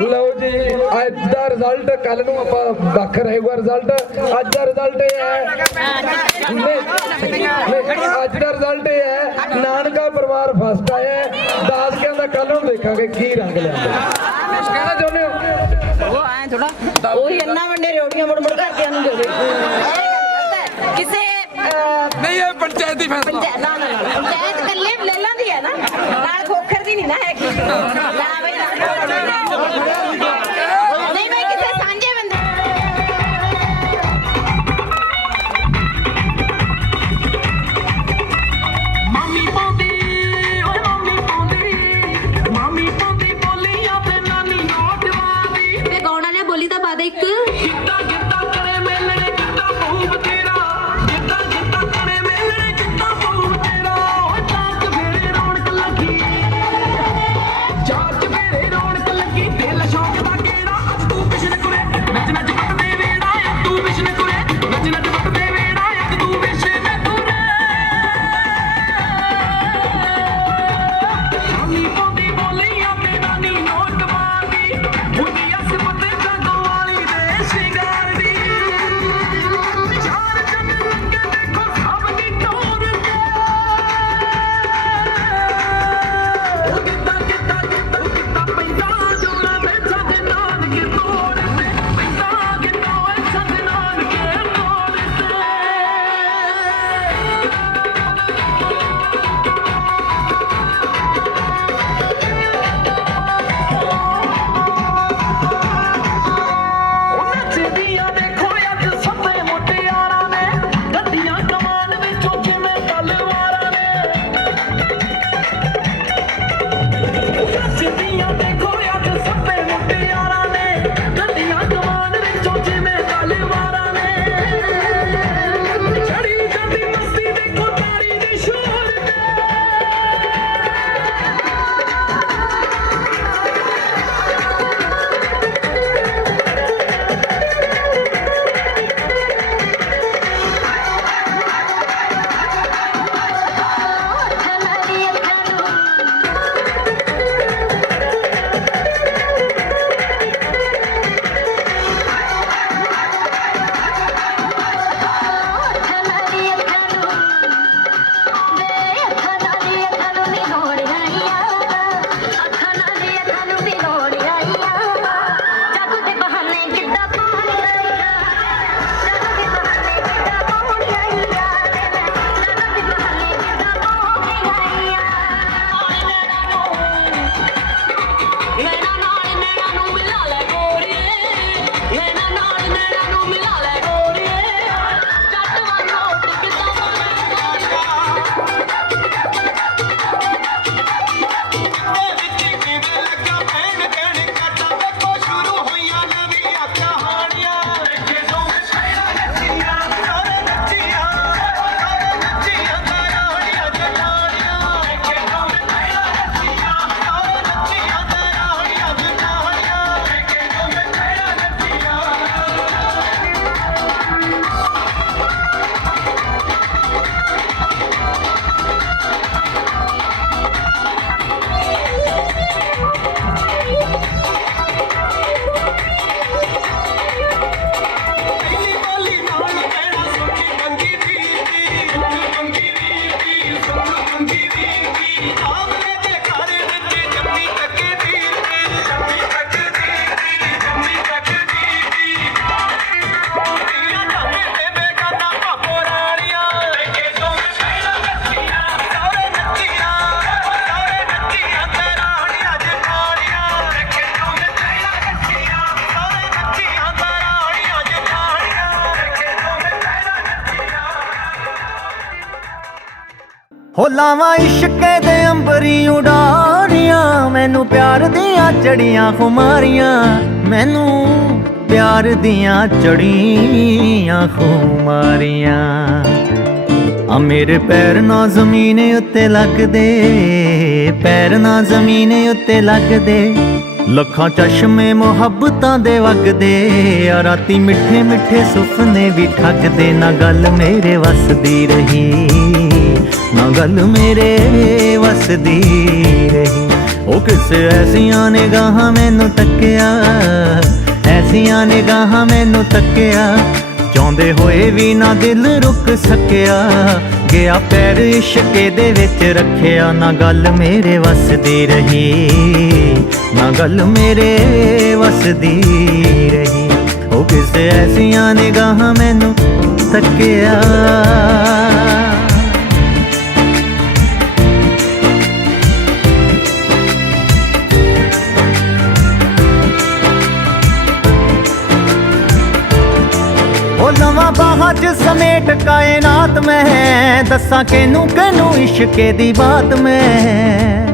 ਲਓ ਜੀ ਅੱਜ ਦਾ ਰਿਜ਼ਲਟ ਕੱਲ ਨੂੰ ਆਪਾਂ ਵੱਖ ਰਹੇਗਾ ਰਿਜ਼ਲਟ ਅੱਜ ਦਾ ਰਿਜ਼ਲਟ ਇਹ ਹੈ ਅੱਜ ਦਾ ਰਿਜ਼ਲਟ ਇਹ ਹੈ ਨਾਨਕਾ ਪਰਿਵਾਰ ਫਸਟ ਆਇਆ ਦਾਦਕਿਆਂ ਦਾ ਕੱਲ ਨੂੰ ਦੇਖਾਂਗੇ ਕੀ ਰੰਗ ਲਿਆਂਦਾ ਕੁਝ ਕਹਿਣਾ ਚਾਹੁੰਦੇ ਹੋ ਉਹ ਐ ਥੋੜਾ ਉਹੀ ਇੰਨਾ ਵੱਡੇ ਰੋਟੀਆਂ ਮੁੜ ਮੁੜ ਕਰਕੇ ਨੂੰ ਦੇਵੇ ਕਿਸੇ ਨਹੀਂ ਇਹ ਪੰਚਾਇਤੀ ਫੈਸਲਾ ਪੰਚਾਇਤ ਕੱਲੇ ਲੈ ਲੈਂਦੀ ਹੈ ਨਾ ਨਾਲ ਖੋਖਰ ਦੀ ਨਹੀਂ ਨਾ ਹੈਗੀ ਲਾ ਬਈ ਨਹੀਂ ਬਈ ਕਿਸੇ ਸਾਂਝੇ ਬੰਦੇ ਮਾਮੀ ਪਾਉਂਦੀ ਓਏ ਮਾਮੀ ਪਾਉਂਦੀ ਬੋਲੀਆਂ ਤੇ ਨਾਨੀ ਨੋਟਵਾਦੀ ਤੇ ਗਾਉਣ ਵਾਲੇ ਬੋਲੀ ਤਾਂ ਪਾ ਦੇ ਇੱਕ ਗਿੱਟਾ ਗਿੱਟਾ ਕਰੇ ਮੇਲਣੇ ਗਿੱਟਾ ਪਊ ਤੇਰਾ ਗਿੱਟਾ ਗਿੱਟਾ ਕਰੇ ਮੇਲਣੇ ਗਿੱਟਾ ਪਊ ਤੇਰਾ ਓ ਚਾਕ ਫੇਰੇ ਰੌਣਕ ਲੱਗੀ ਜਾ ਹੋ ਲਾਵਾਂ ਇਸ਼ਕੇ ਦੇ ਅੰਬਰੀ ਉਡਾਰੀਆਂ ਮੈਨੂੰ ਪਿਆਰ ਦੀਆਂ ਚੜੀਆਂ ਖੁਮਾਰੀਆਂ ਮੈਨੂੰ ਪਿਆਰ ਦੀਆਂ ਚੜੀਆਂ ਖੁਮਾਰੀਆਂ ਆ ਮੇਰੇ ਪੈਰ ਨਾ ਜ਼ਮੀਨ ਉੱਤੇ ਲੱਗਦੇ ਪੈਰ ਨਾ ਜ਼ਮੀਨ ਉੱਤੇ ਲੱਗਦੇ ਲੱਖਾਂ ਚਸ਼ਮੇ ਮੁਹੱਬਤਾਂ ਦੇ ਵਗਦੇ ਆ ਰਾਤੀ ਮਿੱਠੇ ਮਿੱਠੇ ਸੁਪਨੇ ਵੀ ਠੱਗਦੇ ਨਾ ਗੱਲ ਮੇਰੇ ਵੱਸਦੀ ਰਹੀ ਨਾ ਗੱਲ ਮੇਰੇ ਵੱਸਦੀ ਰਹੀ ਉਹ ਕਿਸੇ ਐਸੀਆਂ ਨਿਗਾਹਾਂ ਮੈਨੂੰ ਤੱਕਿਆ ਐਸੀਆਂ ਨਿਗਾਹਾਂ ਮੈਨੂੰ ਤੱਕਿਆ ਚਾਹੁੰਦੇ ਹੋਏ ਵੀ ਨਾ ਦਿਲ ਰੁਕ ਸਕਿਆ ਗਿਆ ਪੈਰ ਇਸ਼ਕੇ ਦੇ ਵਿੱਚ ਰੱਖਿਆ ਨਾ ਗੱਲ ਮੇਰੇ ਵੱਸਦੀ ਰਹੀ ਨਾ ਗੱਲ ਮੇਰੇ ਵੱਸਦੀ ਰਹੀ ਉਹ ਕਿਸੇ ਐਸੀਆਂ ਨਿਗਾਹਾਂ ਮੈਨੂੰ ਤੱਕਿਆ ਲਵਾਂ ਬਾਹਾਂ 'ਚ ਸਮੇਟ ਕਾਇਨਾਤ ਮੈਂ ਦੱਸਾਂ ਕਿਹਨੂੰ ਕਿਹਨੂੰ ਇਸ਼ਕੇ ਦੀ ਬਾਤ ਮੈਂ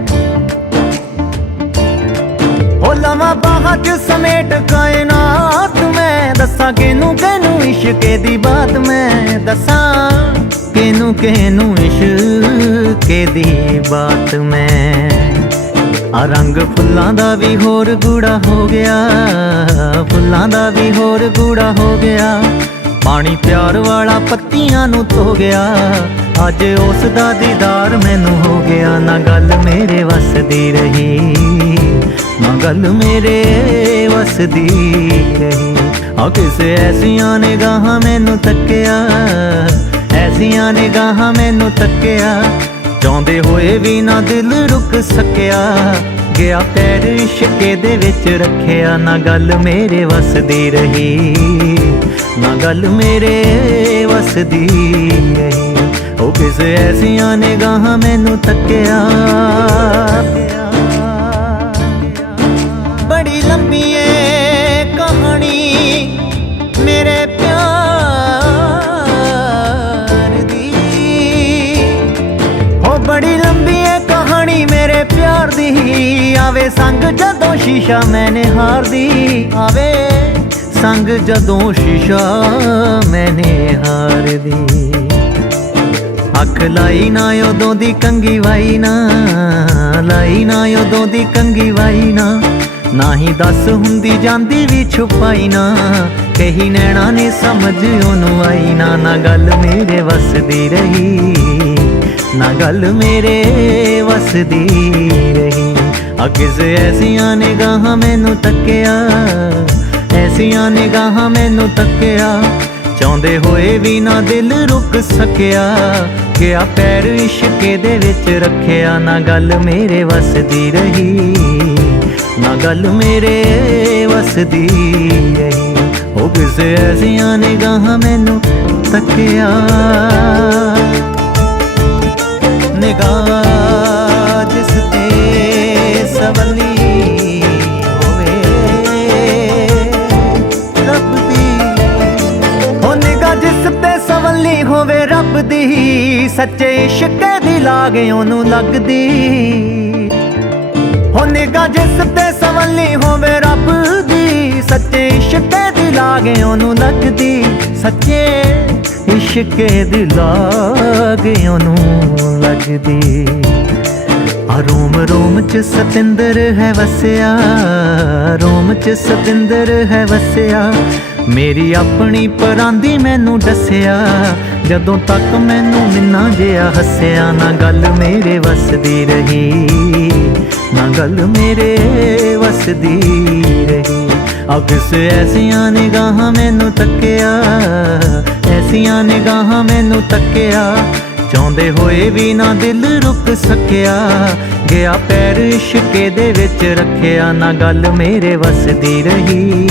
ਹੋ ਲਵਾਂ ਬਾਹਾਂ 'ਚ ਸਮੇਟ ਕਾਇਨਾਤ ਮੈਂ ਦੱਸਾਂ ਕਿਹਨੂੰ ਕਿਹਨੂੰ ਇਸ਼ਕੇ ਦੀ ਬਾਤ ਮੈਂ ਦੱਸਾਂ ਕਿਹਨੂੰ ਕਿਹਨੂੰ ਇਸ਼ਕੇ ਦੀ ਬਾਤ ਮੈਂ ਆ ਰੰਗ ਫੁੱਲਾਂ ਦਾ ਵੀ ਹੋਰ ਗੂੜਾ ਹੋ ਗਿਆ ਫੁੱਲਾਂ ਦਾ ਵੀ ਹੋਰ ਗੂੜਾ ਹੋ ਗਿਆ ਪਾਣੀ ਪਿਆਰ ਵਾਲਾ ਪੱਤੀਆਂ ਨੂੰ ਧੋ ਗਿਆ ਅੱਜ ਉਸ ਦਾ ਦੀਦਾਰ ਮੈਨੂੰ ਹੋ ਗਿਆ ਨਾ ਗੱਲ ਮੇਰੇ ਵੱਸਦੀ ਰਹੀ ਨਾ ਗੱਲ ਮੇਰੇ ਵੱਸਦੀ ਰਹੀ ਆ ਕਿਸੇ ਐਸੀਆਂ ਨਿਗਾਹਾਂ ਮੈਨੂੰ ਤੱਕਿਆ ਐਸੀਆਂ ਨਿਗਾਹਾਂ ਮੈਨੂੰ ਤੱਕਿਆ ਚਾਹੁੰਦੇ ਹੋਏ ਵੀ ਨਾ ਦਿਲ ਰੁਕ ਸਕਿਆ ਗਿਆ ਪੈਰ ਇਸ਼ਕੇ ਦੇ ਵਿੱਚ ਰੱਖਿਆ ਨਾ ਗੱਲ ਮੇਰੇ ਵੱਸਦੀ ਰਹੀ ਨਾ ਗੱਲ ਮੇਰੇ ਵੱਸਦੀ ਰਹੀ ਉਹ ਕਿਸੇ ਐਸੀਆਂ ਨਿਗਾਹਾਂ ਮੈਨੂੰ ਤੱਕਿਆ ਬੜੀ ਲੰਬੀ ਏ ਕਹਾਣੀ ਮੇਰੇ ਪਿਆਰ ਦੀ ਹੋ ਬੜੀ ਲੰਬੀ ਏ ਕਹਾਣੀ ਮੇਰੇ ਪਿਆਰ ਦੀ ਆਵੇ ਸੰਗ ਜਦੋਂ ਸ਼ੀਸ਼ਾ ਮੈਨੇ ਹਾਰਦੀ ਆਵੇ ਸੰਗ ਜਦੋਂ ਸ਼ੀਸ਼ਾ ਮੈਨੇ ਹਾਰਦੀ ਅੱਖ ਲਾਈ ਨਾ ਉਦੋਂ ਦੀ ਕੰਗੀ ਵਾਈ ਨਾ ਲਾਈ ਨਾ ਉਦੋਂ ਦੀ ਕੰਗੀ ਵਾਈ ਨਾ ਹੀ ਦੱਸ ਹੁੰਦੀ ਜਾਂਦੀ ਵੀ ਛੁਪਾਈ ਨਾ ਕਹੀ ਨੈਣਾ ਨੇ ਸਮਝ ਉਹਨੂੰ ਆਈ ਨਾ ਗੱਲ ਮੇਰੇ ਵੱਸਦੀ ਰਹੀ ਨਾ ਗੱਲ ਮੇਰੇ ਵੱਸਦੀ ਰਹੀ ਆ ਕਿਸੇ ਐਸੀਆਂ ਨਿਗਾਹਾਂ ਮੈਨੂੰ ਤੱਕਿਆ ਐਸੀਆਂ ਨਿਗਾਹਾਂ ਮੈਨੂੰ ਤੱਕਿਆ ਚਾਹੁੰਦੇ ਹੋਏ ਵੀ ਨਾ ਦਿਲ ਰੁਕ ਸਕਿਆ ਗਿਆ ਪੈਰ ਇਸ਼ਕੇ ਦੇ ਵਿੱਚ ਰੱਖਿਆ ਨਾ ਗੱਲ ਮੇਰੇ ਵੱਸਦੀ ਰਹੀ ਨਾ ਗੱਲ ਮੇਰੇ ਵੱਸਦੀ ਰਹੀ ਉਹ ਕਿਸੇ ਐਸੀਆਂ ਨਿਗਾਹਾਂ ਮੈਨੂੰ ਤੱਕਿਆ ਨਿਗਾਹ ਜਿਸ ਤੇ ਸਵਲੀ ਹੋਵੇ ਰੱਬ ਦੀ ਹੋ ਨਿਗਾਹ ਜਿਸ ਤੇ ਸਵਲੀ ਹੋਵੇ ਰੱਬ ਦੀ ਸੱਚੇ ਇਸ਼ਕੇ ਦੀ ਲਾਗ ਉਹਨੂੰ ਲੱਗਦੀ ਹੋ ਨਿਗਾਹ ਜਿਸ ਤੇ ਸਵਲੀ ਹੋਵੇ ਰੱਬ ਦੀ ਸੱਚੇ ਇਸ਼ਕੇ ਦੀ ਲਾਗ ਉਹਨੂੰ ਲੱਗਦੀ ਸੱਚੇ ਇਸ਼ਕੇ ਦੀ ਲਾਗ ਉਹਨੂੰ ਲੱਗਦੀ ਆ ਰੋਮ ਰੋਮ ਚ ਸਤਿੰਦਰ ਹੈ ਵਸਿਆ ਰੋਮ ਚ ਸਤਿੰਦਰ ਹੈ ਵਸਿਆ ਮੇਰੀ ਆਪਣੀ ਪਰਾਂਦੀ ਮੈਨੂੰ ਦੱਸਿਆ ਜਦੋਂ ਤੱਕ ਮੈਨੂੰ ਮਿੰਨਾ ਜਿਹਾ ਹੱਸਿਆ ਨਾ ਗੱਲ ਮੇਰੇ ਵੱਸਦੀ ਰਹੀ ਨਾ ਗੱਲ ਮੇਰੇ ਵੱਸਦੀ ਰਹੀ ਆ ਕਿਸੇ ਐਸੀਆਂ ਨਿਗਾਹਾਂ ਮੈਨੂੰ ਤੱਕਿਆ ਐਸੀਆਂ ਨਿਗਾਹਾਂ ਮੈਨੂੰ ਤੱਕਿਆ ਚਾਹੁੰਦੇ ਹੋਏ ਵੀ ਨਾ ਦਿਲ ਰੁਕ ਸਕਿਆ ਗਿਆ ਪੈਰ ਇਸ਼ਕੇ ਦੇ ਵਿੱਚ ਰੱਖਿਆ ਨਾ ਗੱਲ ਮੇਰੇ ਵੱਸਦੀ ਰਹੀ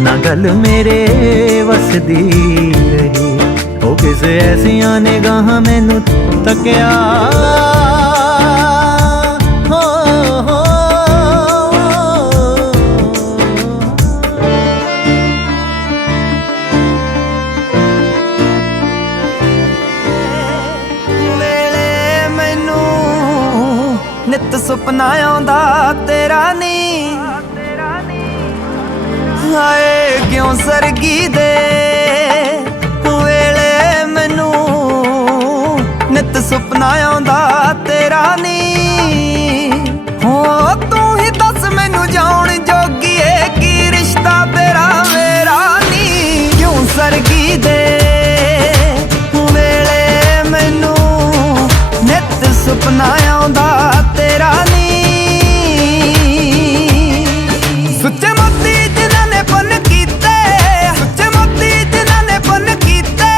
ਨਾ ਗੱਲ ਮੇਰੇ ਵੱਸਦੀ ਰਹੀ ਉਹ ਕਿਸੇ ਐਸੀਆਂ ਨਿਗਾਹਾਂ ਮੈਨੂੰ ਤੱਕਿਆ ਵੇਲੇ ਆਉਂਦਾ ਤੇਰਾ ਨੀ ਹਾਏ ਕਿਉਂ ਸਰਗੀ ਦੇ ਵੇਲੇ ਮੈਨੂੰ ਨਿਤ ਸੁਪਨਾ ਆਉਂਦਾ ਤੇਰਾ ਨੀ ਹੋ ਤੂੰ ਹੀ ਦੱਸ ਮੈਨੂੰ ਜਾਣ ਜੋਗੀਏ ਕੀ ਰਿਸ਼ਤਾ ਤੇਰਾ ਮੇਰਾ ਨੀ ਕਿਉਂ ਸਰਗੀ ਦੇ ਵੇਲੇ ਮੈਨੂੰ ਨਿਤ ਸੁਪਨਾ ਆਉਂਦਾ ਤੇਰਾ ਨੀ ਸੁੱਚੇ ਮੋਤੀ ਜਿਨ੍ਹਾਂ ਨੇ ਪੁੰਨ ਕੀਤੇ ਸੁੱਚੇ ਮੋਤੀ ਜਿਨ੍ਹਾਂ ਨੇ ਪੁੰਨ ਕੀਤੇ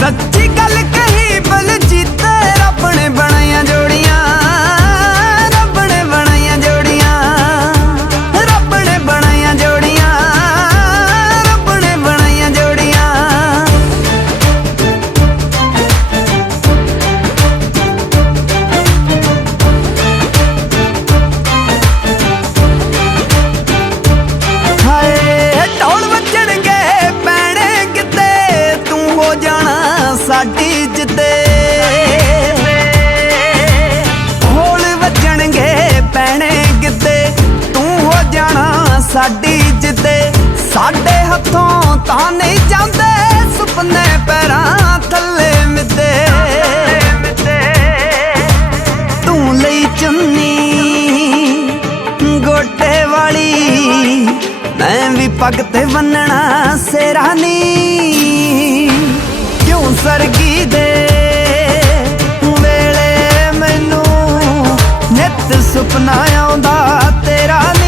ਸੱਚੀ ਗੱਲ ਕਹੀ ਬਲ ਜੀਤੇ ਰੱਬ ਨੇ ਬਣਾਈਆਂ ਜੋੜੀਆਂ ਰੱਬ ਨੇ ਬਣਾਈਆਂ ਜੋੜੀਆਂ ਰੱਬ ਨੇ ਬਣਾਈਆਂ ਜੋੜੀਆਂ ਰੱਬ ਨੇ ਬਣਾਈਆਂ ਜੋੜੀਆਂ ਹਾਏ ਢੋਲ ਵੱਜਣਗੇ ਪੈਣੇ ਕਿਤੇ ਤੂੰ ਹੋ ਜਾਣਾ ਸਾਡੀ ਜਿੱਤੇ ਢੋਲ ਵੱਜਣਗੇ ਪੈਣੇ ਕਿਤੇ ਤੂੰ ਹੋ ਜਾਣਾ ਸਾਡੀ ਜਿੱਤੇ ਸਾਡੇ ਹੱਥੋਂ ਤਾਂ ਨਹੀਂ ਜਾਂਦੇ ਸੁਪਨੇ ਪੈਰਾਂ ਥੱਲੇ ਮਿੱਤੇ ਤੂੰ ਲਈ ਚੁੰਨੀ ਗੋਟੇ ਵਾਲੀ ਮੈਂ ਵੀ ਪੱਗ ਤੇ ਬੰਨਣਾ ਸਿਰਾ ਨੀ ਕਿਉਂ ਸਰਗੀ ਦੇ ਵੇਲੇ ਮੈਨੂੰ ਨਿਤ ਸੁਪਨਾ ਆਉਂਦਾ ਤੇਰਾ ਨੀ